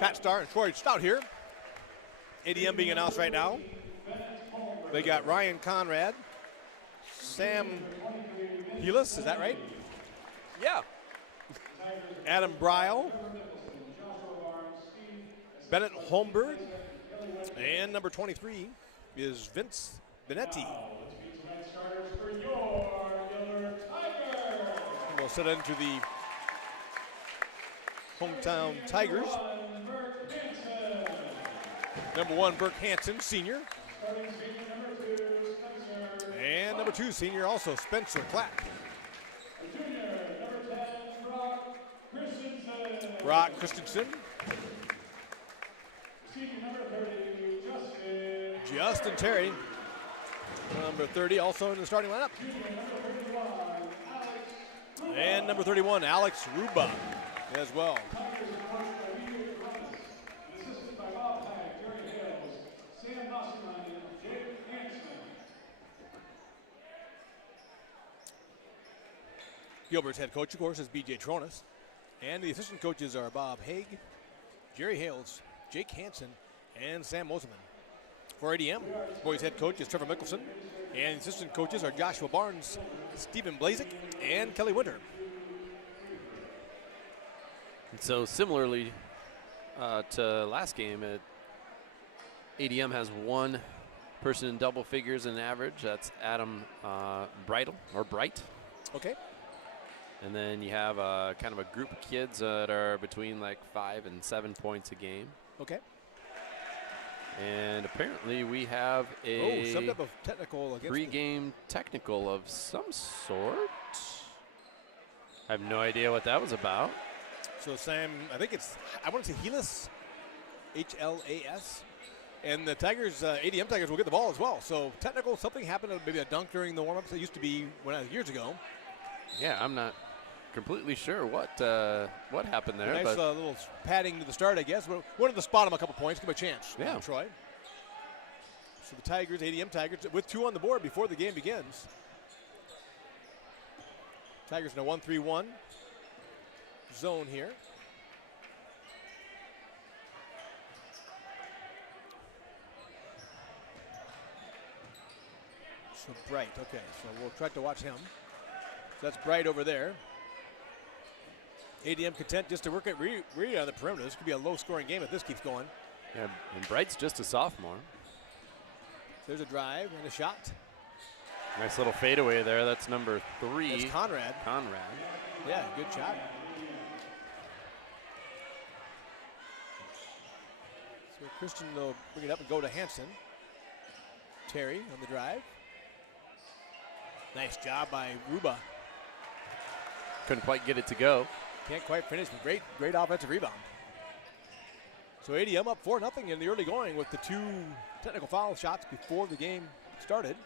Pat Starr and Troy Stout here. ADM being announced right now. They got Ryan Conrad, Sam Helis, is that right? Yeah. Adam Bryle, Bennett Holmberg, and number 23 is Vince Benetti. We'll set into the hometown Tigers. Number 1, Burke Hansen, senior. And number 2, senior, also Spencer Clack. Brock Christensen. Justin Terry. Number 30, also in the starting lineup. And number 31, Alex Ruba as well. Gilbert's head coach, of course, is B.J. Tronis. And the assistant coaches are Bob Haig, Jerry Hales, Jake Hansen, and Sam Moseman. For ADM, boys head coach is Trevor Mickelson. And the assistant coaches are Joshua Barnes, Stephen Blazik, and Kelly Winter. And so similarly to last game, ADM has one person in double figures in average. That's Adam Bright. Okay. And then you have kind of a group of kids that are between like 5 and 7 points a game. Okay. And apparently we have some type of technical against pre-game technical of some sort. I have no idea what that was about. So Sam, I think it's, I want to say Helas, H-L-A-S. And the Tigers, ADM Tigers will get the ball as well. So technical, something happened, maybe a dunk during the warm-ups. It used to be years ago. Yeah, I'm not completely sure what happened there. Nice but little padding to the start, I guess. We wanted to spot him a couple points, give him a chance. Yeah. Troy. So the Tigers, ADM Tigers, with 2 on the board before the game begins. Tigers in a 1-3-1 zone here. So Bright, okay, so we'll try to watch him. So that's Bright over there. ADM content just to work it really on the perimeter. This could be a low-scoring game if this keeps going. yeah, and Bright's just a sophomore. There's a drive and a shot. Nice little fadeaway there. That's number 3. That's Conrad. Yeah, good shot. So Christian will bring it up and go to Hansen. Terry on the drive. Nice job by Ruba. Couldn't quite get it to go. Can't quite finish, but great offensive rebound. So ADM up 4-0 in the early going with the 2 technical foul shots before the game started.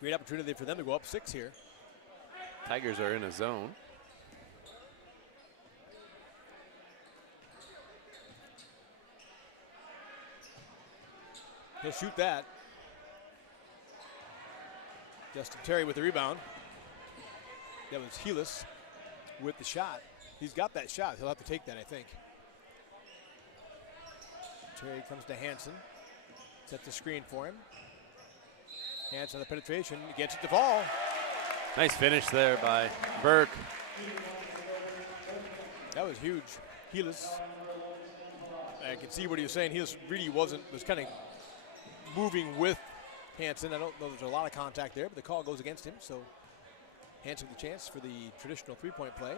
Great opportunity for them to go up 6 here. Tigers are in a zone. He'll shoot that. Justin Terry with the rebound. That was Helis with the shot. He's got that shot. He'll have to take that, I think. Terry comes to Hansen. Sets the screen for him. Hansen on the penetration. Gets it to fall. Nice finish there by Burke. That was huge. Helis. I can see what he was saying. Helis really was kind of moving with Hansen. I don't know there's a lot of contact there, but the call goes against him. So Hansen the chance for the traditional three-point play.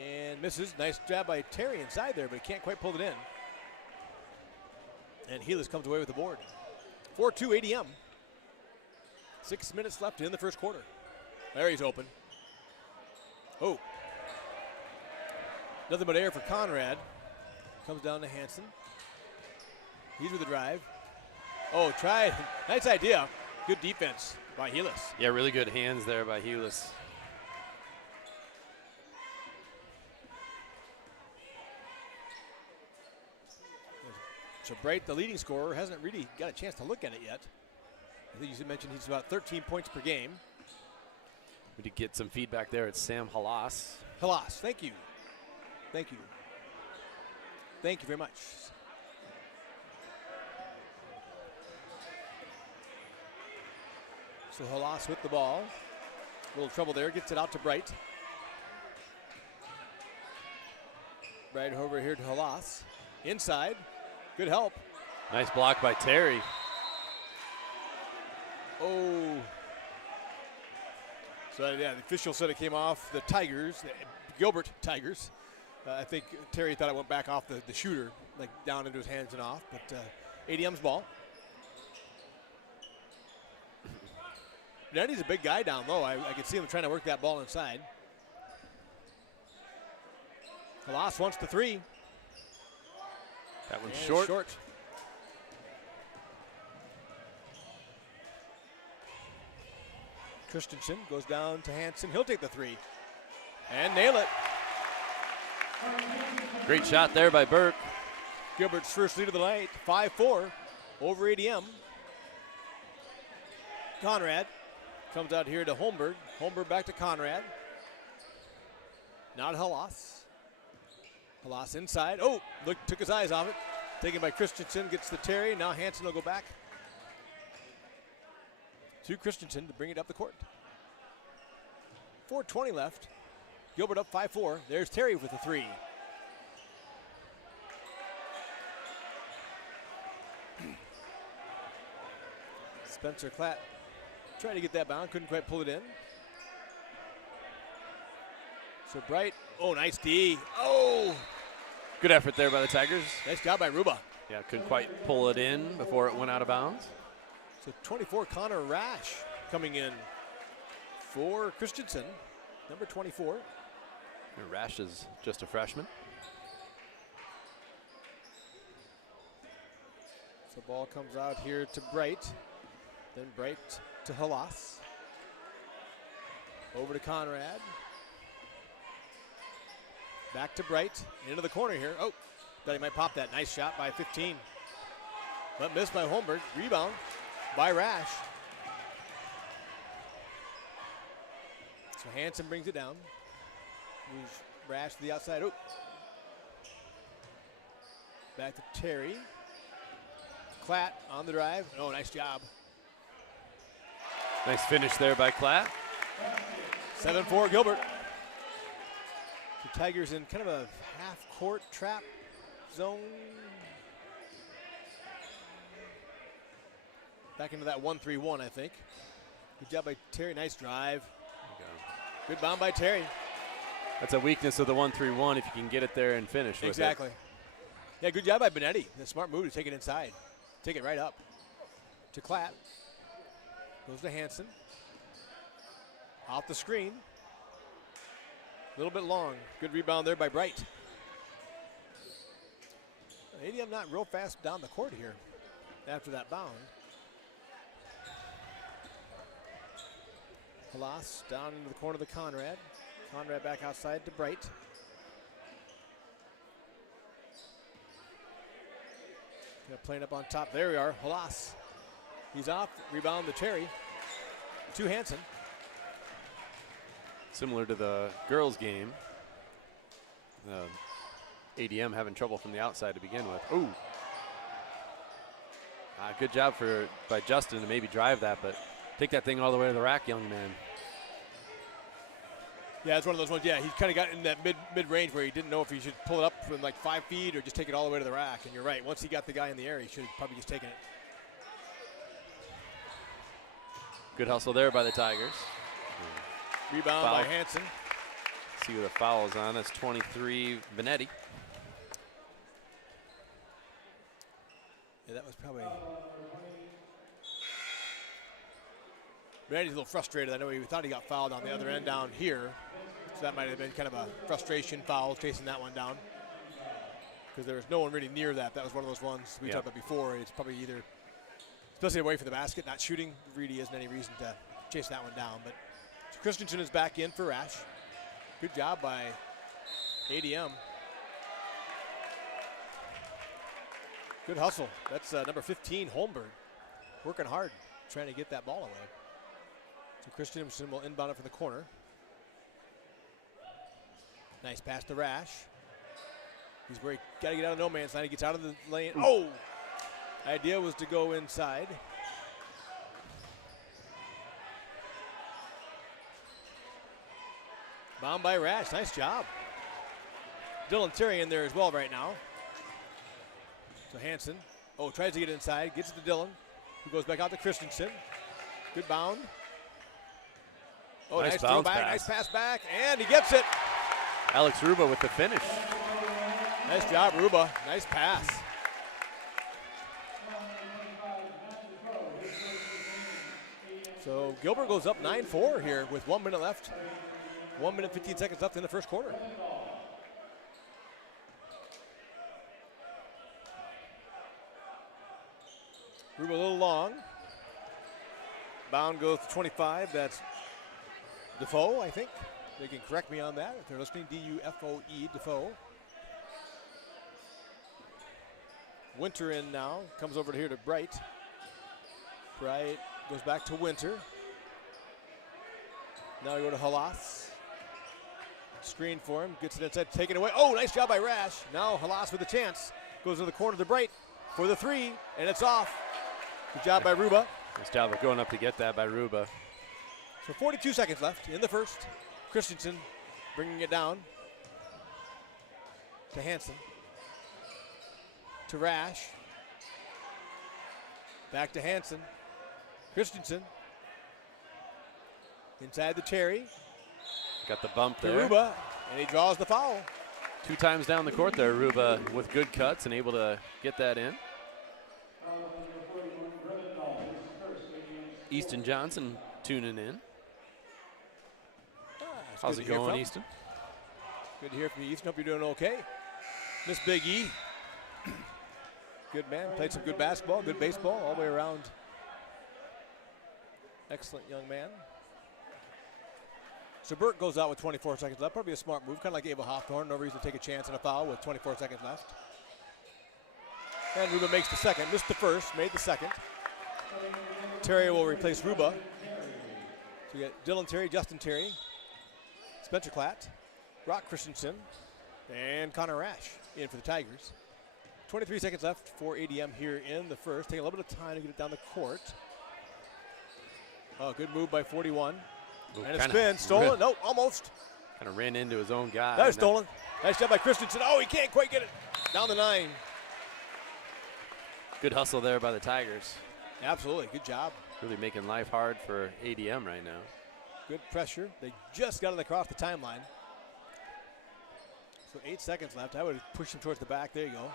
And misses. Nice job by Terry inside there, but he can't quite pull it in. And Helis comes away with the board. 4-2 ADM. 6 minutes left in the first quarter. There he's open. Oh. Nothing but air for Conrad. Comes down to Hansen. He's with the drive. Oh, try. Nice idea. Good defense by Helis. Yeah, really good hands there by Helis. So Bright, the leading scorer, hasn't really got a chance to look at it yet. I think you mentioned he's about 13 points per game. We did get some feedback there. It's Sam Halas. Halas, thank you. Thank you. Thank you very much. So Halas with the ball. A little trouble there, gets it out to Bright. Bright over here to Halas. Inside, good help. Nice block by Terry. Oh. So yeah, the official said it came off the Tigers, the Gilbert Tigers. I think Terry thought it went back off the shooter, like down into his hands and off, but ADM's ball. Benetti's a big guy down low. I could see him trying to work that ball inside. Halas wants the three. That one's And short. Christensen goes down to Hansen. He'll take the three and nail it. Great shot there by Burke. Gilbert's first lead of the night, 5-4 over ADM. Conrad comes out here to Holmberg. Holmberg back to Conrad. Now to Halas. Halas inside. Oh, look, took his eyes off it. Taken by Christensen, gets the Terry. Now Hansen will go back to Christensen to bring it up the court. 4:20 left. Gilbert up 5-4. There's Terry with the three. Spencer Klatt trying to get that bound, couldn't quite pull it in. So Bright, oh, nice D. Oh! Good effort there by the Tigers. Nice job by Ruba. Yeah, couldn't quite pull it in before it went out of bounds. So 24, Connor Rash coming in for Christensen, number 24. And Rash is just a freshman. So ball comes out here to Bright. Then Bright to Halas. Over to Conrad. Back to Bright. Into the corner here. Oh, thought he might pop that. Nice shot by 15. But missed by Holmberg. Rebound by Rash. So Hansen brings it down. Moves Rash to the outside. Oh. Back to Terry. Klatt on the drive. Oh, nice job. Nice finish there by Klatt. 7-4 Gilbert. The Tigers in kind of a half-court trap zone. Back into that 1-3-1, I think. Good job by Terry. Nice drive. Good bound by Terry. That's a weakness of the 1-3-1 if you can get it there and finish with it. Exactly. Yeah, good job by Benetti. The smart move to take it inside. Take it right up to Klatt. Goes to Hansen. Off the screen. A little bit long. Good rebound there by Bright. ADM not real fast down the court here after that bound. Halas down into the corner of the Conrad. Conrad back outside to Bright. Playing up on top. There we are. Halas. He's off. Rebound to Terry. To Hansen. Similar to the girls' game. ADM having trouble from the outside to begin with. Ooh. Good job by Justin to maybe drive that, but take that thing all the way to the rack, young man. Yeah, it's one of those ones. Yeah, he kind of got in that mid-range where he didn't know if he should pull it up from like 5 feet or just take it all the way to the rack. And you're right. Once he got the guy in the air, he should have probably just taken it. Good hustle there by the Tigers. Rebound Foul. by Hansen. See who the foul is on. That's 23, Benetti. Yeah, that was probably. Benetti's a little frustrated. I know he thought he got fouled on the other end down here. So that might have been kind of a frustration foul, chasing that one down. Because there was no one really near that. That was one of those ones we talked about before. It's probably either, especially away from the basket, not shooting, really isn't any reason to chase that one down. But Christensen is back in for Rash. Good job by ADM. Good hustle. That's number 15, Holmberg. Working hard. trying to get that ball away. So Christensen will inbound it from the corner. Nice pass to Rash. He's where he got to get out of no man's land. He gets out of the lane. Oh! Idea was to go inside. Bound by Rash. Nice job. Dylan Terry in there as well right now. So Hansen. Oh, tries to get inside. Gets it to Dylan. Who goes back out to Christensen. Good bound. Oh, nice throw back. Nice pass back. And he gets it. Alex Ruba with the finish. Nice job, Ruba. Nice pass. So Gilbert goes up 9-4 here with 1 minute left. 1 minute, 15 seconds left in the first quarter. Ruba a little long. Bound goes to 25. That's Defoe, I think. They can correct me on that if they're listening. D-U-F-O-E, Defoe. Winter in now. Comes over here to Bright. Bright goes back to Winter. Now we go to Halas. Screen for him. Gets it inside. Taken away. Oh, nice job by Rash. Now Halas with a chance. Goes to the corner to Bright for the three. And it's off. Good job by Ruba. Nice job of going up to get that by Ruba. So 42 seconds left in the first. Christensen bringing it down to Hansen. To Rash. Back to Hansen. Christensen. Inside the Terry. Got the bump To there. Ruba. And he draws the foul. 2 times down the court there, Ruba with good cuts and able to get that in. Easton Johnson tuning in. How's it going, Easton? Good to hear from you, Easton. Hope you're doing okay. Miss Big E. Good man. Played some good basketball, good baseball, all the way around. Excellent young man. So Burt goes out with 24 seconds left. Probably a smart move, kind of like Ava Hawthorne. No reason to take a chance on a foul with 24 seconds left. And Ruba makes the second. Missed the first, made the second. Terry will replace Ruba. So you got Dylan Terry, Justin Terry, Spencer Klatt, Brock Christensen, and Connor Rash in for the Tigers. 23 seconds left for ADM here in the first. Taking a little bit of time to get it down the court. Oh, good move by 41. Ooh, and a spin, stolen. No, almost. Kind of ran into his own guy. That was stolen. Nice job by Christensen. Oh, he can't quite get it. Down the 9. Good hustle there by the Tigers. Absolutely, good job. Really making life hard for ADM right now. Good pressure. They just got it across the timeline. So 8 seconds left. I would push him towards the back. There you go.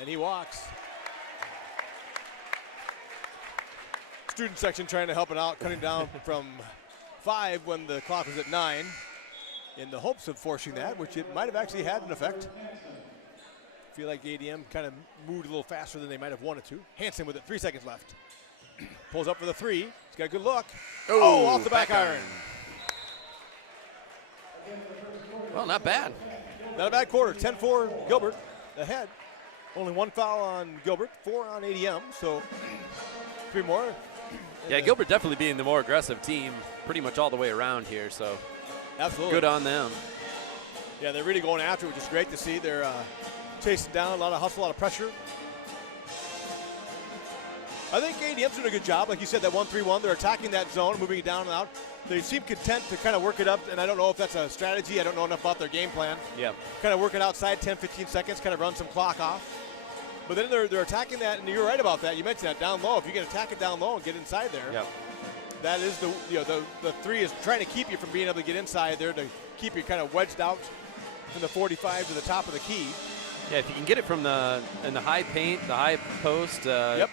And he walks. Student section trying to help it out, cutting down from 5 when the clock was at 9 in the hopes of forcing that, which it might have actually had an effect. Feel like ADM kind of moved a little faster than they might have wanted to. Hansen with it, 3 seconds left. Pulls up for the 3. He's got a good look. Oh, off the back iron. Well, not bad. Not a bad quarter. 10-4 Gilbert ahead. Only 1 foul on Gilbert, 4 on ADM, so 3 more. Yeah, Gilbert definitely being the more aggressive team pretty much all the way around here, so absolutely good on them. Yeah, they're really going after it, which is great to see. They're chasing down, a lot of hustle, a lot of pressure. I think ADM's doing a good job. Like you said, that 1-3-1, they're attacking that zone, moving it down and out. They seem content to kind of work it up, and I don't know if that's a strategy. I don't know enough about their game plan. Yeah. Kind of work it outside 10, 15 seconds, kind of run some clock off. But then they're attacking that, and you're right about that. You mentioned that down low. If you can attack it down low and get inside there, yep. That is the 3 is trying to keep you from being able to get inside there, to keep you kind of wedged out from the 45 to the top of the key. Yeah, if you can get it from in the high paint, the high post,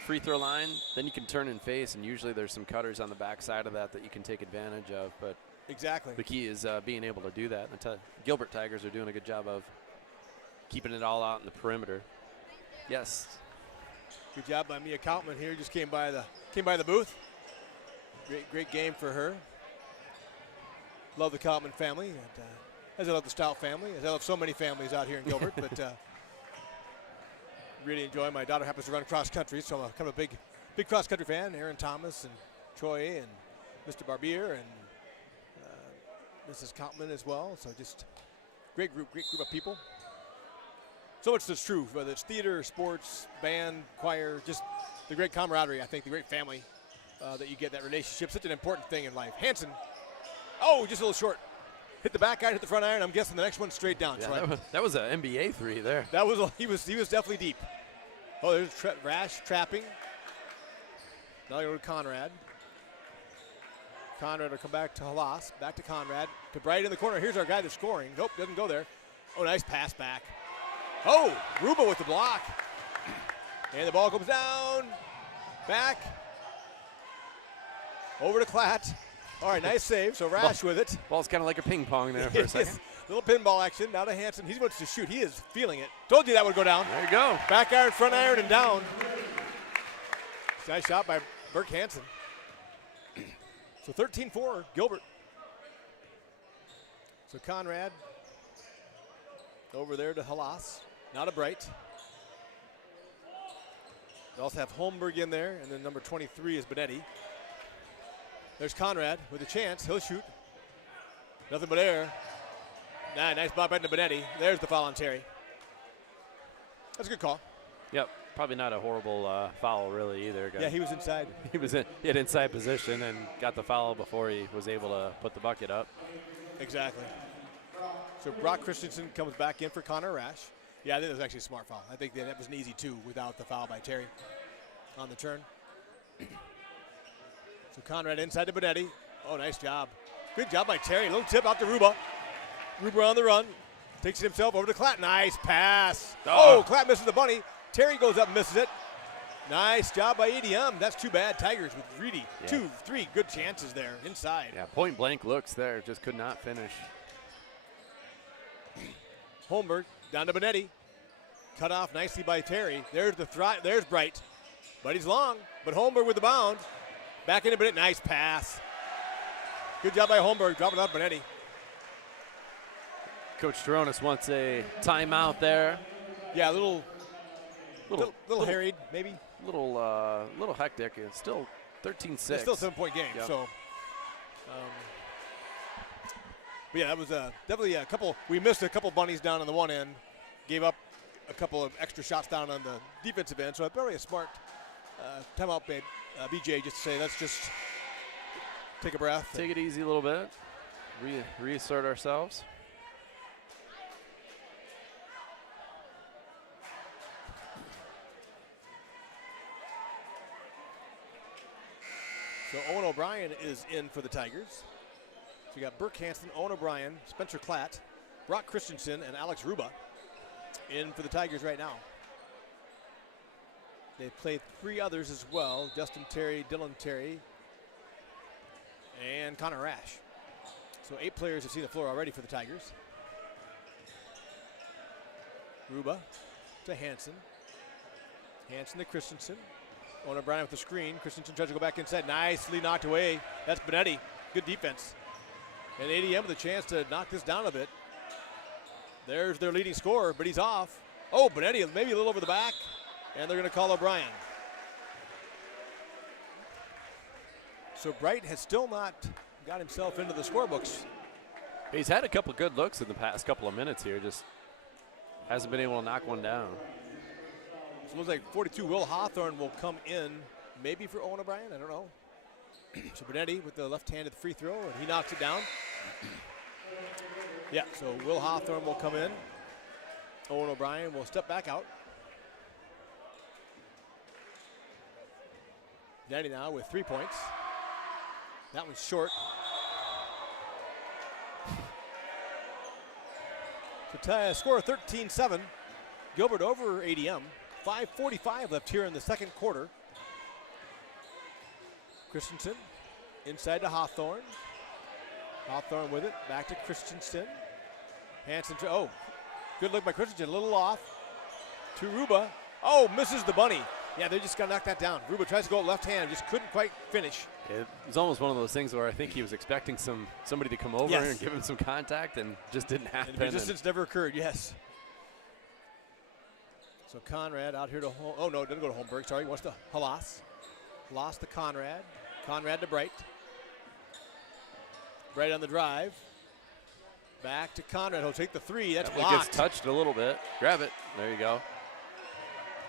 free throw line, then you can turn and face, and usually there's some cutters on the backside of that you can take advantage of. But exactly, the key is being able to do that. And the Gilbert Tigers are doing a good job of keeping it all out in the perimeter. Yes. Good job by Mia Kautman here. Just came by the booth. Great game for her. Love the Kautman family, and as I love the Stout family, as I love so many families out here in Gilbert. But really enjoy. My daughter happens to run cross country, so I'm kind of a big cross country fan. Aaron Thomas and Troy and Mr. Barbier and Mrs. Kautman as well. So just great group of people. So much that's true, whether it's theater, sports, band, choir, just the great camaraderie, I think, the great family that you get, that relationship. Such an important thing in life. Hansen, just a little short. Hit the back iron, hit the front iron. I'm guessing the next one straight down. Yeah, that was an NBA three there. That was he was definitely deep. Oh, there's Rash trapping. Now they go to Conrad. Conrad will come back to Halas. Back to Conrad. To Bright in the corner. Here's our guy that's scoring. Nope, doesn't go there. Oh, nice pass back. Oh, Ruba with the block. And the ball comes down. Back. Over to Klatt. All right, nice save. So Rash with it. Ball's kind of like a ping pong there for a second. Little pinball action. Now to Hansen. He wants to shoot. He is feeling it. Told you that would go down. There you go. Back iron, front iron, and down. Nice shot by Burke Hansen. So 13-4, Gilbert. So Conrad over there to Halas. Now to Bright. They also have Holmberg in there, and then number 23 is Benetti. There's Conrad with a chance. He'll shoot. Nothing but air. Nice bob right into Benetti. There's the foul on Terry. That's a good call. Yep. Probably not a horrible foul, really, either. Yeah, he was inside. He had inside position and got the foul before he was able to put the bucket up. Exactly. So Brock Christensen comes back in for Connor Rash. Yeah, I think that was actually a smart foul. I think that was an easy two without the foul by Terry on the turn. So Conrad inside to Benetti. Oh, nice job. Good job by Terry. Little tip out to Ruba. Ruba on the run. Takes it himself over to Klatt. Nice pass. Oh, Klatt misses the bunny. Terry goes up and misses it. Nice job by ADM. That's too bad. Tigers with really 2-3 good chances there inside. Yeah, point blank looks there. Just could not finish. Holmberg down to Benetti. Cut off nicely by Terry. There's there's Bright. But he's long. But Holmberg with the bound. Back into Benetti. Nice pass. Good job by Holmberg. Dropping off Benetti. Coach Toronis wants a timeout there. Yeah, a little harried, maybe. Little hectic. It's still 13-6. It's still a 7-point game. Yep. So, but yeah, that was definitely a couple. We missed a couple bunnies down on the one end, gave up a couple of extra shots down on the defensive end. So probably a smart timeout, BJ, just to say let's just take a breath. Take it easy a little bit. Reassert ourselves. So Owen O'Brien is in for the Tigers. So you got Burke Hansen, Owen O'Brien, Spencer Klatt, Brock Christensen, and Alex Ruba in for the Tigers right now. They played three others as well: Justin Terry, Dylan Terry, and Connor Rash. So 8 players have seen the floor already for the Tigers. Ruba to Hansen. Hansen to Christensen. Owen O'Brien with the screen. Christensen tries to go back inside. Nicely knocked away. That's Benetti. Good defense. And ADM with a chance to knock this down a bit. There's their leading scorer, but he's off. Oh, Benetti maybe a little over the back. And they're going to call O'Brien. So Bright has still not got himself into the scorebooks. He's had a couple good looks in the past couple of minutes here. Just hasn't been able to knock one down. So it looks like 42, Will Hawthorne will come in, maybe for Owen O'Brien, I don't know. So Benetti with the left-handed free throw, and he knocks it down. Yeah, so Will Hawthorne will come in. Owen O'Brien will step back out. Benetti now with 3 points. That one's short. So score 13-7. Gilbert over ADM. 5:45 left here in the second quarter. Christensen inside to Hawthorne. Hawthorne with it. Back to Christensen. Hansen. Oh, good look by Christensen. A little off. To Ruba. Oh, misses the bunny. Yeah, they just got to knock that down. Ruba tries to go left hand. Just couldn't quite finish. It was almost one of those things where I think he was expecting somebody to come over and give him some contact and just didn't happen. And resistance never occurred, yes. So Conrad out here to oh no, didn't go to Holmberg. Sorry, wants to Halas. Lost to Conrad. Conrad to Bright. Bright on the drive. Back to Conrad. He'll take the three. That's blocked. Gets touched a little bit. Grab it. There you go.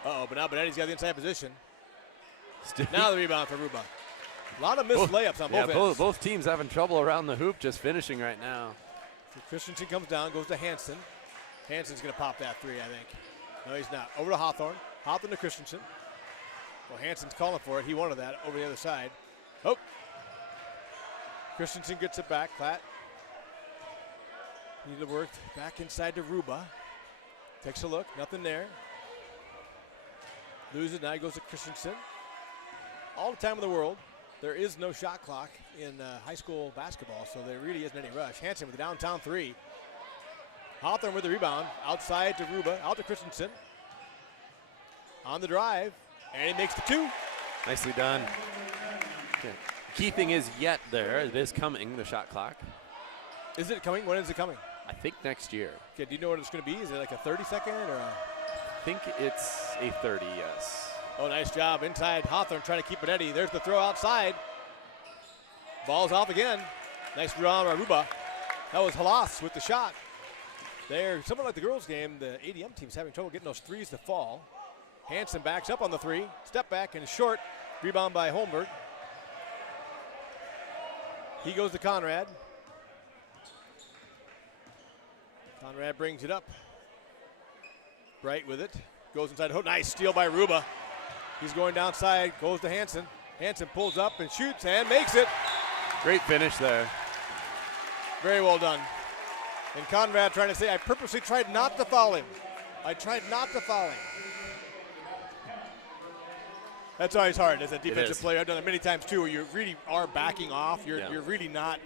Uh-oh, but now Benetti's got the inside position. Now the rebound for Ruba. A lot of missed layups on both ends. Both teams having trouble around the hoop, just finishing right now. So Christensen comes down, goes to Hansen. Hansen's going to pop that three, I think. No, he's not. Over to Hawthorne. Hawthorne to Christensen. Well, Hansen's calling for it. He wanted that over the other side. Oh. Christensen gets it back. Klatt. Need to work back inside to Ruba. Takes a look. Nothing there. Loses. Now he goes to Christensen. All the time in the world. There is no shot clock in high school basketball, so there really isn't any rush. Hansen with the downtown three. Hawthorne with the rebound. Outside to Ruba. Out to Christensen. On the drive. And he makes the two. Nicely done. Okay. Key thing is yet there. It is coming, the shot clock. Is it coming? When is it coming? I think next year. Okay, do you know what it's going to be? Is it like a 30-second or a? I think it's a 30, yes. Oh, nice job inside. Hawthorne trying to keep Benetti. There's the throw outside. Ball's off again. Nice draw by Ruba. That was Halas with the shot. There, something like the girls' game, the ADM team's having trouble getting those threes to fall. Hansen backs up on the three. Step back and short. Rebound by Holmberg. He goes to Conrad. Conrad brings it up. Bright with it. Goes inside. Oh, nice steal by Ruba. He's going downside. Goes to Hansen. Hansen pulls up and shoots and makes it. Great finish there. Very well done. And Conrad trying to say, I purposely tried not to foul him. I tried not to foul him. That's always hard as a defensive player. I've done it many times too, where you really are backing off. You're really not.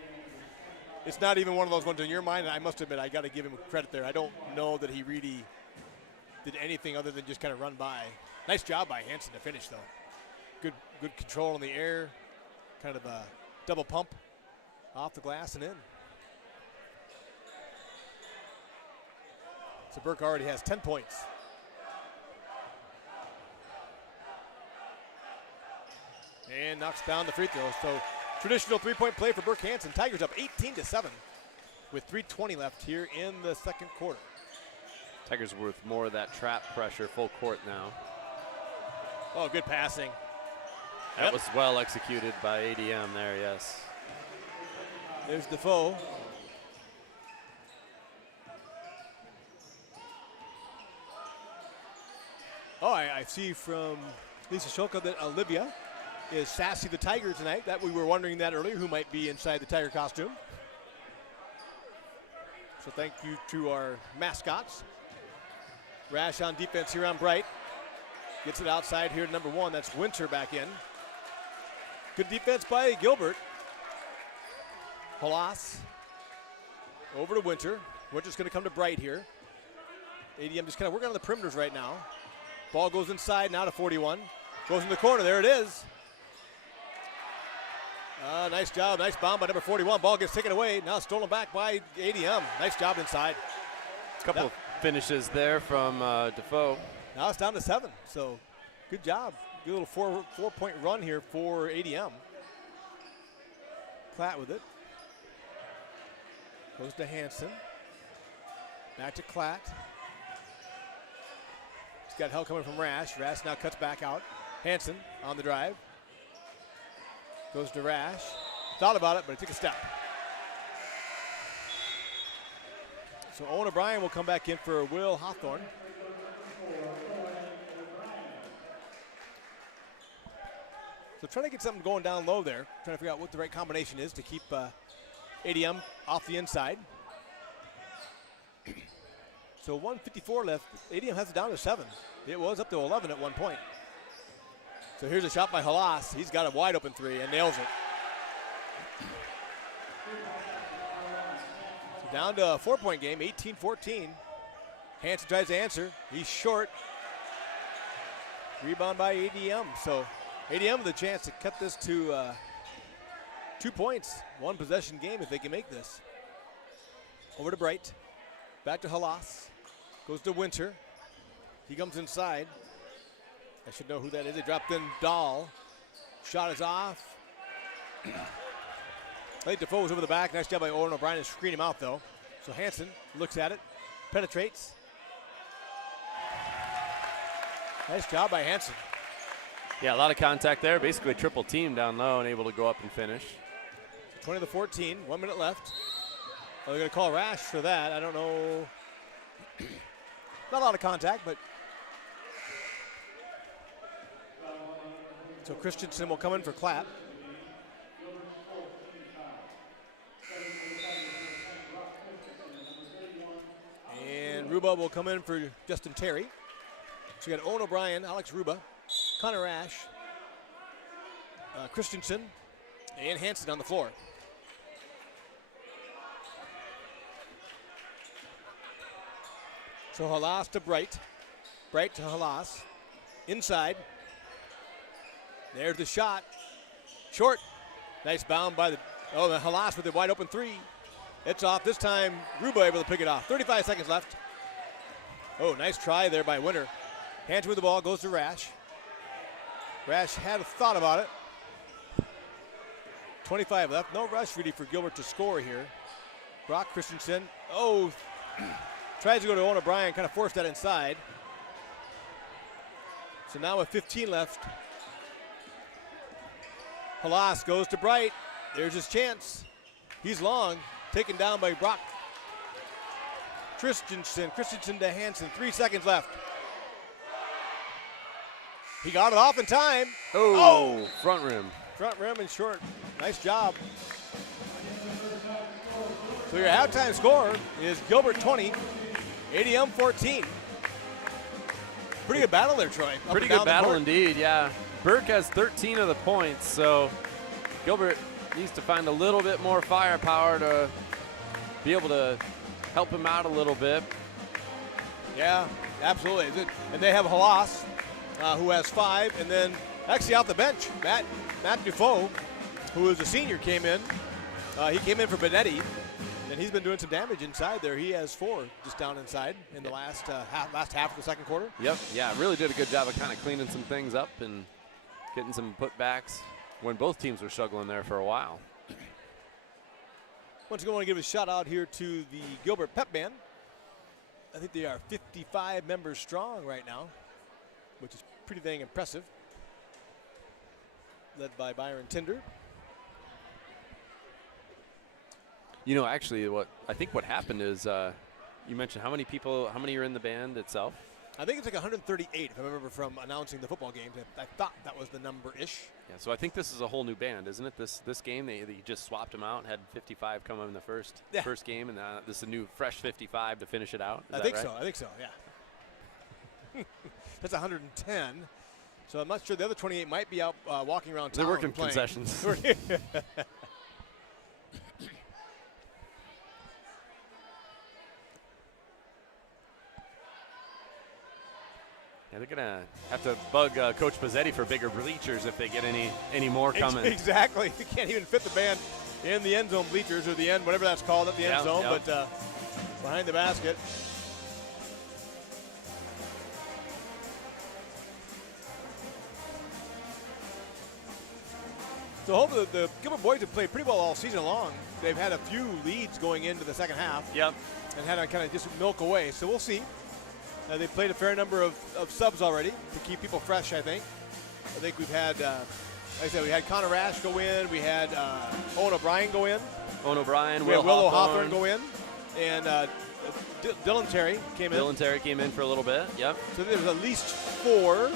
It's not even one of those ones in your mind. I must admit, I got to give him credit there. I don't know that he really did anything other than just kind of run by. Nice job by Hansen to finish, though. Good control in the air. Kind of a double pump off the glass and in. So Burke already has 10 points. And knocks down the free throw. So traditional three-point play for Burke Hansen. Tigers up 18-7 with 3:20 left here in the second quarter. Tigers with more of that trap pressure, full court now. Oh, good passing. That was well executed by ADM there, yes. There's Defoe. Oh, I see from Lisa Shulka that Olivia is Sassy the Tiger tonight. That we were wondering that earlier, who might be inside the Tiger costume. So thank you to our mascots. Rash on defense here on Bright. Gets it outside here to number one. That's Winter back in. Good defense by Gilbert. Halas over to Winter. Winter's going to come to Bright here. ADM just kind of working on the perimeters right now. Ball goes inside, now to 41. Goes in the corner, there it is. Nice job, nice bomb by number 41. Ball gets taken away, now stolen back by ADM. Nice job inside. Couple of finishes there from Defoe. Now it's down to 7, so good job. Good little four-point run here for ADM. Klatt with it. Goes to Hansen. Back to Klatt. He's got help coming from Rash. Rash now cuts back out. Hansen on the drive. Goes to Rash. Thought about it, but he took a step. So Owen O'Brien will come back in for Will Hawthorne. So trying to get something going down low there. Trying to figure out what the right combination is to keep ADM off the inside. So 1:54 left. ADM has it down to 7. It was up to 11 at one point. So here's a shot by Halas. He's got a wide open three and nails it. So down to a 4-point game, 18-14. Hansen tries to answer. He's short. Rebound by ADM. So ADM with a chance to cut this to 2 points. One possession game if they can make this. Over to Bright. Back to Halas. Goes to Winter. He comes inside. I should know who that is. They dropped in Dahl. Shot is off. I think Defoe was over the back. Nice job by Owen O'Brien to screen him out, though. So Hansen looks at it, penetrates. Nice job by Hansen. Yeah, a lot of contact there. Basically triple team down low and able to go up and finish. 20-14, 1 minute left. Oh, they're going to call Rash for that. I don't know. Not a lot of contact, but. So Christensen will come in for Clapp. And Ruba will come in for Justin Terry. So you got Owen O'Brien, Alex Ruba, Connor Rash, Christensen, and Hansen on the floor. So Halas to Bright. Bright to Halas. Inside. There's the shot. Short. Nice bound by the Halas with the wide open three. It's off. This time Ruba able to pick it off. 35 seconds left. Oh, nice try there by Winter. Hands with the ball, goes to Rash. Rash had a thought about it. 25 left. No rush really for Gilbert to score here. Brock Christensen. Oh, tries to go to Owen O'Brien, kind of forced that inside. So now with 15 left, Halas goes to Bright. There's his chance. He's long, taken down by Brock Christensen. Christensen to Hansen, 3 seconds left. He got it off in time. Oh, front rim. Front rim and short. Nice job. So your halftime score is Gilbert 20, ADM 14. Pretty good battle there, Troy. Pretty good battle indeed, yeah. Burke has 13 of the points, so Gilbert needs to find a little bit more firepower to be able to help him out a little bit. Yeah, absolutely. And they have Halas, who has 5, and then actually off the bench, Matt Dufault, who is a senior, came in. He came in for Benetti, and he's been doing some damage inside there. He has 4 just down inside in the last half of the second quarter. Yep, yeah, really did a good job of kind of cleaning some things up and getting some putbacks when both teams were struggling there for a while. Once again, I want to give a shout out here to the Gilbert Pep Band. I think they are 55 members strong right now, which is pretty dang impressive. Led by Byron Tinder. You know, actually, what happened is you mentioned how many are in the band itself? I think it's like 138, if I remember from announcing the football games. I thought that was the number-ish. Yeah, so I think this is a whole new band, isn't it? This game, they just swapped them out, had 55 come in the first game, and this is a new, fresh 55 to finish it out. I think so, yeah. That's 110. So I'm not sure the other 28 might be out walking around town. They're working concessions. Yeah, they're going to have to bug Coach Pizzetti for bigger bleachers if they get any more coming. Exactly. You can't even fit the band in the end zone bleachers or the end, whatever that's called, at the end zone, but behind the basket. So hopefully the Gilbert boys have played pretty well all season long. They've had a few leads going into the second half. Yep. And had to kind of just milk away. So we'll see. They've played a fair number of subs already to keep people fresh, I think. I think we've had, like I said, we had Connor Rash go in. We had Owen O'Brien go in. Owen O'Brien, Will Hawthorne go in. And Dylan Terry came in. Dylan Terry came in for a little bit, yep. So there's at least 4,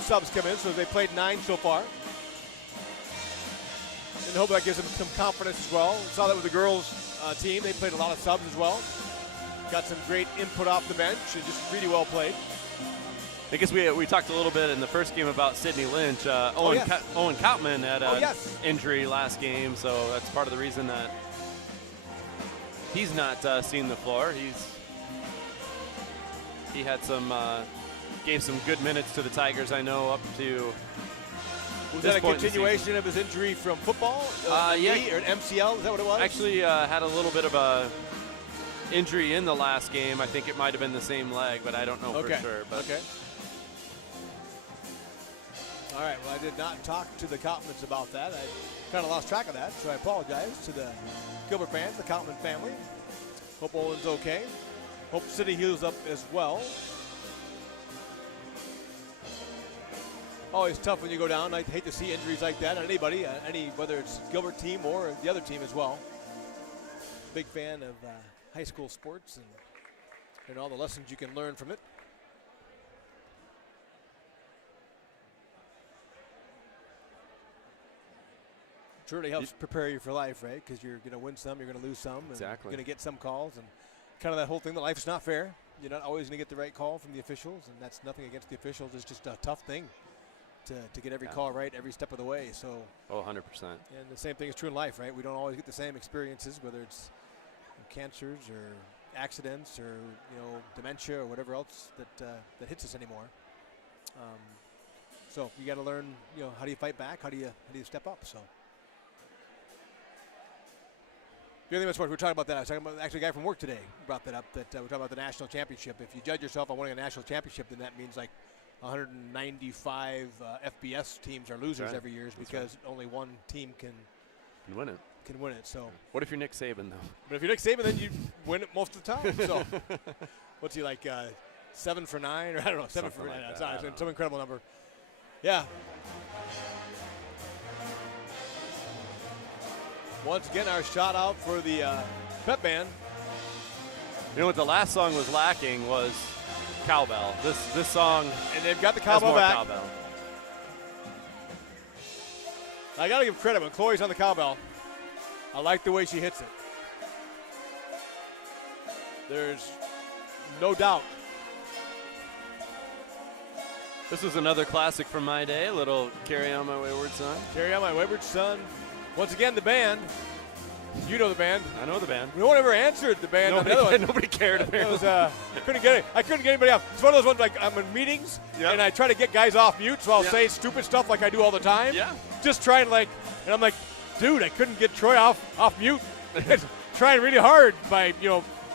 subs come in. So they played 9 so far. And I hope that gives them some confidence as well. We saw that with the girls team. They played a lot of subs as well. Got some great input off the bench and just really well played. I guess we talked a little bit in the first game about Sidney Lynch. Owen Koutman had an injury last game, so that's part of the reason that he's not seeing the floor. He had gave some good minutes to the Tigers, I know, up to. Was that a continuation of his injury from football? Yeah. Knee or an MCL? Is that what it was? Actually, had a little bit of a injury in the last game. I think it might have been the same leg, but I don't know for sure. But okay. All right, well, I did not talk to the Cottmans about that. I kind of lost track of that, so I apologize to the Gilbert fans, the Cottman family. Hope Olin's okay. Hope City heals up as well. Always tough when you go down. I hate to see injuries like that on anybody, whether it's Gilbert team or the other team as well. Big fan of high school sports and all the lessons you can learn from it. Truly helps prepare you for life, right? Because you're going to win some, you're going to lose some. And exactly. You're going to get some calls. And kind of that whole thing that life's not fair. You're not always going to get the right call from the officials. And that's nothing against the officials. It's just a tough thing to get every call right every step of the way. So. Oh, 100%. And the same thing is true in life, right? We don't always get the same experiences, whether it's cancers or accidents or, dementia or whatever else that hits us anymore. So you got to learn, how do you fight back? How do you step up? So. The other thing we're talking about that. I was talking about actually a guy from work today brought that up. That we're talking about the national championship. If you judge yourself on winning a national championship, then that means like 195 FBS teams are losers every year because only one team can win it. Can win it. So. What if you're Nick Saban though? But if you're Nick Saban, then you win it most of the time. So. What's he like? 7 for 9, or I don't know. 7 for 9. It's some incredible number. Yeah. Once again, our shout out for the pep band. You know what the last song was lacking was cowbell. This song, and they've got the cowbell back. Cowbell. I got to give credit when Chloe's on the cowbell. I like the way she hits it. There's no doubt. This was another classic from my day, a little Carry On My Wayward Son. Carry On My Wayward Son. Once again, the band. You know the band. I know the band. No one ever answered the band. Nobody cared. It was, couldn't get it. I couldn't get anybody off. It's one of those ones like I'm in meetings and I try to get guys off mute, so I'll say stupid stuff like I do all the time. Yeah. Just trying and I'm like, dude, I couldn't get Troy off mute. Trying really hard by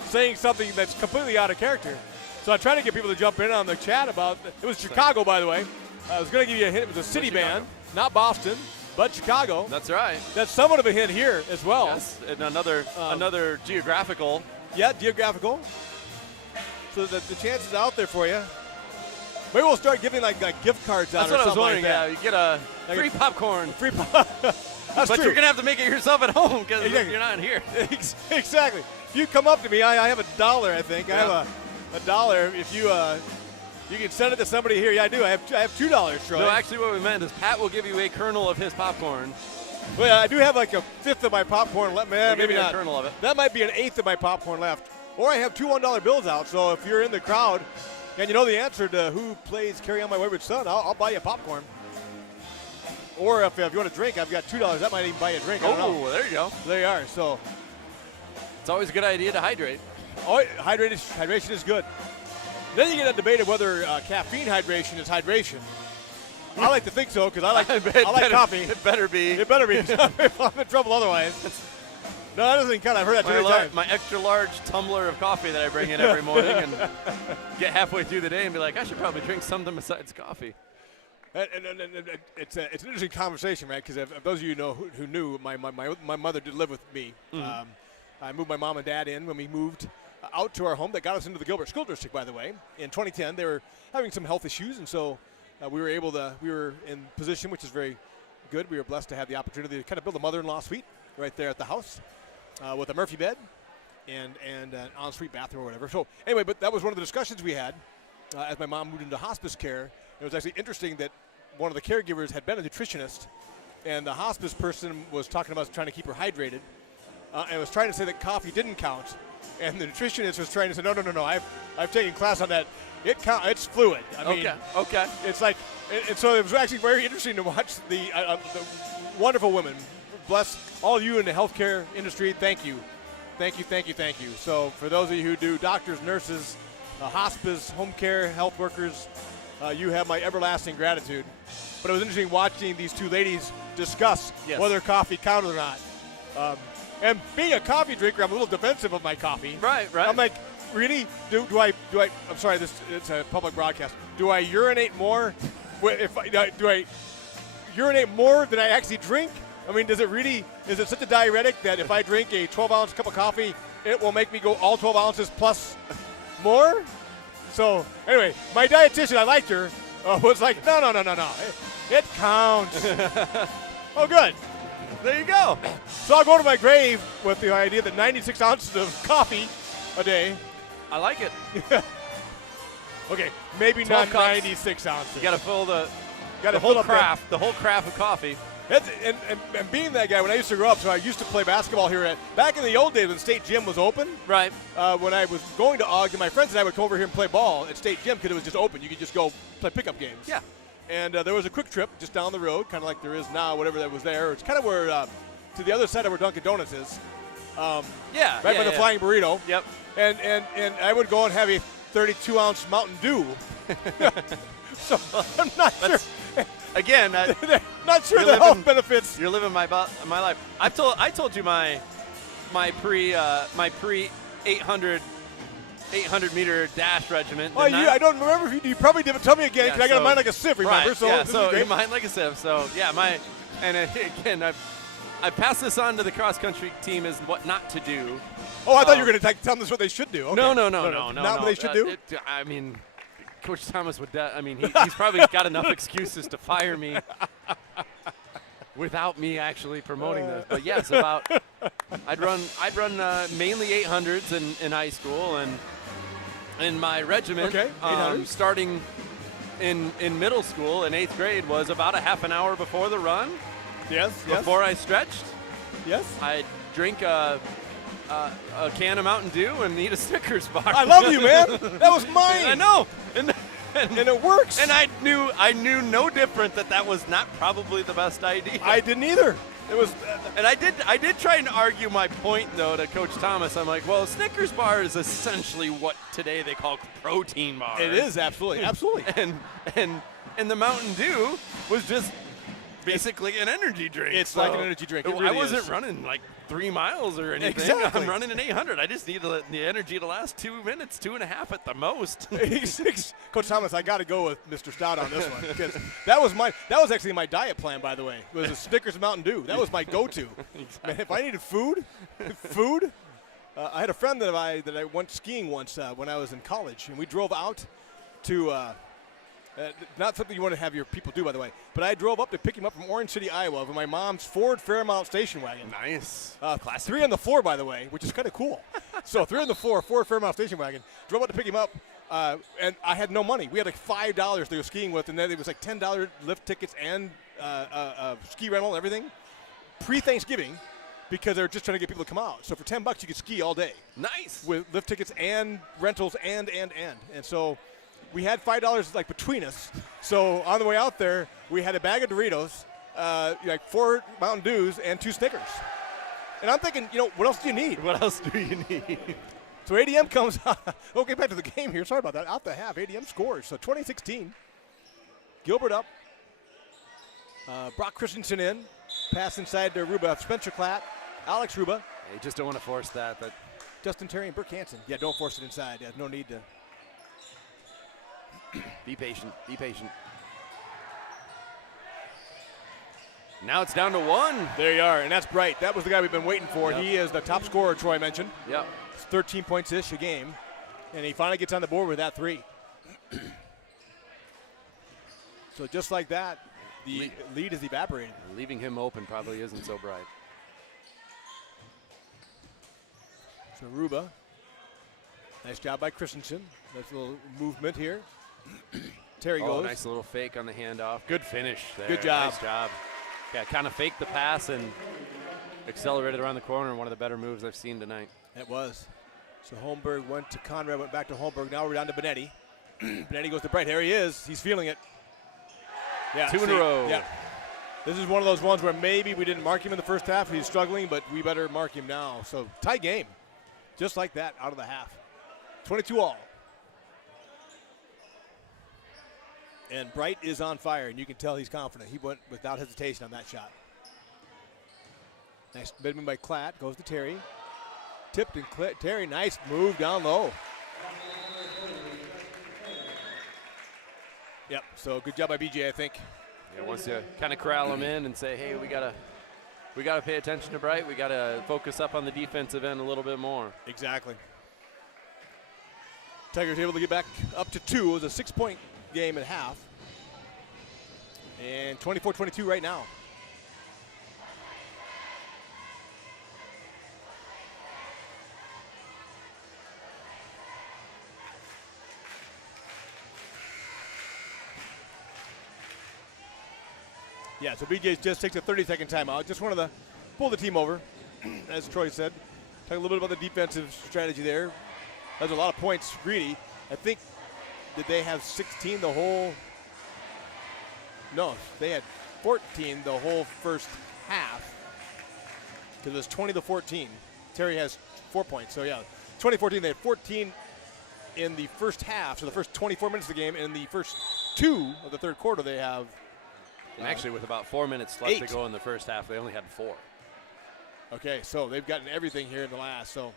saying something that's completely out of character. So I tried to get people to jump in on the chat about it. Was Chicago, by the way. I was going to give you a hint. It was a city band, not Boston. But Chicago. That's right. That's somewhat of a hint here as well. Yes, and another geographical. Yeah, geographical. So the chances out there for you. Maybe we'll start giving like gift cards out. That's what I was wondering. Like that. Yeah, you get a free popcorn. Free popcorn. But true. You're gonna have to make it yourself at home because you're not here. Exactly. If you come up to me, I have $1. I think I have a $1. If you. You can send it to somebody here. Yeah, I do. I have $2, Troy. No, actually what we meant is Pat will give you a kernel of his popcorn. Well, I do have like a fifth of my popcorn left. Maybe not. A kernel of it. That might be an eighth of my popcorn left. Or I have 2 $1 bills out. So if you're in the crowd and you know the answer to who plays Carry On My Wayward Son, I'll buy you popcorn. Or if you want to drink, I've got $2. That might even buy you a drink. Oh, there you go. There you are. So it's always a good idea to hydrate. Oh, hydration is good. Then you get a debate of whether caffeine hydration is hydration. I like to think so because I like coffee. It better be. It better be. I'm in trouble otherwise. No, that doesn't count. I've heard that too many times. My extra large tumbler of coffee that I bring in every morning and get halfway through the day and be like, I should probably drink something besides coffee. And it's an interesting conversation, right? Because those of you who knew, my mother did live with me. Mm-hmm. I moved my mom and dad in when we moved out to our home that got us into the Gilbert School District, by the way. In 2010, they were having some health issues, and so we were in position, which is very good. We were blessed to have the opportunity to kind of build a mother-in-law suite right there at the house with a Murphy bed and an ensuite bathroom or whatever. So anyway, but that was one of the discussions we had as my mom moved into hospice care. It was actually interesting that one of the caregivers had been a nutritionist, and the hospice person was talking about trying to keep her hydrated and was trying to say that coffee didn't count. And the nutritionist was trying to say, no. I've taken class on that. It's fluid. I mean, okay. It's like, and so it was actually very interesting to watch the wonderful women. Bless all of you in the healthcare industry. Thank you. So for those of you who do doctors, nurses, hospice, home care, health workers, you have my everlasting gratitude. But it was interesting watching these two ladies discuss whether coffee counted or not. And being a coffee drinker, I'm a little defensive of my coffee. Right. I'm like, really? Do I? I'm sorry, it's a public broadcast. Do I urinate more? Do I urinate more than I actually drink? I mean, is it such a diuretic that if I drink a 12-ounce cup of coffee, it will make me go all 12 ounces plus more? So, anyway, my dietitian, I liked her, was like, no. It counts. Oh, good. There you go. So I'll go to my grave with the idea that 96 ounces of coffee a day. I like it. Okay, maybe 12 not cups. 96 ounces. You got to fill the whole whole craft of coffee. And being that guy, when I used to grow up, so I used to play basketball here back in the old days when the state gym was open. Right. When I was going to Ogden, my friends and I would come over here and play ball at state gym because it was just open. You could just go play pickup games. Yeah. And there was a quick trip just down the road, kind of like there is now, whatever that was there. It's kind of where, to the other side of where Dunkin' Donuts is. Right by the Flying Burrito. Yep. And I would go and have a 32-ounce Mountain Dew. So I'm not sure. Again, not sure the health benefits. You're living my life. I told you my pre 800 meter dash regimen. Oh, I don't remember if you probably did, but tell me again, because I got mine like a sieve, remember? Right, so yeah, this so is great. mine like a sieve. So yeah, again, I passed this on to the cross country team as what not to do. Oh, I thought you were going to tell them this what they should do. Okay. No. Not what they should do? I mean, Coach Thomas would. He's probably got enough excuses to fire me without me actually promoting this. But yes, I'd run mainly 800s in high school, and in my regiment, starting in middle school in 8th grade, was about a half an hour before the run. Yes. Before I stretched. Yes. I'd drink a can of Mountain Dew and eat a Snickers bar. I love you, man. That was mine. I know. And it works. And I knew no different that was not probably the best idea. I didn't either. It was, and I did try and argue my point though to Coach Thomas. I'm like, well, Snickers bar is essentially what today they call protein bar. It is absolutely. And the Mountain Dew was just basically an energy drink. It's like an energy drink. It really I wasn't is. running like 3 miles or anything. Exactly. I'm running an 800. I just need the energy to last 2 minutes, 2.5 at the most. Coach Thomas, I got to go with Mr. Stout on this one because that was actually my diet plan, by the way. It was a Snickers and Mountain Dew. That was my go-to. Exactly. Man, if I needed food. I had a friend that I went skiing once when I was in college, and we drove out to. Not something you want to have your people do, by the way. But I drove up to pick him up from Orange City, Iowa, with my mom's Ford Fairmount station wagon. Nice. Classic. 3 on the floor, by the way, which is kind of cool. So 3 on the floor, Ford Fairmount station wagon. Drove up to pick him up, and I had no money. We had like $5 to go skiing with, and then it was like $10 lift tickets and ski rental and everything. Pre-Thanksgiving, because they were just trying to get people to come out. So for $10, you could ski all day. Nice. With lift tickets and rentals and. And so we had $5 like between us. So on the way out there, we had a bag of Doritos, like 4 Mountain Dews, and 2 Snickers. And I'm thinking, what else do you need? What else do you need? So ADM comes on. We'll get back to the game here. Sorry about that. Out the half, ADM scores. So 2016. Gilbert up. Brock Christensen in. Pass inside to Ruba. Spencer Klatt. Alex Ruba. Yeah, you just don't want to force that. But Justin Terry and Burke Hansen. Yeah, don't force it inside. Yeah, no need to. Be patient. Be patient. Now it's down to 1. There you are, and that's Bright. That was the guy we've been waiting for. Yep. He is the top scorer, Troy mentioned. Yep. It's 13 points-ish a game, and he finally gets on the board with that 3. So just like that, the lead is evaporated. Leaving him open probably isn't so bright. So Ruba, nice job by Christensen. Nice little movement here. Terry goes. Nice little fake on the handoff. Good finish there. Good job. Nice job. Yeah, kind of faked the pass and accelerated around the corner. One of the better moves I've seen tonight. It was. So Holmberg went to Conrad, went back to Holmberg. Now we're down to Benetti. Benetti goes to Bright. There he is. He's feeling it. Yeah, 2 in a row. Yeah. This is one of those ones where maybe we didn't mark him in the first half. He's struggling, but we better mark him now. So tie game. Just like that out of the half. 22 all. And Bright is on fire, and you can tell he's confident. He went without hesitation on that shot. Nice mid by Klatt. Goes to Terry. Tipped and Terry. Nice move down low. Yep. So good job by BJ, I think. Yeah, once you kind of corral them in and say, hey, we gotta pay attention to Bright. We gotta focus up on the defensive end a little bit more. Exactly. Tigers able to get back up to 2. It was a 6-point game at half. And 24-22 right now. Yeah, so BJ just takes a 30-second timeout. Just wanted to pull the team over, as Troy said. Talk a little bit about the defensive strategy there. That's a lot of points, greedy. I think, did they have 16 the whole? No, they had 14 the whole first half. Because it was 20-14. Terry has 4 points, so yeah. 2014, they had 14 in the first half, so the first 24 minutes of the game. And in the first 2 of the third quarter, they have and actually, with about 4 minutes left 8 to go in the first half, they only had 4. Okay, so they've gotten everything here in the last. So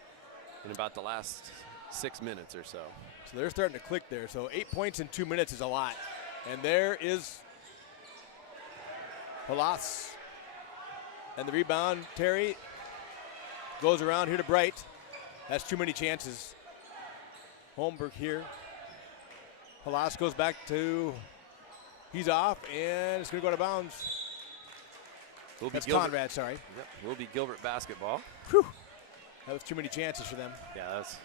in about the last 6 minutes or so. So they're starting to click there. So 8 points in 2 minutes is a lot. And there is Halas. And the rebound, Terry goes around here to Bright. That's too many chances. Holmberg here. Halas goes back to, he's off, and it's going to go out of bounds. That's Conrad, sorry. Yep, will be Gilbert Basketball. Whew. That was too many chances for them. Yeah, that's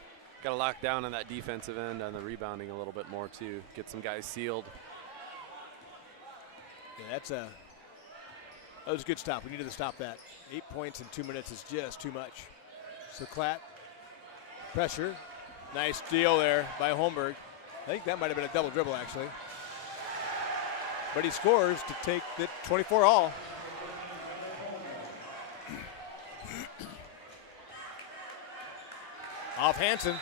got to lock down on that defensive end and the rebounding a little bit more too. Get some guys sealed. Yeah, that was a good stop. We needed to stop that. 8 points in 2 minutes is just too much. So Klatt, pressure. Nice steal there by Holmberg. I think that might have been a double dribble, actually. But he scores to take the 24 all. Off Hansen.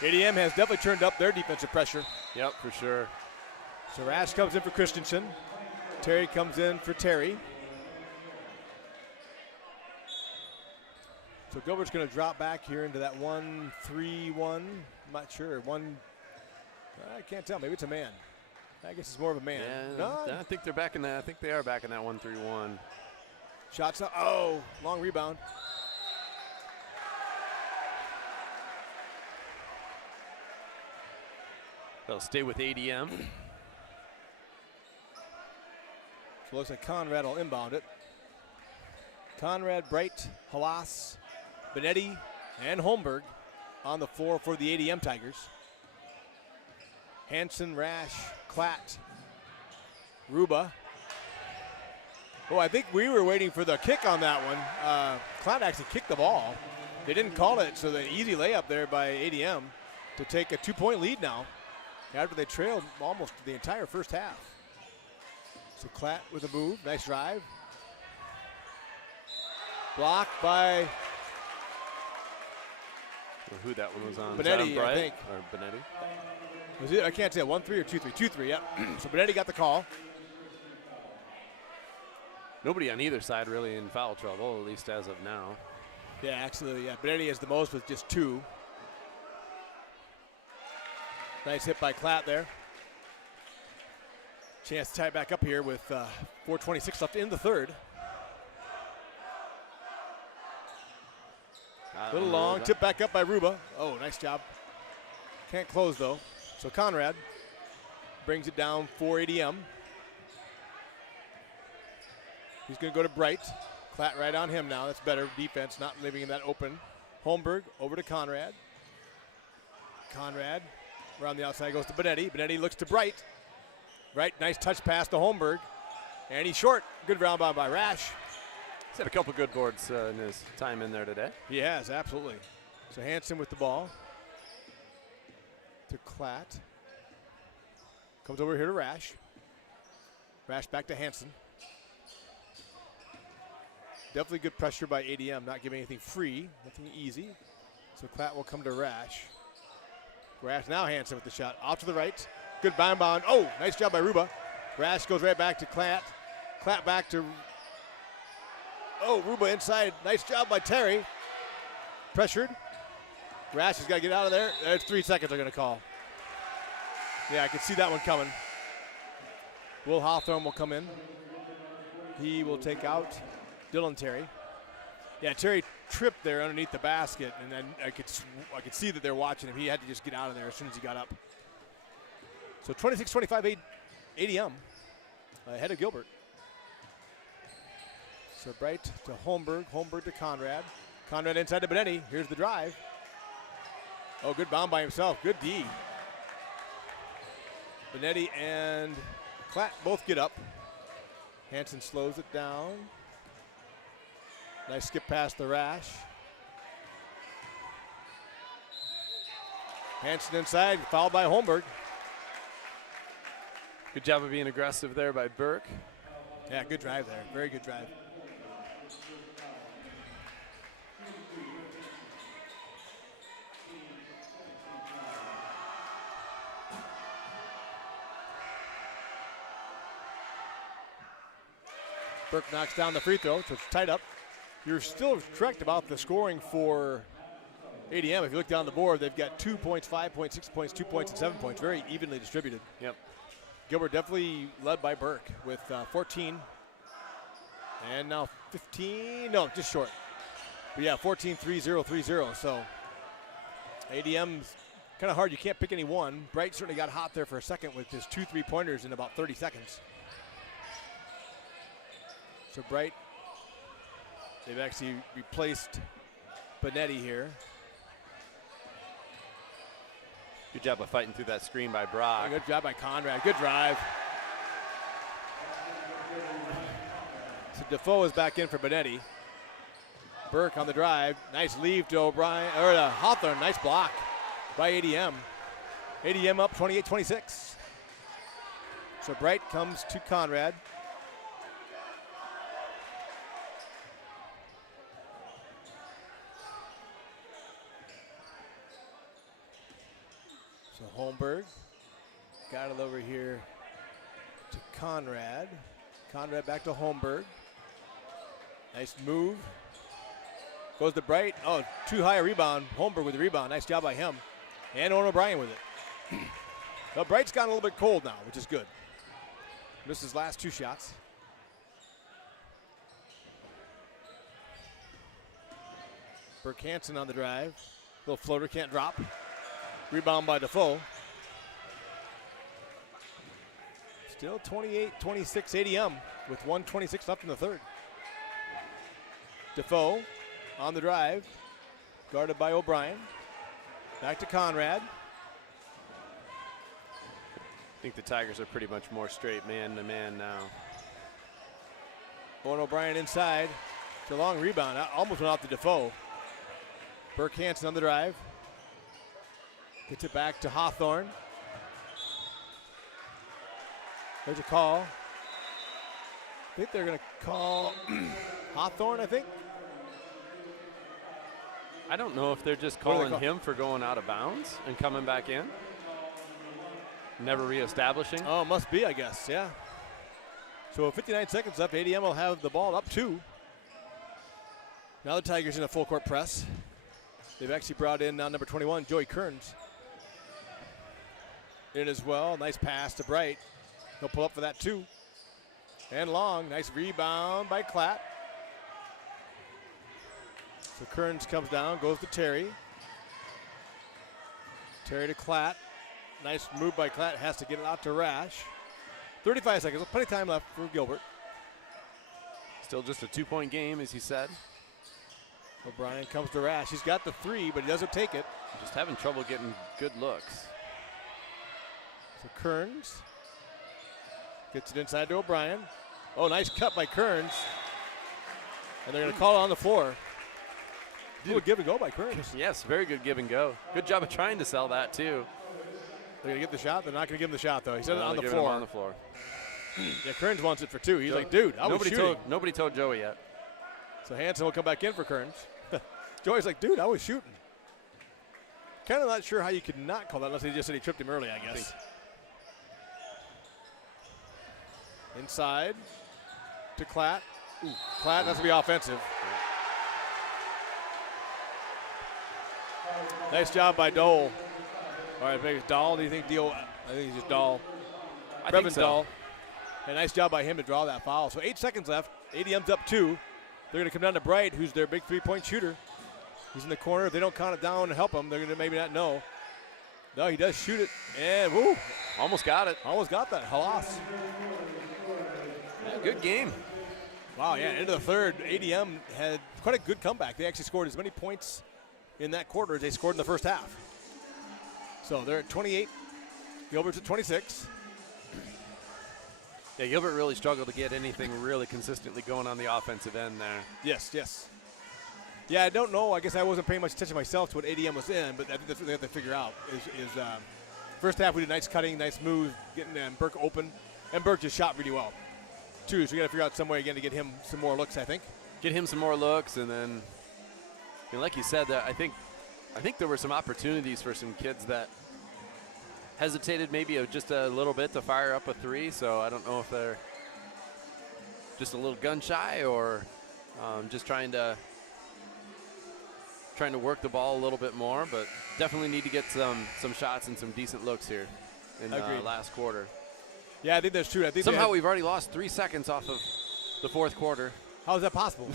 ADM has definitely turned up their defensive pressure. Yep, for sure. So Rash comes in for Christensen. Terry comes in for Terry. So Gilbert's going to drop back here into that 1-3-1. I'm not sure. I can't tell. Maybe it's a man. I guess it's more of a man. Yeah, No. I think they're back in that. I think they are back in that 1-3-1. Shots up. Oh, long rebound. They'll stay with ADM. So it looks like Conrad will inbound it. Conrad, Bright, Halas, Benetti, and Holmberg on the floor for the ADM Tigers. Hansen, Rash, Klatt, Ruba. Oh, I think we were waiting for the kick on that one. Klatt actually kicked the ball. They didn't call it, so the easy layup there by ADM to take a 2-point lead now after they trailed almost the entire first half. So Klatt with a move, nice drive. Blocked by Who that one was on? Benetti, I think. Or Benetti? Was it? I can't tell. 1-3 or 2-3? 2-3, yep. So Benetti got the call. Nobody on either side really in foul trouble, at least as of now. Yeah, actually, yeah. Benetti has the most with just 2. Nice hit by Klatt there. Chance to tie it back up here with 4:26 left in the third. A little long, tip back up by Ruba. Oh, nice job. Can't close though. So Conrad brings it down for ADM. He's going to go to Bright. Klatt right on him now. That's better defense, not leaving him that open. Holmberg over to Conrad. Conrad around the outside goes to Benetti. Benetti looks to Bright. Bright, nice touch pass to Holmberg. And he's short. Good rebound by Rash. He's had a couple good boards in his time in there today. He has, absolutely. So Hansen with the ball. To Klatt. Comes over here to Rash. Rash back to Hansen. Definitely good pressure by ADM, not giving anything free, nothing easy. So Klatt will come to Rash. Rash now Hansen with the shot. Off to the right. Good bound. Oh, nice job by Ruba. Rash goes right back to Klatt. Klatt back to Oh, Ruba inside. Nice job by Terry. Pressured. Rash has got to get out of there. There's 3 seconds they're going to call. Yeah, I can see that one coming. Will Hawthorne will come in. He will take out Dylan Terry. Yeah, Terry tripped there underneath the basket, and then I could see that they're watching him. He had to just get out of there as soon as he got up. So 26-25 ADM ahead of Gilbert. So Bright to Holmberg, Holmberg to Conrad. Conrad inside to Benetti. Here's the drive. Oh, good bound by himself. Good D. Benetti and Klatt both get up. Hansen slows it down. Nice skip past the Rash. Hansen inside, fouled by Holmberg. Good job of being aggressive there by Burke. Yeah, good drive there. Very good drive. Burke knocks down the free throw, so it's tied up. You're still correct about the scoring for ADM. If you look down the board, they've got 2 points, 5 points, 6 points, 2 points, and 7 points. Very evenly distributed. Yep. Gilbert definitely led by Burke with 14. And now 15. No, just short. But yeah, 14, 3-0, 3-0. So ADM's kind of hard. You can't pick any one. Bright certainly got hot there for a second with his 2 3-pointers in about 30 seconds. So Bright, they've actually replaced Benetti here. Good job of fighting through that screen by Brock. Good job by Conrad. Good drive. So Defoe is back in for Benetti. Burke on the drive. Nice leave to O'Brien, or Hawthorne. Nice block by ADM. ADM up 28-26. So Bright comes to Conrad. So Holmberg got it over here to Conrad. Conrad back to Holmberg. Nice move. Goes to Bright. Oh, too high a rebound. Holmberg with the rebound. Nice job by him. And Owen O'Brien with it. Well, Bright's gotten a little bit cold now, which is good. Missed his last 2 shots. Burke Hansen on the drive. Little floater, can't drop. Rebound by Defoe. Still 28-26 ADM with 1:26 left in the third. Defoe on the drive, guarded by O'Brien. Back to Conrad. I think the Tigers are pretty much more straight man-to-man now. Owen O'Brien inside. It's a long rebound. Almost went off to Defoe. Burke Hansen on the drive. Gets it back to Hawthorne. There's a call. I think they're going to call Hawthorne, I think. I don't know if they're just calling him for going out of bounds and coming back in. Never reestablishing. Oh, must be, I guess, yeah. So 59 seconds left. ADM will have the ball up 2. Now the Tigers in a full court press. They've actually brought in number 21, Joey Kearns. In as well. Nice pass to Bright. He'll pull up for that 2. And long. Nice rebound by Klatt. So Kearns comes down, goes to Terry. Terry to Klatt. Nice move by Klatt. Has to get it out to Rash. 35 seconds. Plenty of time left for Gilbert. Still just a 2-point game, as he said. O'Brien comes to Rash. He's got the 3, but he doesn't take it. Just having trouble getting good looks. So Kearns gets it inside to O'Brien. Oh, nice cut by Kearns. And they're going to call it on the floor. Good give and go by Kearns. Yes, very good give and go. Good job of trying to sell that, too. They're going to get the shot. They're not going to give him the shot, though. He said it on the floor. floor. On the floor. Yeah, Kearns wants it for 2. He's like, dude, I was shooting. Nobody told Joey yet. So Hansen will come back in for Kearns. Joey's like, dude, I was shooting. Kind of not sure how you could not call that unless he just said he tripped him early, I guess. Inside to Klatt. Platt, that's going to be offensive. Nice job by Dole. All right, maybe it's Dahl. Do you think Deal? I think he's just Dahl. I think so. Dahl. And nice job by him to draw that foul. So 8 seconds left. ADM's up 2. They're going to come down to Bright, who's their big three-point shooter. He's in the corner. If they don't count it down and help him, they're going to maybe not know. No, he does shoot it. And, woo. Almost got it. Almost got that. Halas. Yeah, good game. Wow, yeah, into the third, ADM had quite a good comeback. They actually scored as many points in that quarter as they scored in the first half. So they're at 28. Gilbert's at 26. Yeah, Gilbert really struggled to get anything really consistently going on the offensive end there. Yes, yes. Yeah, I don't know. I guess I wasn't paying much attention myself to what ADM was in, but I think that's what they have to figure out is first half we did nice cutting, nice move, getting Burke open, and Burke just shot really well, too. So we got to figure out some way again to get him some more looks, I think. Get him some more looks, and then, like you said, that I think there were some opportunities for some kids that hesitated maybe just a little bit to fire up a three. So I don't know if they're just a little gun shy or just trying to work the ball a little bit more, but definitely need to get some shots and some decent looks here in last quarter. Yeah, I think that's true. I think somehow we've already lost 3 seconds off of the fourth quarter. How is that possible?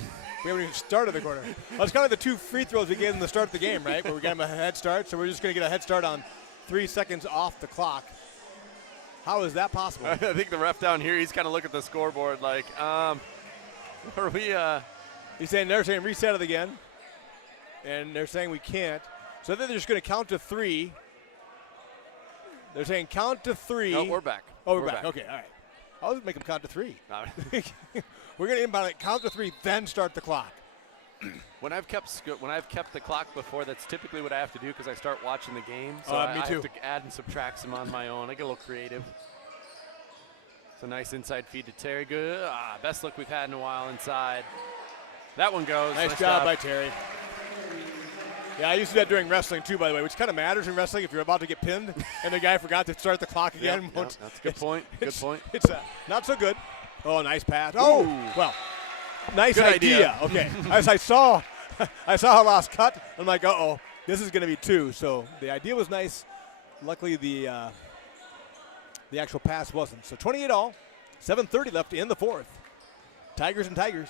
We haven't even started the quarter. Well, it's kind of the 2 free throws we gave them to start the game, right? Where we got them a head start, so we're just going to get a head start on 3 seconds off the clock. How is that possible? I think the ref down here, he's kind of looking at the scoreboard like, are we? They're saying reset it again, and they're saying we can't. So then they're just going to count to 3. They're saying count to 3. No, we're back. Oh, we're back. Okay, all right. I'll just make them count to 3. We're going to inbound it, count to 3, then start the clock. When I've kept the clock before, that's typically what I have to do because I start watching the game. So me too. I have to add and subtract some on my own. I get a little creative. It's a nice inside feed to Terry. Good. Best look we've had in a while inside. That one goes. Nice job by Terry. Yeah, I used to do that during wrestling too, by the way, which kind of matters in wrestling if you're about to get pinned and the guy forgot to start the clock again. Yep, that's a good point. Good point. It's not so good. Oh, nice pass. Oh, well, nice idea. Okay, as I saw Halas cut. I'm like, uh-oh, this is going to be 2. So the idea was nice. Luckily, the actual pass wasn't. So 28 all, 7:30 left in the fourth. Tigers and Tigers,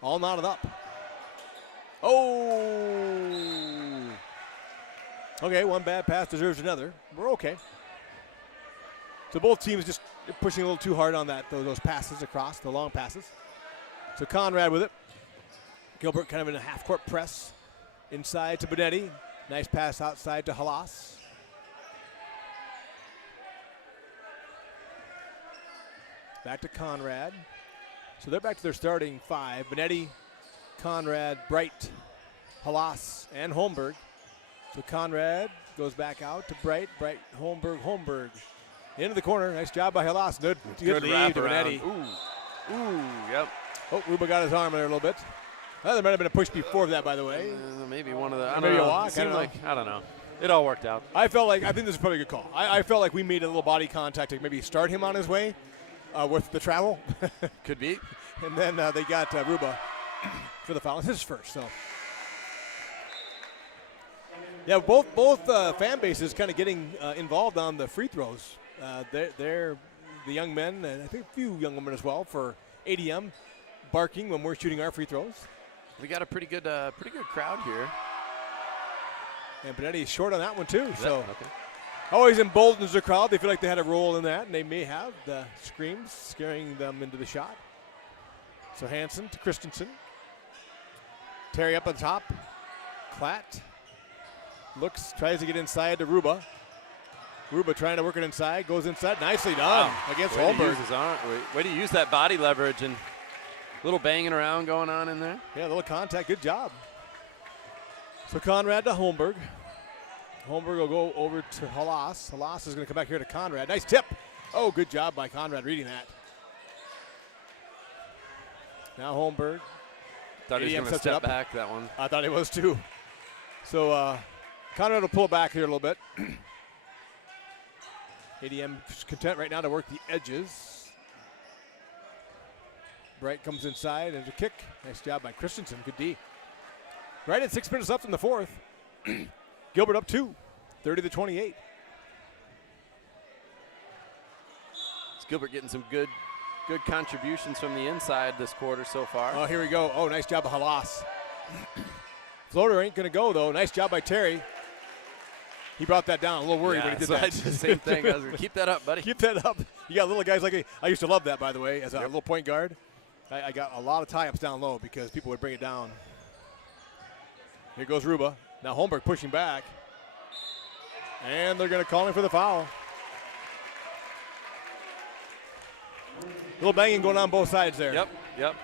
all knotted up. Oh. Okay, one bad pass deserves another. We're okay. So both teams just pushing a little too hard on those passes across, the long passes. So Conrad with it. Gilbert kind of in a half-court press. Inside to Benetti. Nice pass outside to Halas. Back to Conrad. So they're back to their starting 5. Benetti, Conrad, Bright, Halas, and Holmberg. So Conrad goes back out to Bright. Bright, Holmberg. Into the corner. Nice job by Halas. Good lead to Benetti. Ooh, yep. Oh, Ruba got his arm there a little bit. There might have been a push before that, by the way. Maybe one of the. Maybe a walk. I don't know. It all worked out. I think this is probably a good call. I felt like we made a little body contact to maybe start him on his way with the travel. Could be. And then they got Ruba for the foul. This is first, so. Yeah, both fan bases kind of getting involved on the free throws. They're the young men, and I think a few young women as well for ADM, barking when we're shooting our free throws. We got a pretty good crowd here. And Benetti's short on that one too. So okay. Always emboldens the crowd. They feel like they had a role in that, and they may have. The screams scaring them into the shot. So Hansen to Christensen. Terry up on top. Klatt tries to get inside to Ruba. Ruba trying to work it inside, goes inside. Nicely done against Holmberg. Way to use that body leverage and a little banging around going on in there. Yeah, a little contact. Good job. So Conrad to Holmberg. Holmberg will go over to Halas. Halas is going to come back here to Conrad. Nice tip. Oh, good job by Conrad reading that. Now Holmberg. Thought he was going to step back that one. I thought he was too. So Conrad will pull back here a little bit. ADM is content right now to work the edges. Bright comes inside and a kick. Nice job by Christensen. Good D. Right at 6 minutes left in the fourth. Gilbert up 2, 30-28. Gilbert getting some good contributions from the inside this quarter so far. Oh, here we go. Oh, nice job of Halas. Floater ain't going to go, though. Nice job by Terry. He brought that down. A little worried when he did that. I did the same thing. I was going to keep that up, buddy. Keep that up. You got little guys like me. I used to love that, by the way, as a little point guard. I got a lot of tie-ups down low because people would bring it down. Here goes Ruba. Now Holmberg pushing back. And they're going to call him for the foul. A little banging going on both sides there. Yep.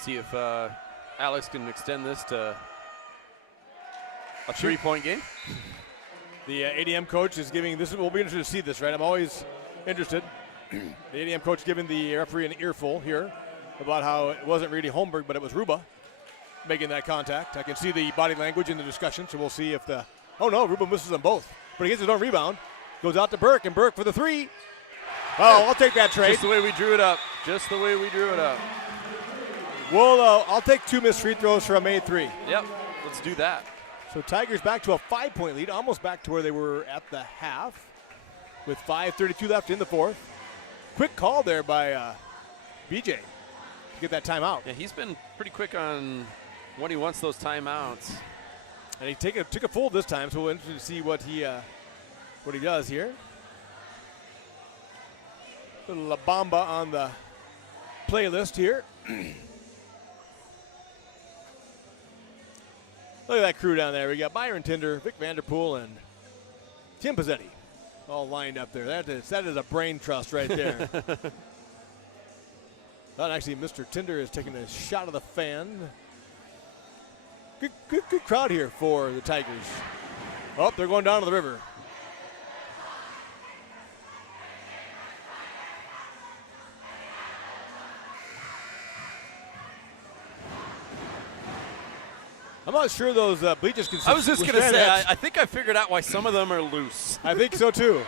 See if Alex can extend this to a 3-point game. The ADM coach is giving this. We'll be interested to see this, right? I'm always interested. The ADM coach giving the referee an earful here about how it wasn't really Holmberg, but it was Ruba making that contact. I can see the body language in the discussion, so we'll see if the. Oh no, Ruba misses them both, but he gets his own rebound. Goes out to Burke, and Burke for the 3. Oh, I'll take that trade. Just the way we drew it up. Well, I'll take 2 missed free throws for a made 3. Yep, let's do that. So Tigers back to a 5-point lead, almost back to where they were at the half, with 5:32 left in the fourth. Quick call there by BJ to get that timeout. Yeah, he's been pretty quick on when he wants those timeouts. And he took a full this time, so we're interested to see what he does here. Little La Bamba on the playlist here. Look at that crew down there. We got Byron Tinder, Vic Vanderpool, and Tim Pizzetti all lined up there. That is a brain trust right there. Well, actually, Mr. Tinder is taking a shot of the fan. Good crowd here for the Tigers. Oh, they're going down to the river. I'm not sure those bleachers can. I was just going to say, I think I figured out why some of them are loose. I think so too.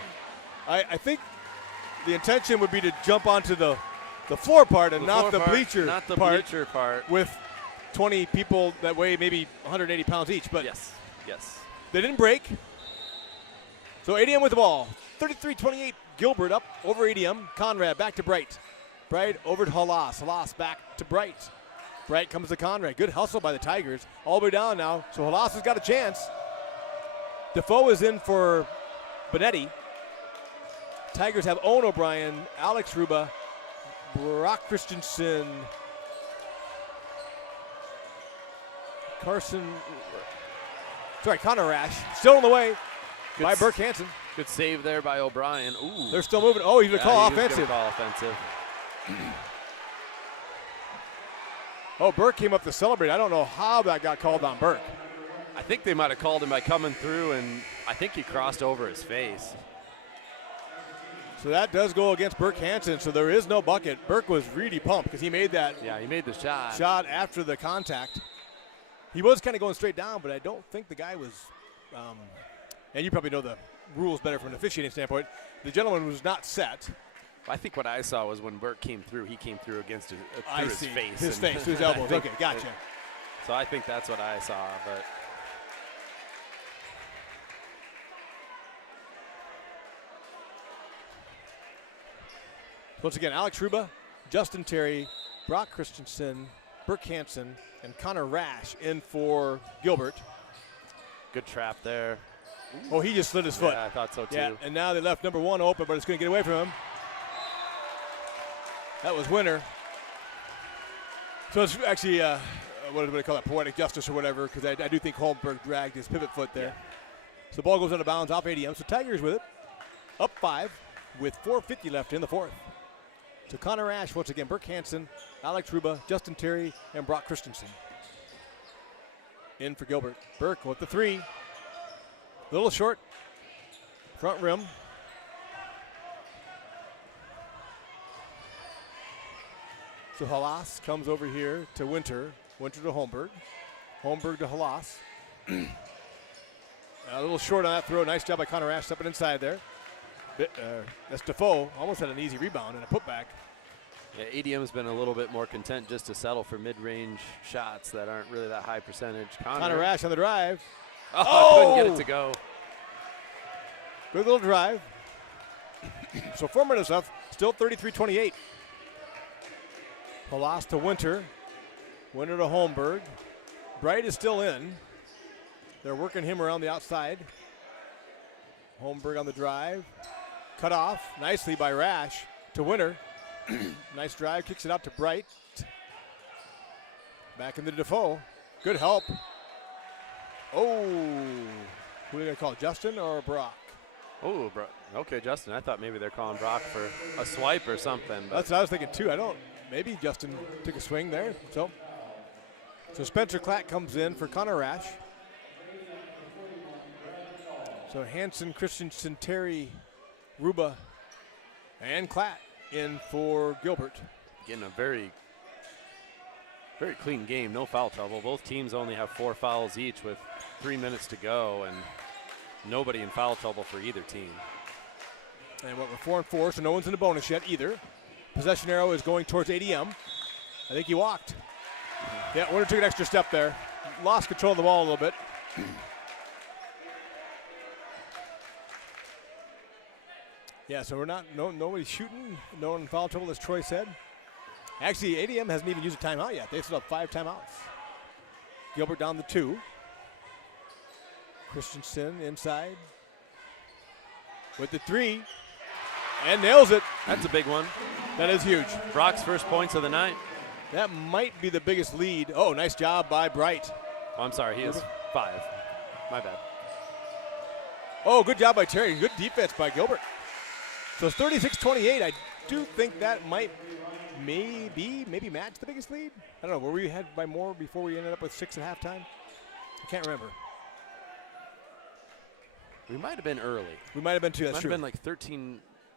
I think the intention would be to jump onto the floor part and not the bleacher part with 20 people that weigh maybe 180 pounds each. But yes. They didn't break. So ADM with the ball. 33-28, Gilbert up over ADM. Conrad back to Bright. Bright over to Halas. Halas back to Bright. Bright comes to Conrad. Good hustle by the Tigers. All the way down now. So Halas has got a chance. Defoe is in for Benetti. Tigers have Owen O'Brien, Alex Ruba, Brock Christensen, Connor Rash. Still on the way by Burke Hansen. Good save there by O'Brien. Ooh. They're still moving. Oh, he's going to call offensive. Oh, Burke came up to celebrate. I don't know how that got called on Burke. I think they might have called him by coming through, and I think he crossed over his face. So that does go against Burke Hansen, so there is no bucket. Burke was really pumped because he made that. Yeah, he made the shot. Shot after the contact. He was kind of going straight down, but I don't think the guy was, and you probably know the rules better from an officiating standpoint, the gentleman was not set. I think what I saw was when Burke came through, he came through against his face. His face, his elbows. Okay, gotcha. So I think that's what I saw, but. Once again, Alex Ruba, Justin Terry, Brock Christensen, Burke Hansen, and Connor Rash in for Gilbert. Good trap there. Oh, he just slid his foot. Yeah, I thought so too. Yeah, and now they left number 1 open, but it's going to get away from him. That was Winter. So it's actually, what do they call it, poetic justice or whatever, because I do think Holmberg dragged his pivot foot there. Yeah. So the ball goes out of bounds off ADM. So Tigers with it, up 5 with 4:50 left in the fourth. So Connor Rash, once again, Burke Hansen, Alex Ruba, Justin Terry, and Brock Christensen. In for Gilbert. Burke with the 3. A little short. Front rim. So Halas comes over here to Winter. Winter to Holmberg. Holmberg to Halas. A little short on that throw. Nice job by Connor Rash stepping inside there. That's Defoe. Almost had an easy rebound and a putback. Yeah, ADM's been a little bit more content just to settle for mid-range shots that aren't really that high percentage. Connor Rash on the drive. Oh, couldn't get it to go. Good little drive. So 4 minutes left. Still 33-28. Halas to Winter. Winter to Holmberg. Bright is still in. They're working him around the outside. Holmberg on the drive. Cut off nicely by Rash to Winter. Nice drive, kicks it out to Bright. Back into Defoe. Good help. Oh, who are they going to call, Justin or Brock? Oh, okay, Justin. I thought maybe they're calling Brock for a swipe or something. That's what I was thinking too. Maybe Justin took a swing there. So Spencer Klatt comes in for Connor Rash. So Hansen, Christensen, Terry, Ruba, and Klatt in for Gilbert. Getting a very, very clean game, no foul trouble. Both teams only have 4 fouls each with 3 minutes to go, and nobody in foul trouble for either team. And we're 4 and 4, so no one's in the bonus yet either. Possession arrow is going towards ADM. I think he walked. Yeah, Winter took an extra step there. Lost control of the ball a little bit. Yeah, so we're nobody's shooting, no one in foul trouble, as Troy said. Actually, ADM hasn't even used a timeout yet. They still have 5 timeouts. Gilbert down to 2. Christensen inside with the 3 and nails it. That's a big one. That is huge. Brock's first points of the night. That might be the biggest lead. Oh, nice job by Bright. Oh, I'm sorry, he is 5. My bad. Oh, good job by Terry. Good defense by Gilbert. So it's 36-28. I do think that might maybe match the biggest lead. I don't know. Were we ahead by more before we ended up with 6 at halftime? I can't remember. We might have been early. We might have been too. That's true. Might have been like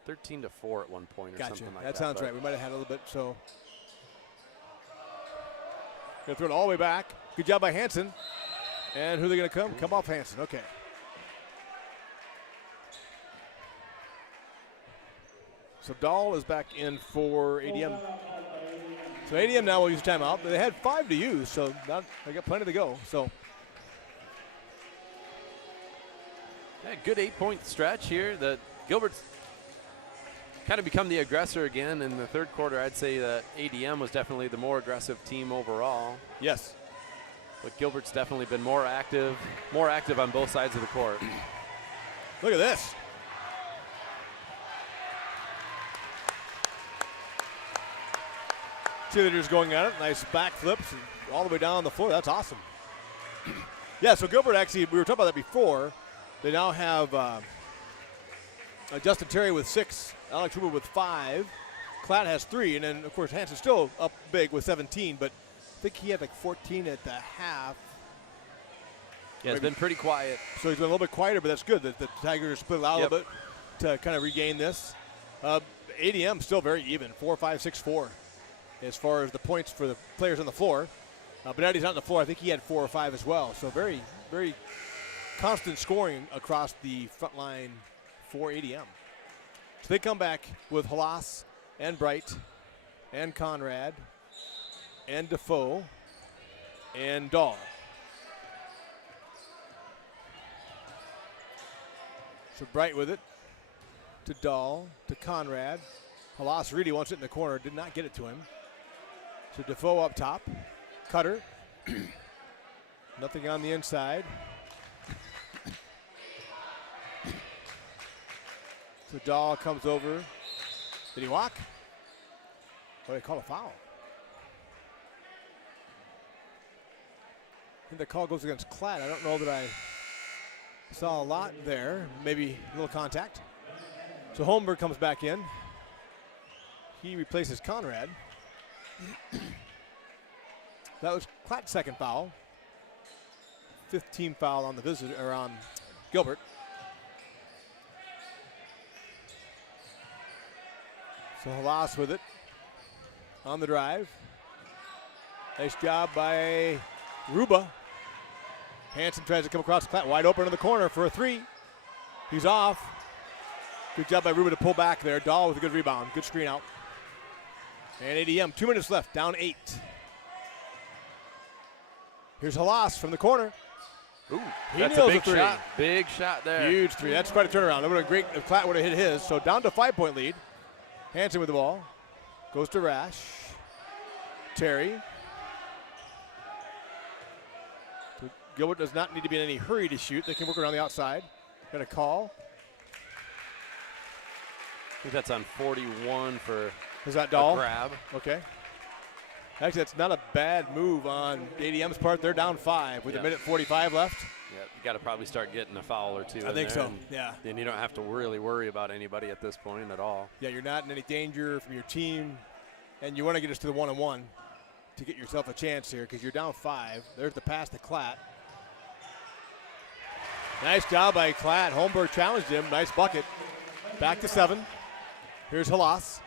13 to 4 at one point or something like that. That sounds right. We might have had a little bit. So gonna throw it all the way back. Good job by Hansen. And who are they gonna come? Come off Hansen. Okay. So Dahl is back in for ADM. So ADM now will use timeout. They had 5 to use, so they got plenty to go. So yeah, good 8-point stretch here. That Gilbert's kind of become the aggressor again in the third quarter. I'd say that ADM was definitely the more aggressive team overall. Yes. But Gilbert's definitely been more active on both sides of the court. Look at this. Cheerleaders going at it. Nice back flips all the way down the floor. That's awesome. Yeah, so Gilbert actually, we were talking about that before. They now have Justin Terry with 6, Alex Ruber with 5, Klatt has 3, and then, of course, Hansen's still up big with 17, but I think he had like 14 at the half. Yeah, it's been pretty quiet. So he's been a little bit quieter, but that's good that the Tigers are split out a little bit to kind of regain this. ADM still very even, 4, 5, 6, 4. As far as the points for the players on the floor. Benetti's not on the floor. I think he had 4 or 5 as well. So very, very constant scoring across the front line for ADM. So they come back with Halas and Bright and Conrad and Defoe and Dahl. So Bright with it to Dahl, to Conrad. Halas really wants it in the corner, did not get it to him. So Defoe up top, Cutter, nothing on the inside. So Dahl comes over. Did he walk? What do they call a foul? I think the call goes against Klatt. I don't know that I saw a lot there. Maybe a little contact. So Holmberg comes back in. He replaces Conrad. That was Klatt's second foul. 15 foul on the visitor, or on Gilbert. So Halas with it on the drive. Nice job by Ruba. Hansen tries to come across Klatt, wide open in the corner for a three. He's off. Good job by Ruba to pull back there. Dahl with a good rebound. Good screen out. And ADM, 2 minutes left, down 8. Here's Halas from the corner. Ooh, he that's nails a big three. shot. Big shot there. Huge three. That's quite a turnaround. It would have been great if Klatt would have hit his. So down to 5-point lead. Hansen with the ball. Goes to Rash. Terry. So Gilbert does not need to be in any hurry to shoot. They can work around the outside. Got a call. I think that's on 41 for Is that Dahl? a grab. Okay. Actually, that's not a bad move on ADM's part. They're down 5 with a minute 45 left. Yeah, you got to probably start getting a foul or two. I think so, yeah. Then you don't have to really worry about anybody at this point at all. Yeah, you're not in any danger from your team, and you want to get us to the 1-on-1 to get yourself a chance here because you're down 5. There's the pass to Klatt. Nice job by Klatt. Holmberg challenged him. Nice bucket. Back to 7. Here's Halas.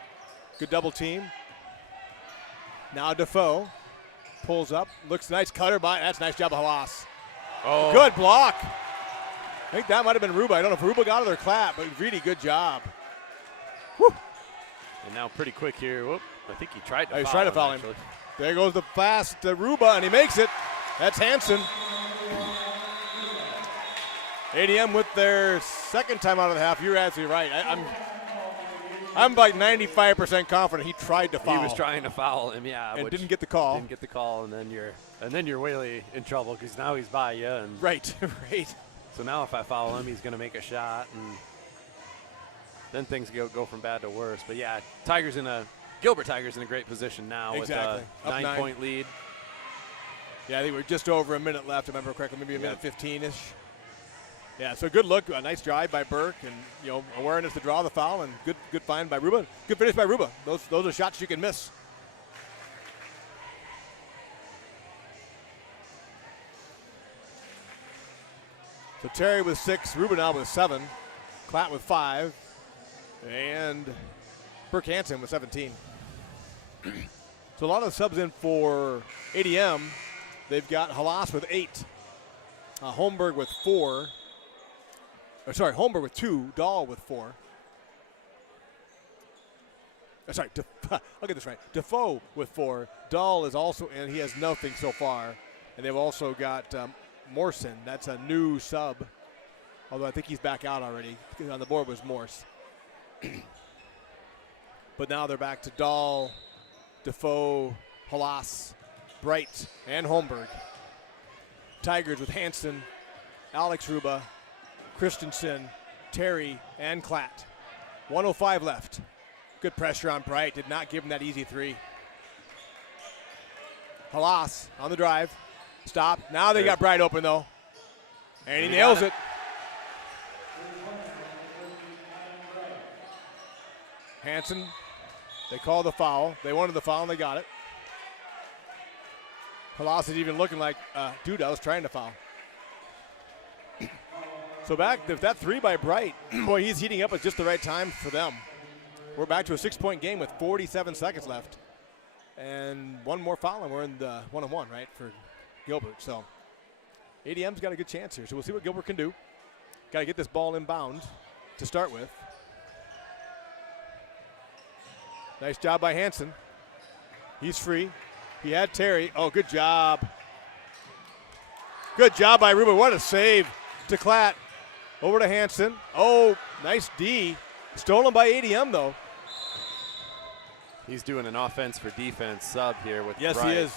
Good double team. Now Defoe pulls up. Looks nice cutter by. That's a nice job of Halas. Oh. Good block. I think that might have been Ruba. I don't know if Ruba got it or Klatt, but really good job. Woo. And now pretty quick here. Whoop. I think he tried to He's foul trying to him, foul him. actually. There goes the pass to Ruba, and he makes it. That's Hansen. ADM with their second time out of the half. You're absolutely right. I'm like 95% confident he tried to foul. He was trying to foul him, yeah. And didn't get the call. Didn't get the call, and then you're really in trouble because now he's by you. And right, right. So now if I foul him, he's going to make a shot, and then things go from bad to worse. But yeah, Gilbert Tigers in a great position now exactly. with a 9-point lead. Yeah, I think we're just over a minute left, if I remember correctly, maybe a minute 15-ish. Yeah, so good look, a nice drive by Burke, and awareness to draw the foul, and good find by Ruba. Good finish by Ruba. Those are shots you can miss. So Terry with 6, Ruba now with 7, Klatt with 5, and Burke Hansen with 17. So a lot of subs in for ADM. They've got Halas with 8, Holmberg with 4. Holmberg with 2, Dahl with 4. I'll get this right. Defoe with 4. Dahl is also, and he has nothing so far. And they've also got Morrison. That's a new sub, although I think he's back out already. On the board was Morse. But now they're back to Dahl, Defoe, Halas, Bright, and Holmberg. Tigers with Hansen, Alex Ruba, Christensen, Terry, and Klatt. 1:05 left. Good pressure on Bright. Did not give him that easy 3. Halas on the drive. Stop. Now they got Bright open, though. And he nails it. Hansen, they call the foul. They wanted the foul, and they got it. Halas is even looking like, dude, I was trying to foul. So back, if that 3 by Bright, boy, he's heating up at just the right time for them. We're back to a 6-point game with 47 seconds left. And one more foul, and we're in the 1-on-1, right, for Gilbert. So ADM's got a good chance here. So we'll see what Gilbert can do. Got to get this ball inbound to start with. Nice job by Hansen. He's free. He had Terry. Oh, good job. Good job by Ruben. What a save to Klatt. Over to Hansen. Oh, nice D. Stolen by ADM, though. He's doing an offense for defense sub here with Yes, Bright. he is.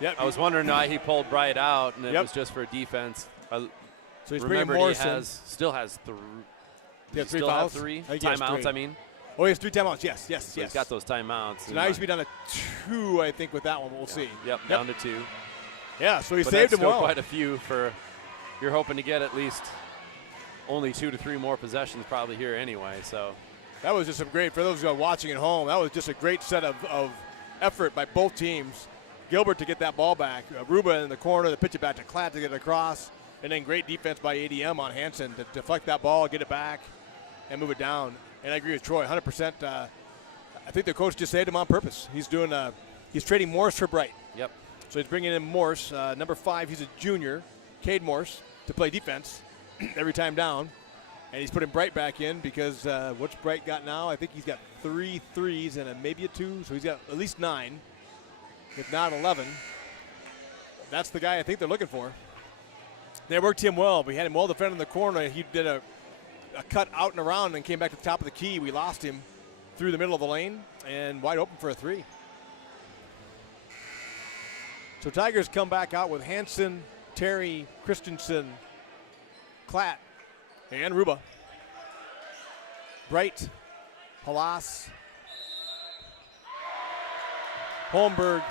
Yep. I was wondering why he pulled Bright out, and it was just for defense. So he's remember bringing Morrison. He still has 3. He has 3 still fouls? have 3 I think he has timeouts, 3. I mean. Oh, he has 3 timeouts. Yes. So he's got those timeouts. So now he should be down to 2, I think, with that one. We'll see. Yep, down to 2. Yeah, so he But saved that's him well. still quite a few for – you're hoping to get at least only 2 to 3 more possessions probably here anyway. So that was just a great – for those who are watching at home, that was just a great set of effort by both teams. Gilbert to get that ball back. Ruba in the corner, the pitch it back to Klatt to get it across. And then great defense by ADM on Hansen to deflect that ball, get it back, and move it down. And I agree with Troy, 100%. I think the coach just saved him on purpose. He's doing he's trading Morse for Bright. Yep. So he's bringing in Morse, number 5. He's a junior. Cade Morse to play defense every time down. And he's putting Bright back in because what's Bright got now? I think he's got 3 threes and maybe a 2, so he's got at least 9, if not 11. That's the guy I think they're looking for. They worked him well. We had him well defended in the corner. He did a cut out and around and came back to the top of the key. We lost him through the middle of the lane and wide open for a 3. So Tigers come back out with Hansen, Terry, Christensen, Klatt, and Ruba. Bright, Halas, Holmberg,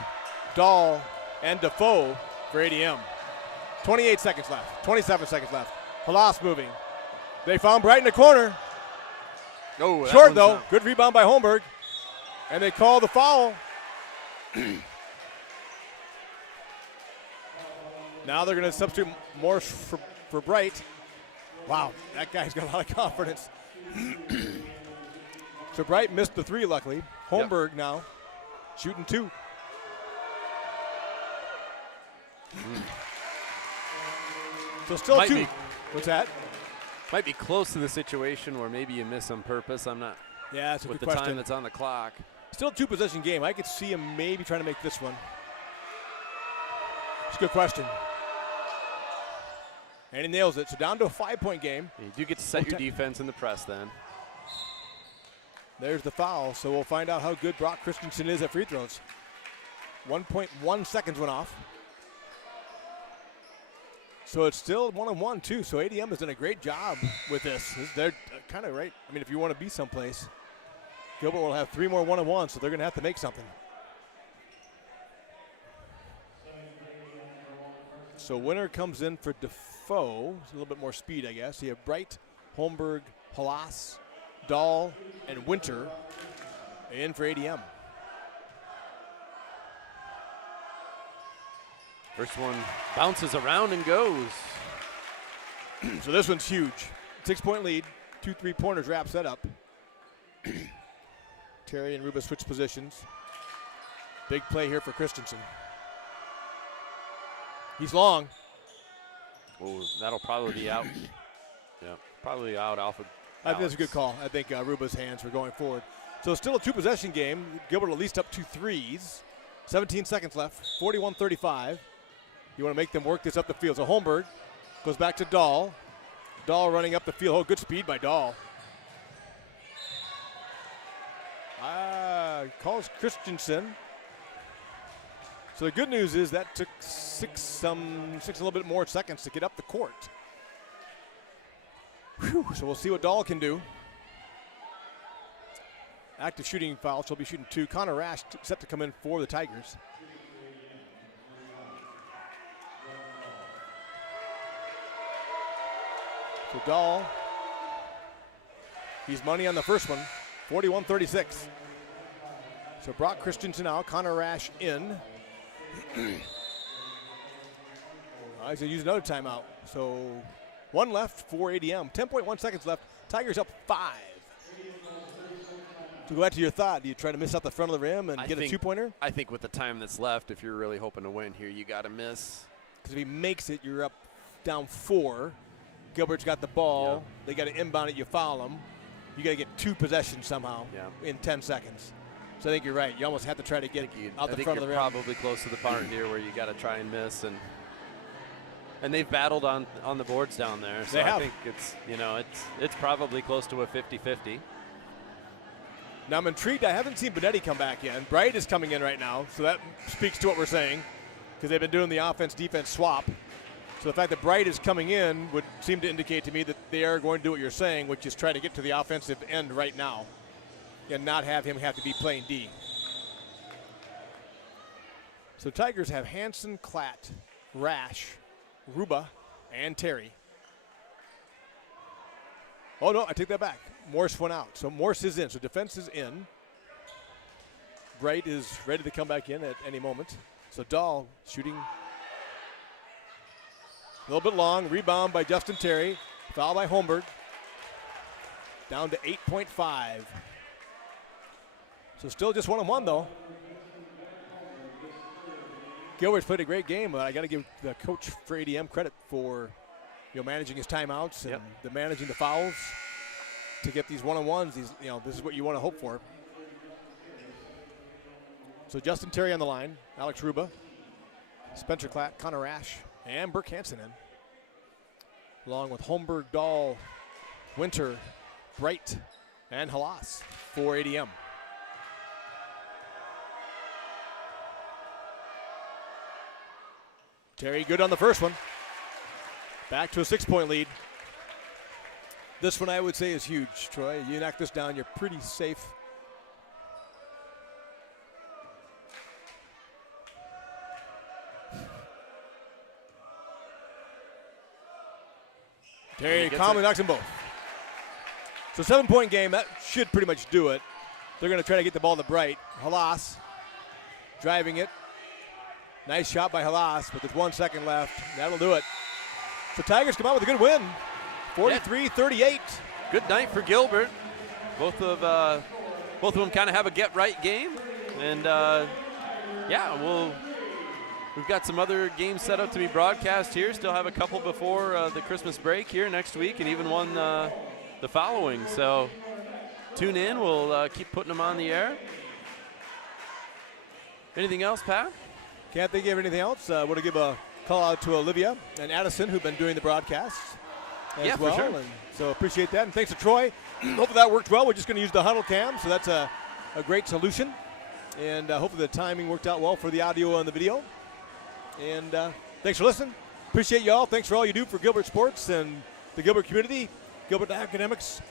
Dahl, and Defoe for ADM. 28 seconds left, 27 seconds left. Halas moving. They found Bright in the corner. Oh, short though, not. Good rebound by Holmberg. And they call the foul. Now they're going to substitute Morse for Bright. Wow, that guy's got a lot of confidence. So Bright missed the 3, luckily. Holmberg now shooting 2. So still 2. What's that? Might be close to the situation where maybe you miss on purpose. I'm not. Yeah, that's a with good the question. Time that's on the clock. Still 2-possession game. I could see him maybe trying to make this one. It's a good question. And he nails it. So down to a 5-point game. You do get to set your defense in the press then. There's the foul. So we'll find out how good Brock Christensen is at free throws. 1.1 seconds went off. So it's still 1-on-1 too. So ADM has done a great job with this. They're kind of right. I mean, if you want to be someplace, Gilbert will have 3 more 1-on-1, so they're going to have to make something. So winner comes in for Defoe. It's a little bit more speed, I guess. You have Bright, Holmberg, Halas, Dahl, and Winter in for ADM. First one bounces around and goes. So this one's huge. 6-point lead, 2 3-pointers wraps that up. Terry and Ruba switch positions. Big play here for Christensen. He's long. Oh, that'll probably be out. Yeah, probably out. Alpha. I think that's a good call. I think Ruba's hands were going forward. So still a 2-possession game. Gilbert at least up 2 threes. 17 seconds left. 41-35. You want to make them work this up the field. So Holmberg goes back to Dahl. Dahl running up the field. Oh, good speed by Dahl. Calls Christensen. So the good news is that took 6 a little bit more seconds to get up the court. Whew, so we'll see what Dahl can do. Active shooting foul, so he'll be shooting 2. Connor Rash set to come in for the Tigers. So Dahl, he's money on the first one, 41-36. So Brock Christensen out, Connor Rash in. He's going to use another timeout. So 1 left for ADM. 10.1 seconds left. Tigers up 5. To go back to your thought, do you try to miss out the front of the rim and get a 2-pointer? I think with the time that's left, if you're really hoping to win here, you got to miss. Because if he makes it, you're up down 4. Gilbert's got the ball. Yep. They got to inbound it. You foul them. You got to get 2 possessions somehow in 10 seconds. So I think you're right. You almost have to try to get out the front of the rim. Probably close to the part here where you got to try and miss, and they've battled on the boards down there. So I think it's probably close to a 50-50. Now I'm intrigued. I haven't seen Benetti come back in. Bright is coming in right now, so that speaks to what we're saying because they've been doing the offense-defense swap. So the fact that Bright is coming in would seem to indicate to me that they are going to do what you're saying, which is try to get to the offensive end right now and not have him have to be playing D. So Tigers have Hansen, Klatt, Rash, Ruba, and Terry. Oh, no, I take that back. Morse went out. So Morse is in. So defense is in. Bright is ready to come back in at any moment. So Dahl shooting a little bit long. Rebound by Justin Terry. Foul by Holmberg. Down to 8.5. So still just 1-on-1 though. Gilbert's played a great game, but I got to give the coach for ADM credit for managing his timeouts and managing the fouls to get these one-on-ones. This is what you want to hope for. So Justin Terry on the line, Alex Ruba, Spencer Klatt, Connor Rash, and Burke Hansen in, along with Holmberg, Dahl, Winter, Bright, and Halas for ADM. Terry good on the first one. Back to a 6-point lead. This one I would say is huge, Troy. You knock this down, you're pretty safe. Terry calmly knocks them both. So 7-point game, that should pretty much do it. They're going to try to get the ball to Bright. Halas driving it. Nice shot by Halas, but there's 1 second left. That'll do it. So Tigers come out with a good win, 43-38. Good night for Gilbert. Both of them kind of have a get-right game. And, we've got some other games set up to be broadcast here. Still have a couple before the Christmas break here next week, and even one the following. So tune in. We'll keep putting them on the air. Anything else, Pat? Can't think of anything else. Want to give a call out to Olivia and Addison, who've been doing the broadcasts as well. For sure. And so appreciate that. And thanks to Troy. Hopefully that worked well. We're just going to use the huddle cam, so that's a great solution. And hopefully the timing worked out well for the audio and the video. And thanks for listening. Appreciate y'all. Thanks for all you do for Gilbert Sports and the Gilbert community. Gilbert Academics